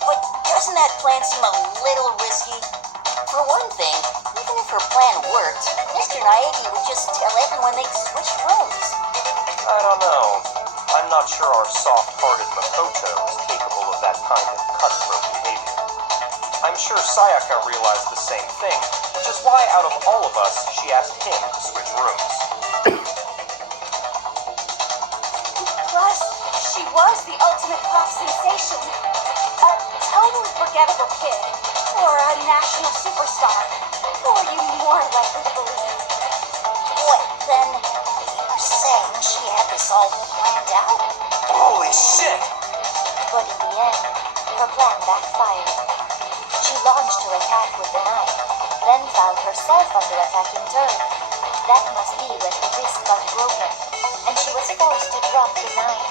But doesn't that plan seem a little risky? For one thing, even if her plan worked, Mr. Naegi would just tell everyone they switched rooms. I don't know. I'm not sure our soft-hearted Makoto is capable of that kind of cutthroat behavior. I'm sure Sayaka realized the same thing, which is why out of all of us, she asked him to switch rooms. Plus, she was the ultimate pop sensation. A totally forgettable kid. Or a national superstar. Who are you more likely to believe? Wait, then you're saying she had this all planned out. Holy shit! But in the end, her plan backfired. She launched her attack with the knife, then found herself under attack in turn. That must be when her wrist got broken, and she was forced to drop the knife.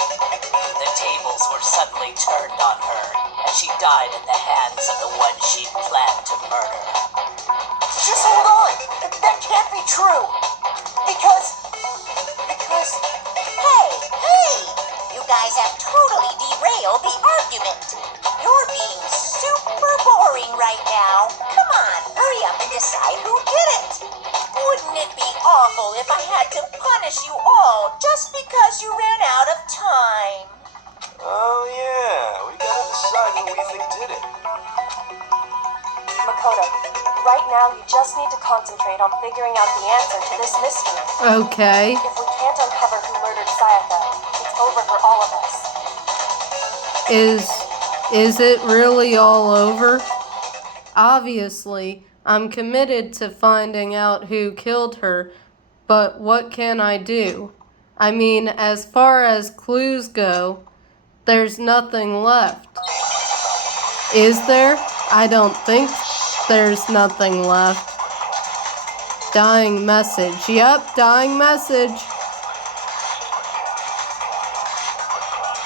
The tables were suddenly turned on her, and she died in the hands of the one she'd planned to murder. Just hold on! That can't be true! Because... Hey! You guys have totally derailed the argument. You're being super boring right now. Come on, hurry up and decide who did it. Wouldn't it be awful if I had to punish you all just because you ran out of time? Oh yeah, we gotta decide who we think did it. Makoto, right now you just need to concentrate on figuring out the answer to this mystery. Okay. If we can't uncover who murdered Sayaka, it's over for all of us. Is it really all over? Obviously, I'm committed to finding out who killed her, but what can I do? I mean, as far as clues go, there's nothing left. Is there? I don't think there's nothing left. Dying message. Yep, dying message.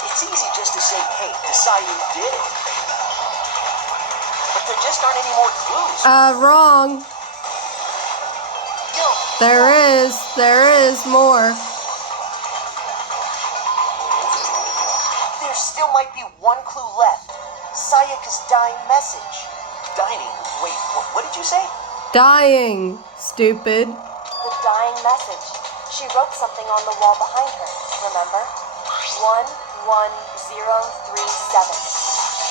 It's easy just to say, hey, decide who did it. But there just aren't any more clues. Wrong. No. There is more. There still might be one clue left. Sayaka's dying message. Dining? Wait, what did you say? Dying, stupid. The dying message. She wrote something on the wall behind her, remember? 11037.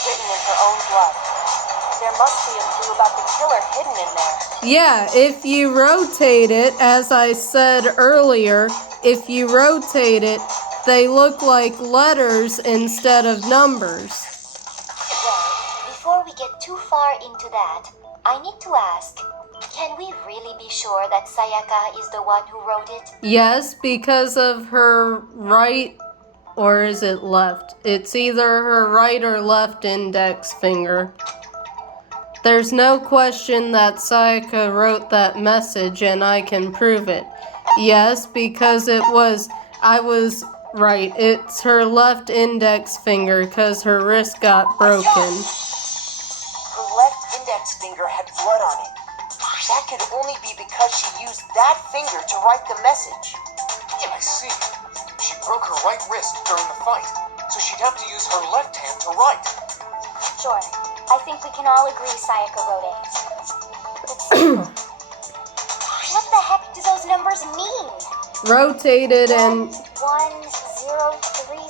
Written in her own blood. There must be a clue about the killer hidden in there. Yeah, if you rotate it, as I said earlier, if you rotate it, they look like letters instead of numbers. Well, before we get too far into that, I need to ask, can we really be sure that Sayaka is the one who wrote it? Yes, because of her right, or is it left? It's either her right or left index finger. There's no question that Sayaka wrote that message, and I can prove it. Yes, because I was right. It's her left index finger, because her wrist got broken. Her left index finger had blood on it. That could only be because she used that finger to write the message. I see. She broke her right wrist during the fight, so she'd have to use her left hand to write. Sure. I think we can all agree Sayaka wrote it. But still, what the heck do those numbers mean? Rotate it and 1037?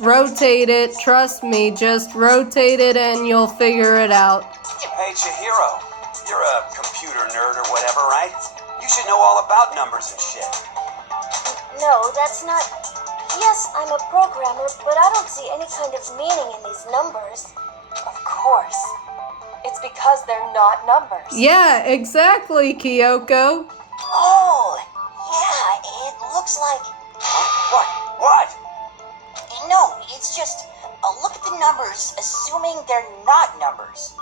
rotate it. Trust me, just rotate it and you'll figure it out. Hey, Chihiro, you're a computer nerd or whatever, right? You should know all about numbers and shit. No, that's not... Yes, I'm a programmer, but I don't see any kind of meaning in these numbers. Of course. It's because they're not numbers. Yeah, exactly, Kyoko. Oh, yeah, it looks like... What? No, it's just... look at the numbers, assuming they're not numbers.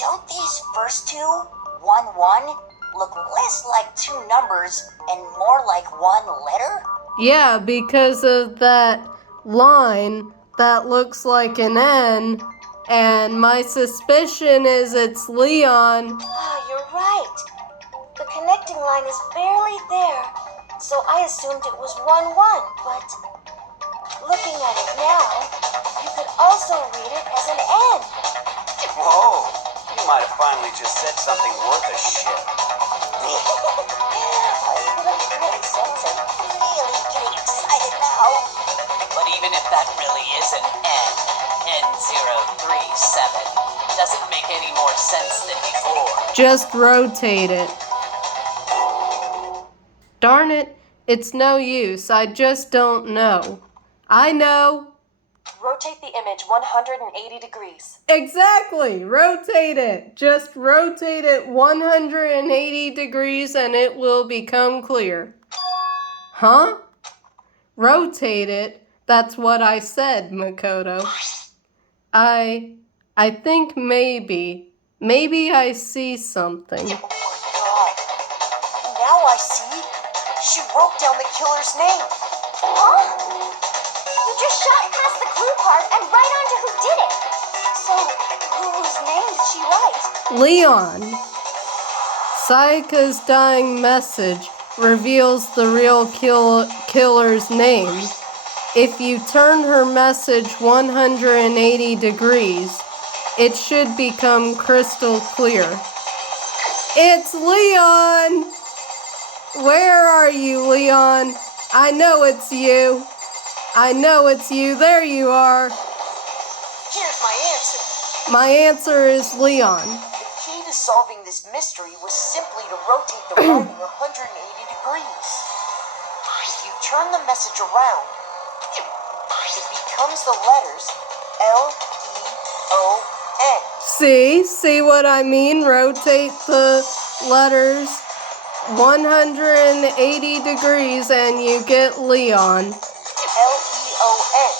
Don't these first two, 1-1, look less like two numbers and more like one letter? Yeah, because of that line that looks like an N, and my suspicion is it's Leon. Ah, you're right. The connecting line is barely there, so I assumed it was 1-1, but looking at it now, you could also read it as an N. Whoa, you might have finally just said something worth a shit. Really getting excited now. But even if that really is an N037, doesn't make any more sense than before. Just rotate it. Darn it, it's no use. I just don't know. I know. Rotate the image 180 degrees. Exactly. Rotate it. Just rotate it 180 degrees and it will become clear. Huh? Rotate it? That's what I said, Makoto. I think maybe I see something. Oh my god. Now I see. She wrote down the killer's name. Huh? You just shot past the clue part and right onto who did it. So, whose name did she write? Leon. Sayaka's dying message reveals the real killer's name. If you turn her message 180 degrees, it should become crystal clear. It's Leon! Where are you, Leon? I know it's you. I know it's you. There you are. Here's my answer. My answer is Leon. The key to solving this mystery was simply to rotate the writing 180 degrees. If you turn the message around, it becomes the letters L-E-O-N. See what I mean? Rotate the letters 180 degrees and you get Leon. L-E-O-N,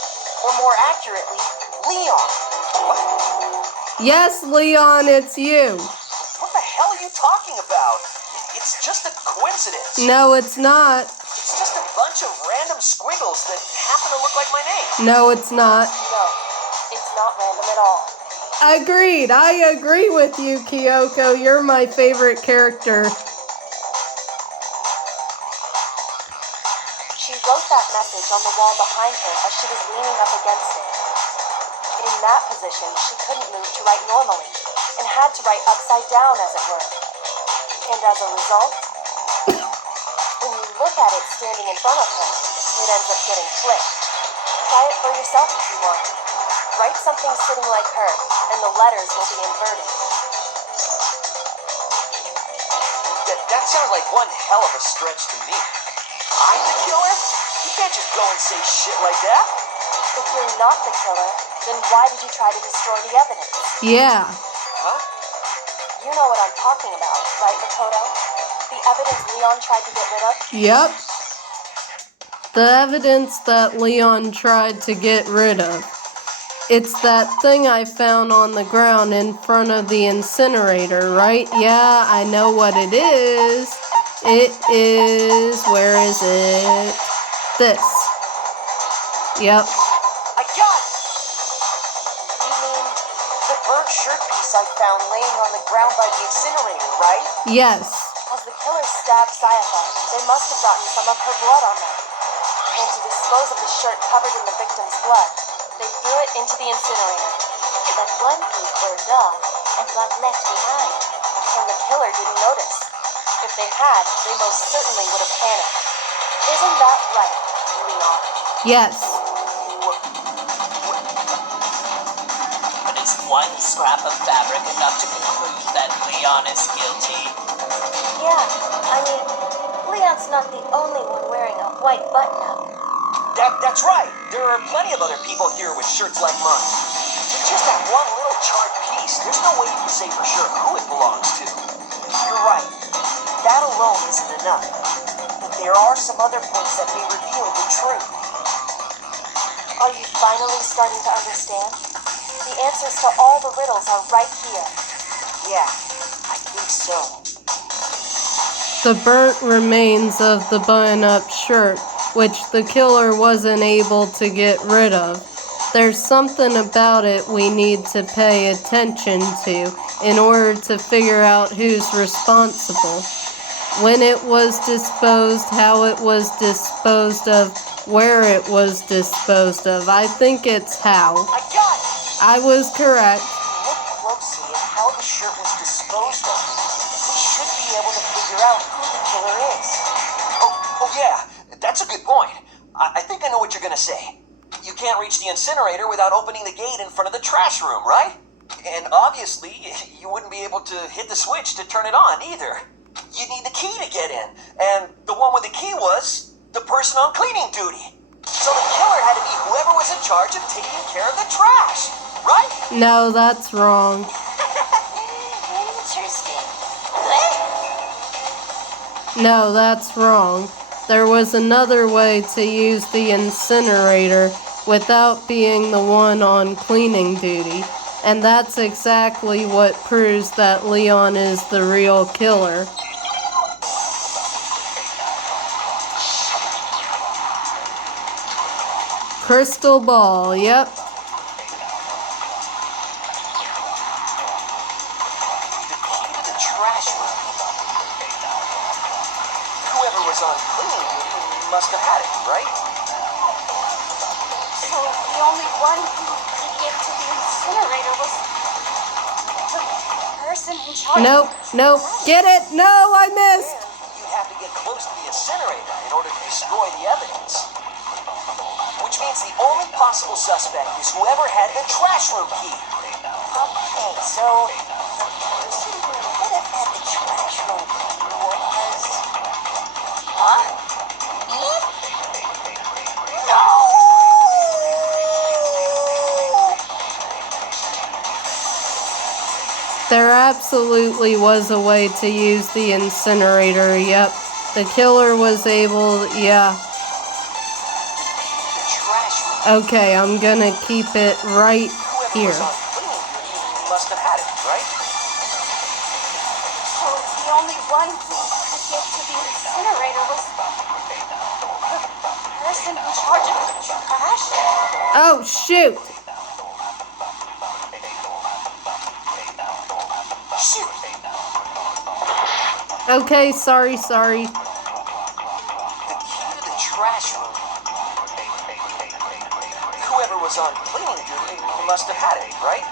or more accurately, Leon. Yes, Leon, it's you. What the hell are you talking about? It's just a coincidence. No, it's not. It's just a bunch of random squiggles that happen to look like my name. No, it's not. No, it's not random at all. Agreed. I agree with you, Kyoko. You're my favorite character. She wrote that message on the wall behind her as she was leaning up against it. In that position, she couldn't move to write normally, and had to write upside down, as it were. And as a result, when you look at it standing in front of her, it ends up getting flipped. Try it for yourself if you want. Write something sitting like her, and the letters will be inverted. That sounds like one hell of a stretch to me. I'm the killer? You can't just go and say shit like that. If you're not the killer, then why did you try to destroy the evidence? Yeah. Huh? You know what I'm talking about, right, Makoto? The evidence Leon tried to get rid of? Yep. The evidence that Leon tried to get rid of. It's that thing I found on the ground in front of the incinerator, right? Yeah, I know what it is. It is... Where is it? This. Yep. I got it! You mean the burnt shirt piece I found laying on the ground by the incinerator, right? Yes. As the killer stabbed Sayaka, they must have gotten some of her blood on them. And to dispose of the shirt covered in the victim's blood, they threw it into the incinerator. But one piece burned off and got left behind. And the killer didn't notice. If they had, they most certainly would have panicked. Isn't that right, Leon? Yes. But is one scrap of fabric enough to conclude that Leon is guilty? Yeah, I mean, Leon's not the only one wearing a white button-up. That's right. There are plenty of other people here with shirts like mine. With just that one little charred piece, there's no way you can say for sure who it belongs to. You're right. That alone isn't enough. But there are some other points that may reveal the truth. Are you finally starting to understand? The answers to all the riddles are right here. Yeah, I think so. The burnt remains of the button-up shirt, which the killer wasn't able to get rid of. There's something about it we need to pay attention to in order to figure out who's responsible. When it was disposed, how it was disposed of, where it was disposed of. I think it's how. I got it! I was correct. Look closely at how the shirt was disposed of. We should be able to figure out who the killer is. Oh yeah, that's a good point. I think I know what you're gonna say. You can't reach the incinerator without opening the gate in front of the trash room, right? And obviously, you wouldn't be able to hit the switch to turn it on either. You need the key to get in, and the one with the key was the person on cleaning duty. So the killer had to be whoever was in charge of taking care of the trash, right? No, that's wrong. Interesting. No, that's wrong. there was another way to use the incinerator without being the one on cleaning duty. And that's exactly what proves that Leon is the real killer. Crystal ball, yep. The key to the trash room. Whoever was on cleaning duty must have had it, right? So the only one who could get to the incinerator was the person in charge. Nope, nope. Get it? No, I missed. You'd have to get close to the incinerator in order to destroy the evidence. Which means the only possible suspect is whoever had the trash room key. Okay, so the person who would have had the trash room key was... Huh? Me? No! There absolutely was a way to use the incinerator, yep. The killer was able, yeah. The trash room. Okay, I'm gonna keep it right Whoever here. was on cleaning duty must have had it, right? So the only one who could get to the incinerator was the person in charge of the trash. Oh, shoot! Shoot! Okay, sorry. The key to the trash room. Whoever was on cleaning duty must have had it, right?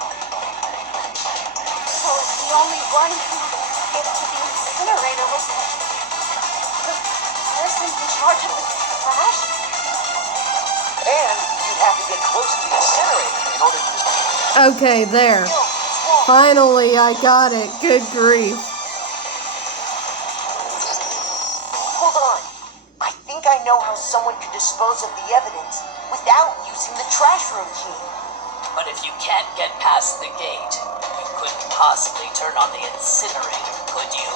So the only one who could get to the incinerator was the person in charge of the trash. And you'd have to get close to the incinerator in order to... Okay, there. Finally, I got it. Good grief. Hold on. I think I know how someone could dispose of the evidence without using the trash room key. But if you can't get past the gate, you couldn't possibly turn on the incinerator, could you?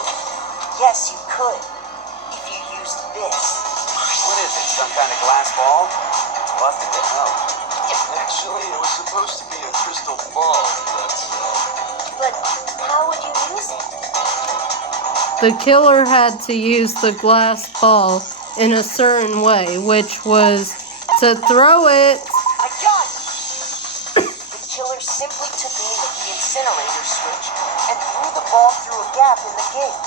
Yes, you could. If you used this. What is it, some kind of glass ball? Busted it, no. Actually, it was supposed to be a crystal ball, But how would you use it? The killer had to use the glass ball in a certain way, which was to throw it. I got it! The killer simply took aim at the incinerator switch and threw the ball through a gap in the gate.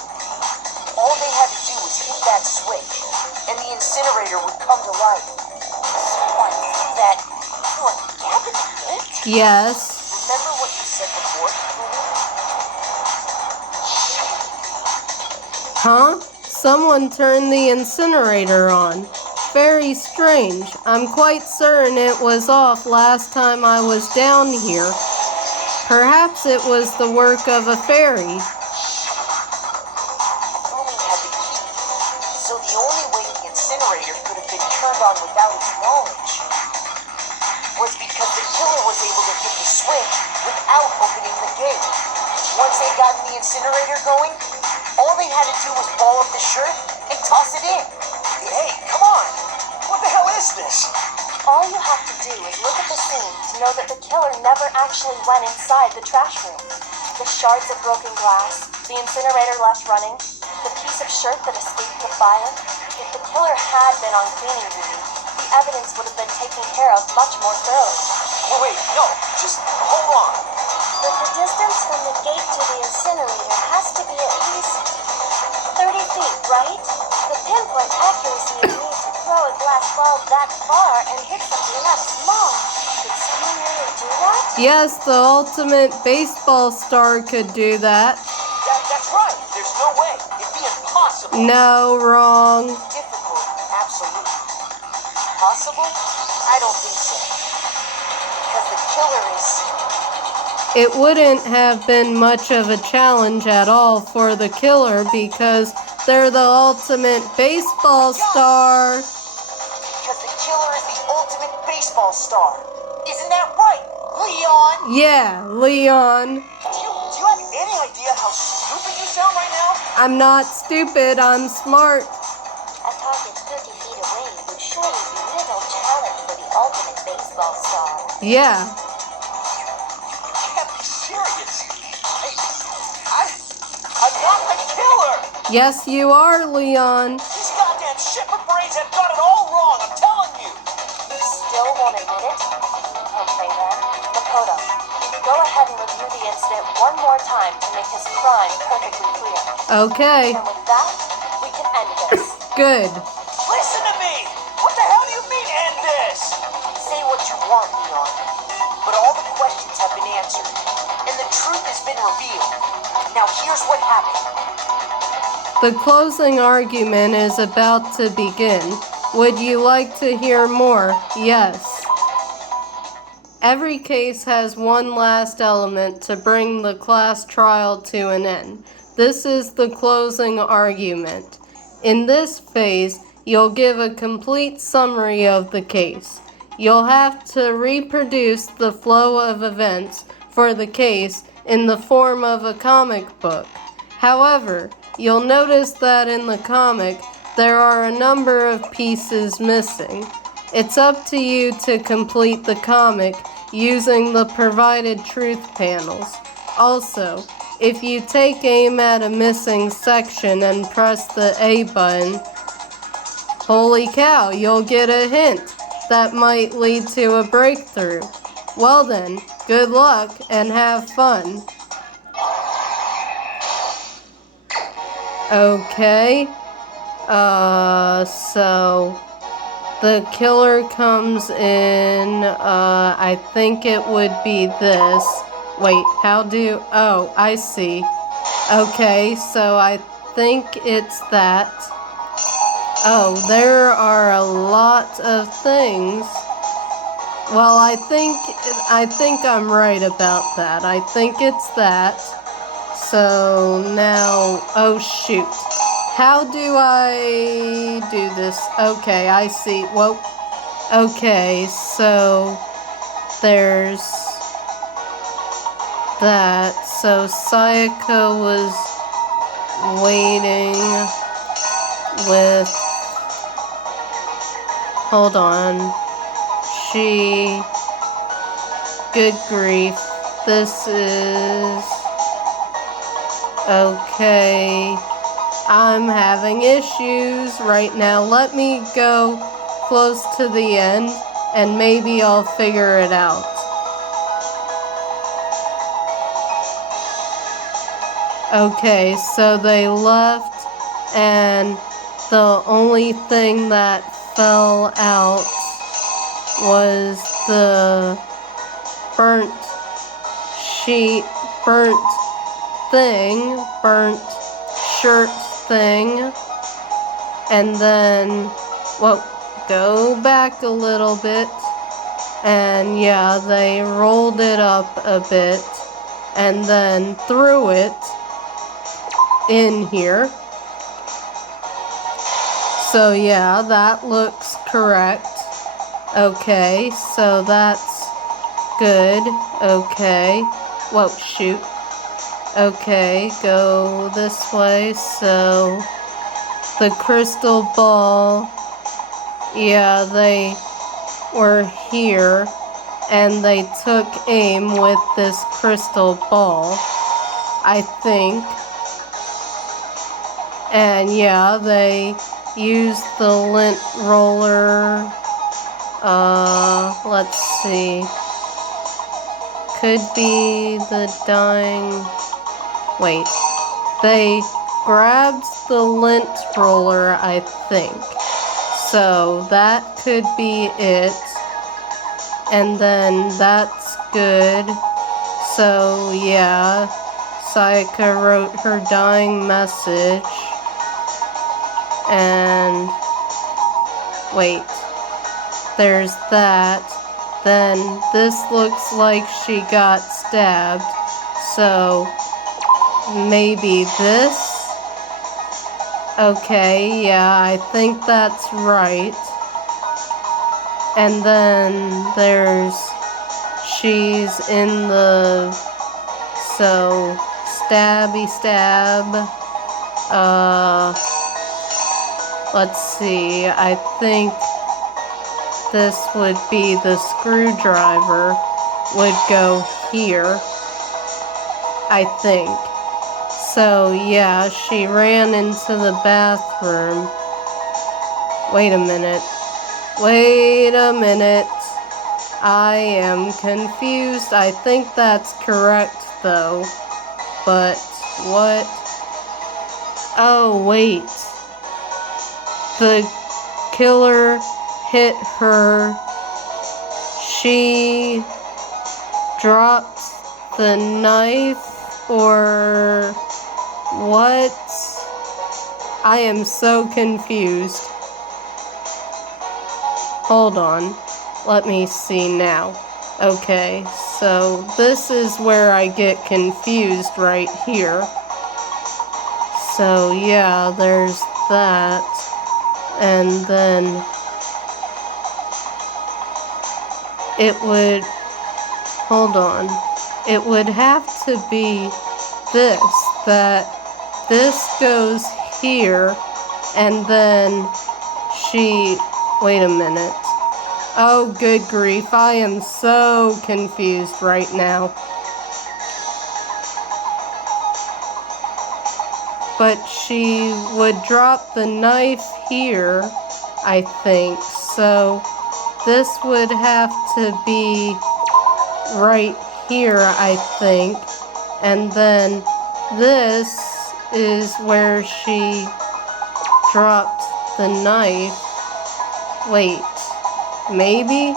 All they had to do was hit that switch, and the incinerator would come to life. So I threw that through a gap in the gate? Yes. Remember what you said before, Kumi? Huh? Someone turned the incinerator on. Very strange. I'm quite certain it was off last time I was down here. Perhaps it was the work of a fairy. Kumi had the key, so the only way the incinerator could have been turned on without his knowledge was because the killer was able to hit the switch without opening the gate. Once they got the incinerator going, all they had to do was ball up the shirt and toss it in. Hey, come on! What the hell is this? All you have to do is look at the scene to know that the killer never actually went inside the trash room. The shards of broken glass, the incinerator left running, the piece of shirt that escaped the fire. If the killer had been on cleaning duty, the evidence would have been taken care of much more thoroughly. Wait, no, just hold on. But the distance from the gate to the incinerator has to be at least 30 feet, right? The pinpoint accuracy you need to throw a glass ball that far and hit something that small. Could someone really do that? Yes, the ultimate baseball star could do that. That's right. There's no way. It'd be impossible. No, wrong. Difficult, absolutely. Possible? I don't think so. Because the killer is... It wouldn't have been much of a challenge at all for the killer because they're the ultimate baseball star. Because the killer is the ultimate baseball star. Isn't that right, Leon? Yeah, Leon. Do you have any idea how stupid you sound right now? I'm not stupid, I'm smart. A target 30 Yeah. You can't be serious. Hey, I'm not the killer. Yes, you are, Leon. These goddamn shepherd brains have got it all wrong, I'm telling you. You still won't admit it? Okay then. Makoto, go ahead and review the incident one more time to make his crime perfectly clear. Okay. And with that, we can end this. Good. Listen to me! What the hell do you mean, end this? Say what you want, Leon, but all the questions have been answered, and the truth has been revealed. Now here's what happened. The closing argument is about to begin. Would you like to hear more? Yes. Every case has one last element to bring the class trial to an end. This is the closing argument. In this phase, you'll give a complete summary of the case. You'll have to reproduce the flow of events for the case in the form of a comic book. However, you'll notice that in the comic, there are a number of pieces missing. It's up to you to complete the comic using the provided truth panels. Also, if you take aim at a missing section and press the A button, holy cow, you'll get a hint that might lead to a breakthrough. Well then, good luck and have fun. Okay, so the killer comes in, I think it would be this. Wait, oh, I see. Okay, so I think it's that. Oh, there are a lot of things. Well, I think I'm right about that. I think it's that. So now, oh shoot. How do I do this? Okay, I see. Whoa. Okay, so there's that. So Sayaka was waiting with... Hold on. Good grief. This is... Okay. I'm having issues right now. Let me go close to the end and maybe I'll figure it out. Okay, so they left and the only thing that fell out was the burnt shirt thing, and then, well, go back a little bit, and yeah, they rolled it up a bit, and then threw it in here. So yeah, that looks correct. Okay, so that's good. Okay, whoa, shoot. Okay, go this way. So the crystal ball, yeah, they were here and they took aim with this crystal ball, I think. And yeah, they used the lint roller. Let's see. Could be the dying... Wait. They grabbed the lint roller, I think. So that could be it. And then that's good. So yeah, Sayaka wrote her dying message. And wait, there's that. Then this looks like she got stabbed. So maybe this? Okay, yeah, I think that's right. And then she's in the, so, stabby stab. Let's see, I think this would be the screwdriver would go here, I think. So yeah, she ran into the bathroom. Wait a minute. Wait a minute. I am confused. I think that's correct though. But what? Oh wait. The killer hit her. She dropped the knife, or what? I am so confused. Hold on. Let me see now. Okay, so this is where I get confused right here. So yeah, there's that. And then it would, hold on, it would have to be this, that this goes here, and then she, wait a minute. Oh, good grief, I am so confused right now. But she would drop the knife here, I think. So this would have to be right here, I think. And then this is where she dropped the knife. Wait, maybe?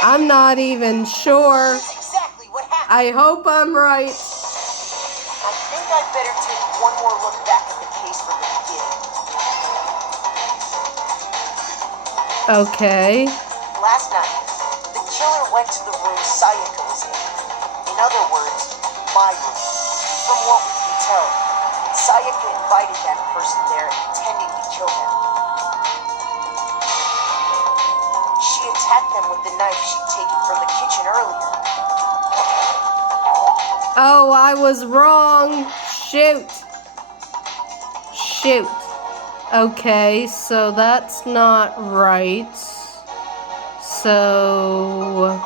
I'm not even sure. That's exactly what happened. I hope I'm right. I think I'd better take one more look back at the case from the beginning. Okay. Last night, the killer went to the room Sayaka was in. In other words, my room. From what we can tell, Sayaka invited that person there intending to kill them. She attacked them with the knife she'd taken from the kitchen earlier. Oh, I was wrong. Shoot. Shoot. Okay, so that's not right. So,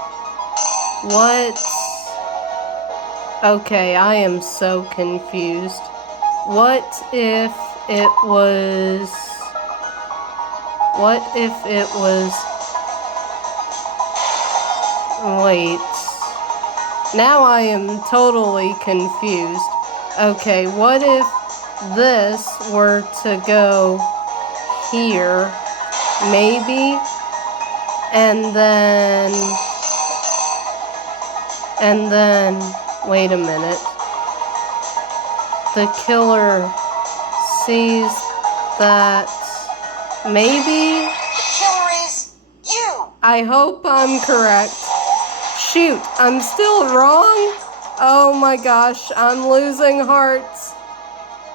what? Okay, I am so confused. What if it was... What if it was... Wait. Now I am totally confused. Okay, what if this were to go here, maybe, and then, wait a minute. The killer sees that, maybe? The killer is you! I hope I'm correct. Shoot, I'm still wrong? Oh my gosh, I'm losing hearts.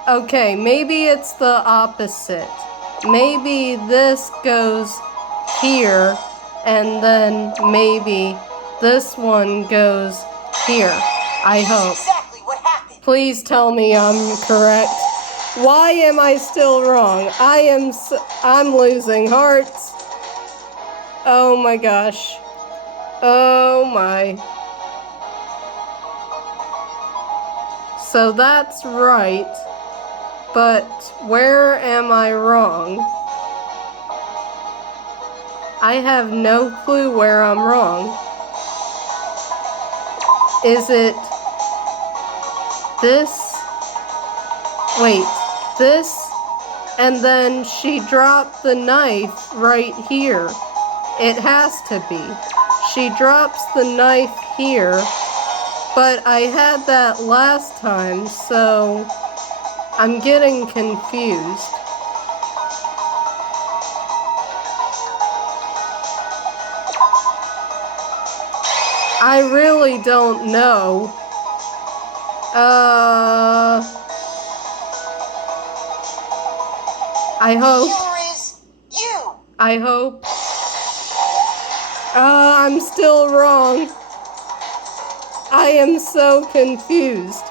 Okay, maybe it's the opposite. Maybe this goes here, and then maybe this one goes here. I hope. That's exactly what happened. Please tell me I'm correct. Why am I still wrong? I'm losing hearts. Oh my gosh. Oh my. So that's right. But where am I wrong? I have no clue where I'm wrong. Is it this? Wait, this? And then she dropped the knife right here. It has to be. She drops the knife here, but I had that last time, so I'm getting confused. I really don't know. I hope. The killer is you! I hope. I'm still wrong. I am so confused.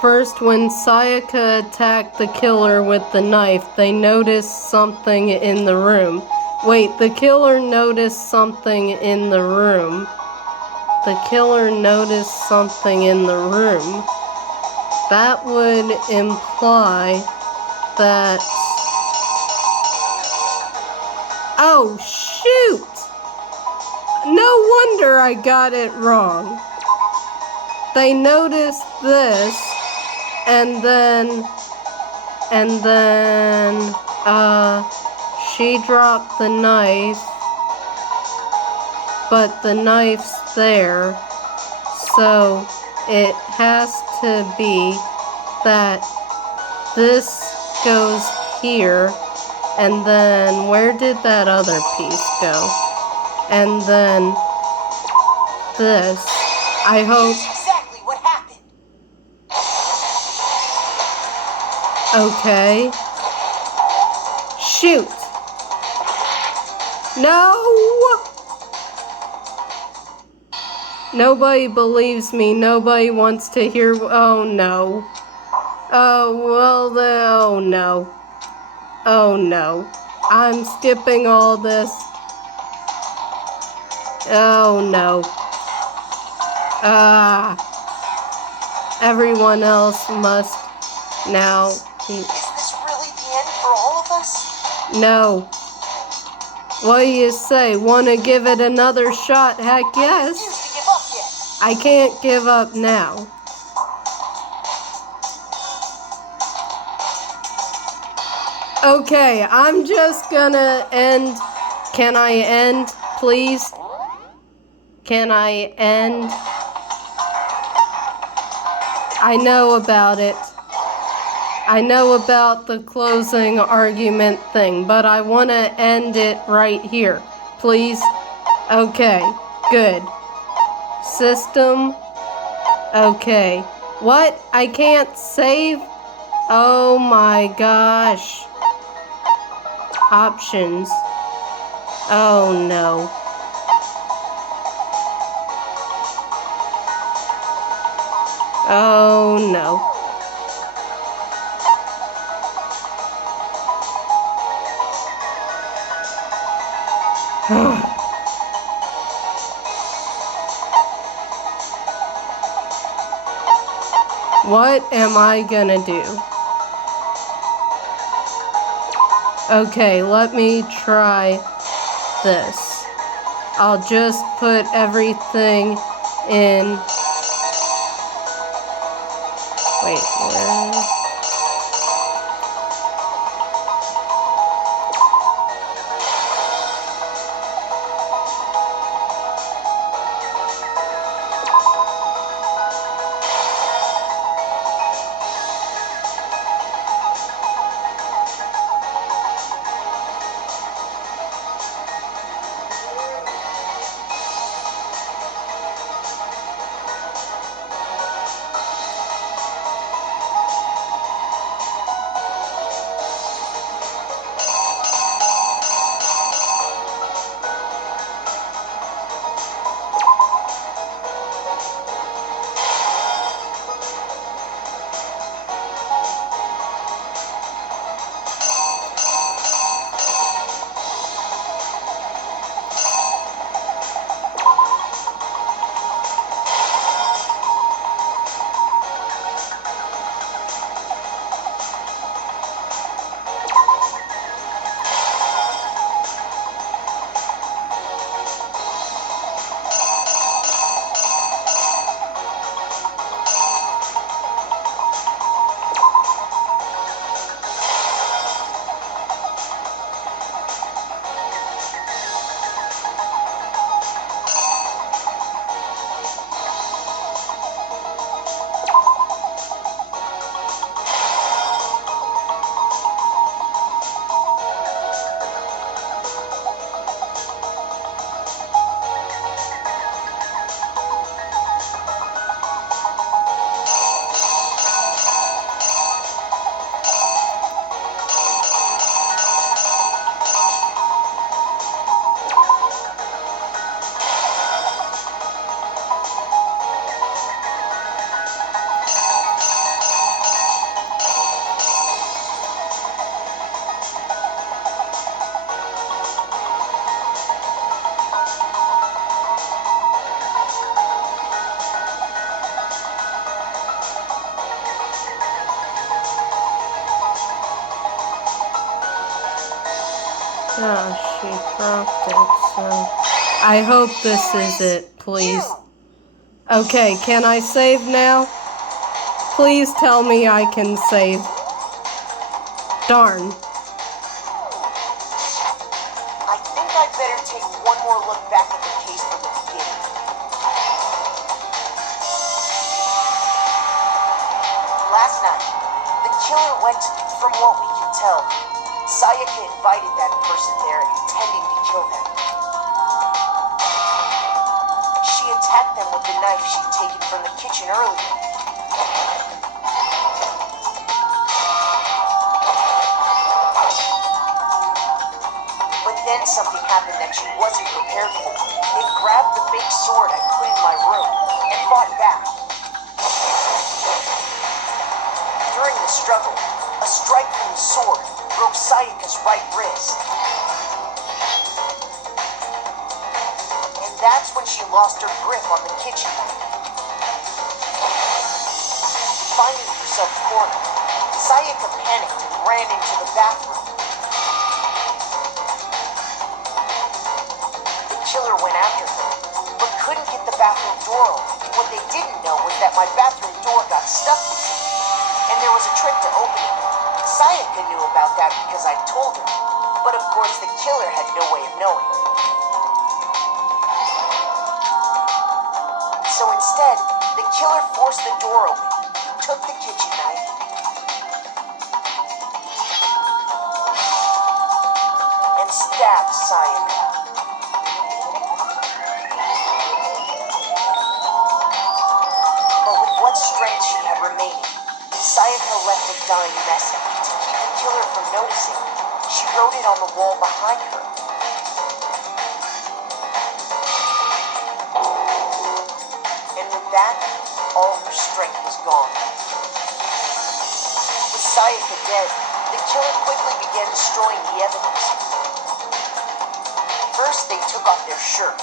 first when Sayaka attacked the killer with the knife, they noticed something in the room. Wait, the killer noticed something in the room. The killer noticed something in the room. That would imply that... Oh, shoot! No wonder I got it wrong. They noticed this, and then, she dropped the knife, but the knife's there, so it has to be that this goes here, and then where did that other piece go? And then this. I hope. Here's exactly what happened. Okay. Shoot. No! Nobody believes me. Nobody wants to hear. Oh no. Oh, well, oh no. Oh no. I'm skipping all this. Oh no. Everyone else must now. Is this really the end for all of us? No. What do you say? Wanna give it another shot? Heck yes. I refuse to give up yet. I can't give up now. Okay, I'm just gonna end. Can I end, please? Can I end? I know about it. I know about the closing argument thing, but I want to end it right here. Please? Okay, good. System? Okay. What? I can't save? Oh my gosh. Options. Oh no. Oh no. What am I gonna do? Okay, let me try this. I'll just put everything in. Wait, where? Oh, she dropped it, so... I hope this is it, please. Okay, can I save now? Please tell me I can save. Darn. I think I'd better take one more look back at the case from the beginning. Last night, the killer went, from what we can tell, Sayaka invited that person there intending to kill them. She attacked them with the knife she'd taken from the kitchen earlier. But then something happened that she wasn't prepared for. They grabbed the fake sword I put in my room and fought back. During the struggle, a strike from the sword broke Sayaka's right wrist. And that's when she lost her grip on the kitchen knife. Finding herself cornered, Sayaka panicked and ran into the bathroom. The killer went after her, but couldn't get the bathroom door open. What they didn't know was that my bathroom door got stuck, and there was a trick to open it. Sayaka knew about that because I told her, but of course the killer had no way of knowing. So instead, the killer forced the door open, took the kitchen knife, and stabbed Sayaka. But with what strength she had remaining, Sayaka left a dying message. To keep the killer from noticing, she wrote it on the wall behind her. And with that, all her strength was gone. With Sayaka dead, the killer quickly began destroying the evidence. First, they took off their shirt,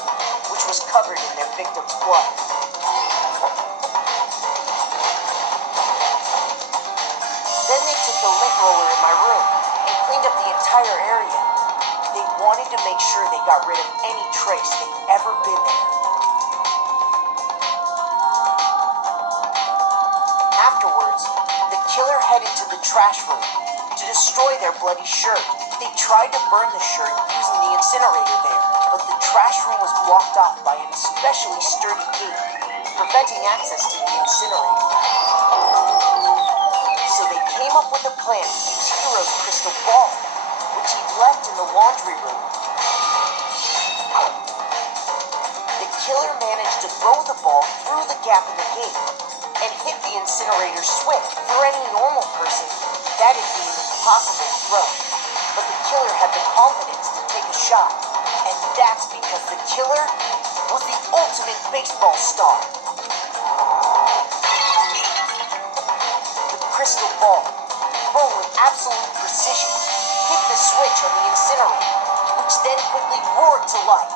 which was covered in their victim's blood. Then they took the lint roller in my room and cleaned up the entire area. They wanted to make sure they got rid of any trace they'd ever been there. Afterwards, the killer headed to the trash room to destroy their bloody shirt. They tried to burn the shirt using the incinerator there, but the trash room was blocked off by an especially sturdy gate, preventing access to the incinerator. So they came up with a plan to use Hiro's crystal ball, which he'd left in the laundry room. The killer managed to throw the ball through the gap in the gate and hit the incinerator switch. For any normal person, that'd be an impossible throw. But the killer had the confidence to take a shot, and that's because the killer was the ultimate baseball star. Crystal ball, thrown with absolute precision, hit the switch on the incinerator, which then quickly roared to life.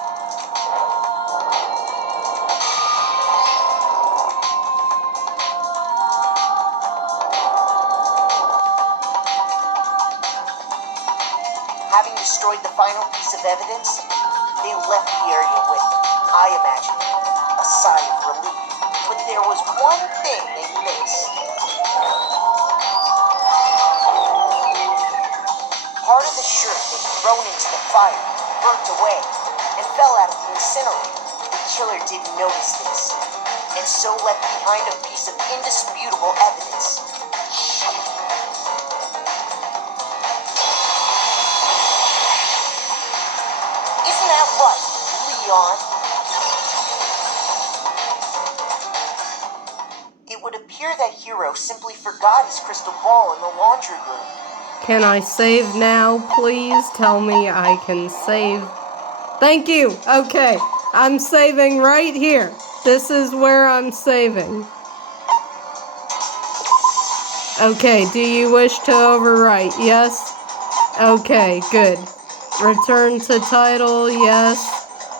Having destroyed the final piece of evidence, they left the area with, I imagine, a sigh of relief. But there was one thing they missed. Part of the shirt they'd thrown into the fire burnt away and fell out of the incinerator. The killer didn't notice this, and so left behind a piece of indisputable evidence. Isn't that right, Leon? It would appear that Hiro simply forgot his crystal ball in the laundry room. Can I save now, please? Tell me I can save. Thank you. Okay, I'm saving right here. This is where I'm saving. Okay, do you wish to overwrite? Yes? Okay, good. Return to title, yes.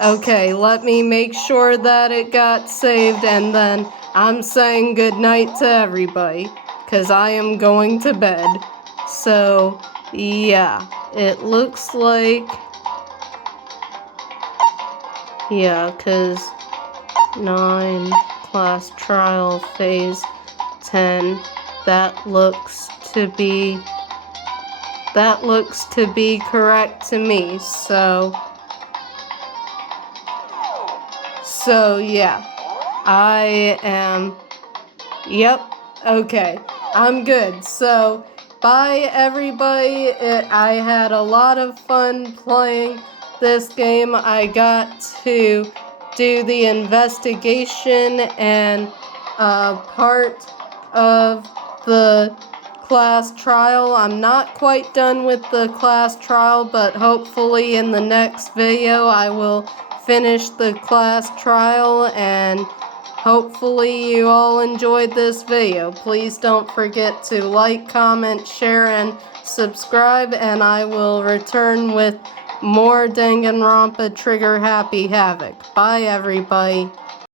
Okay, let me make sure that it got saved, and then I'm saying goodnight to everybody, because I am going to bed. So, yeah, it looks like Yeah, because 9, class trial, phase 10, that looks to be correct to me, so yeah, I am, yep, okay, I'm good. So bye everybody. I had a lot of fun playing this game. I got to do the investigation and part of the class trial. I'm not quite done with the class trial, but hopefully in the next video I will finish the class trial, and hopefully you all enjoyed this video. Please don't forget to like, comment, share, and subscribe, and I will return with more Danganronpa Trigger Happy Havoc. Bye everybody.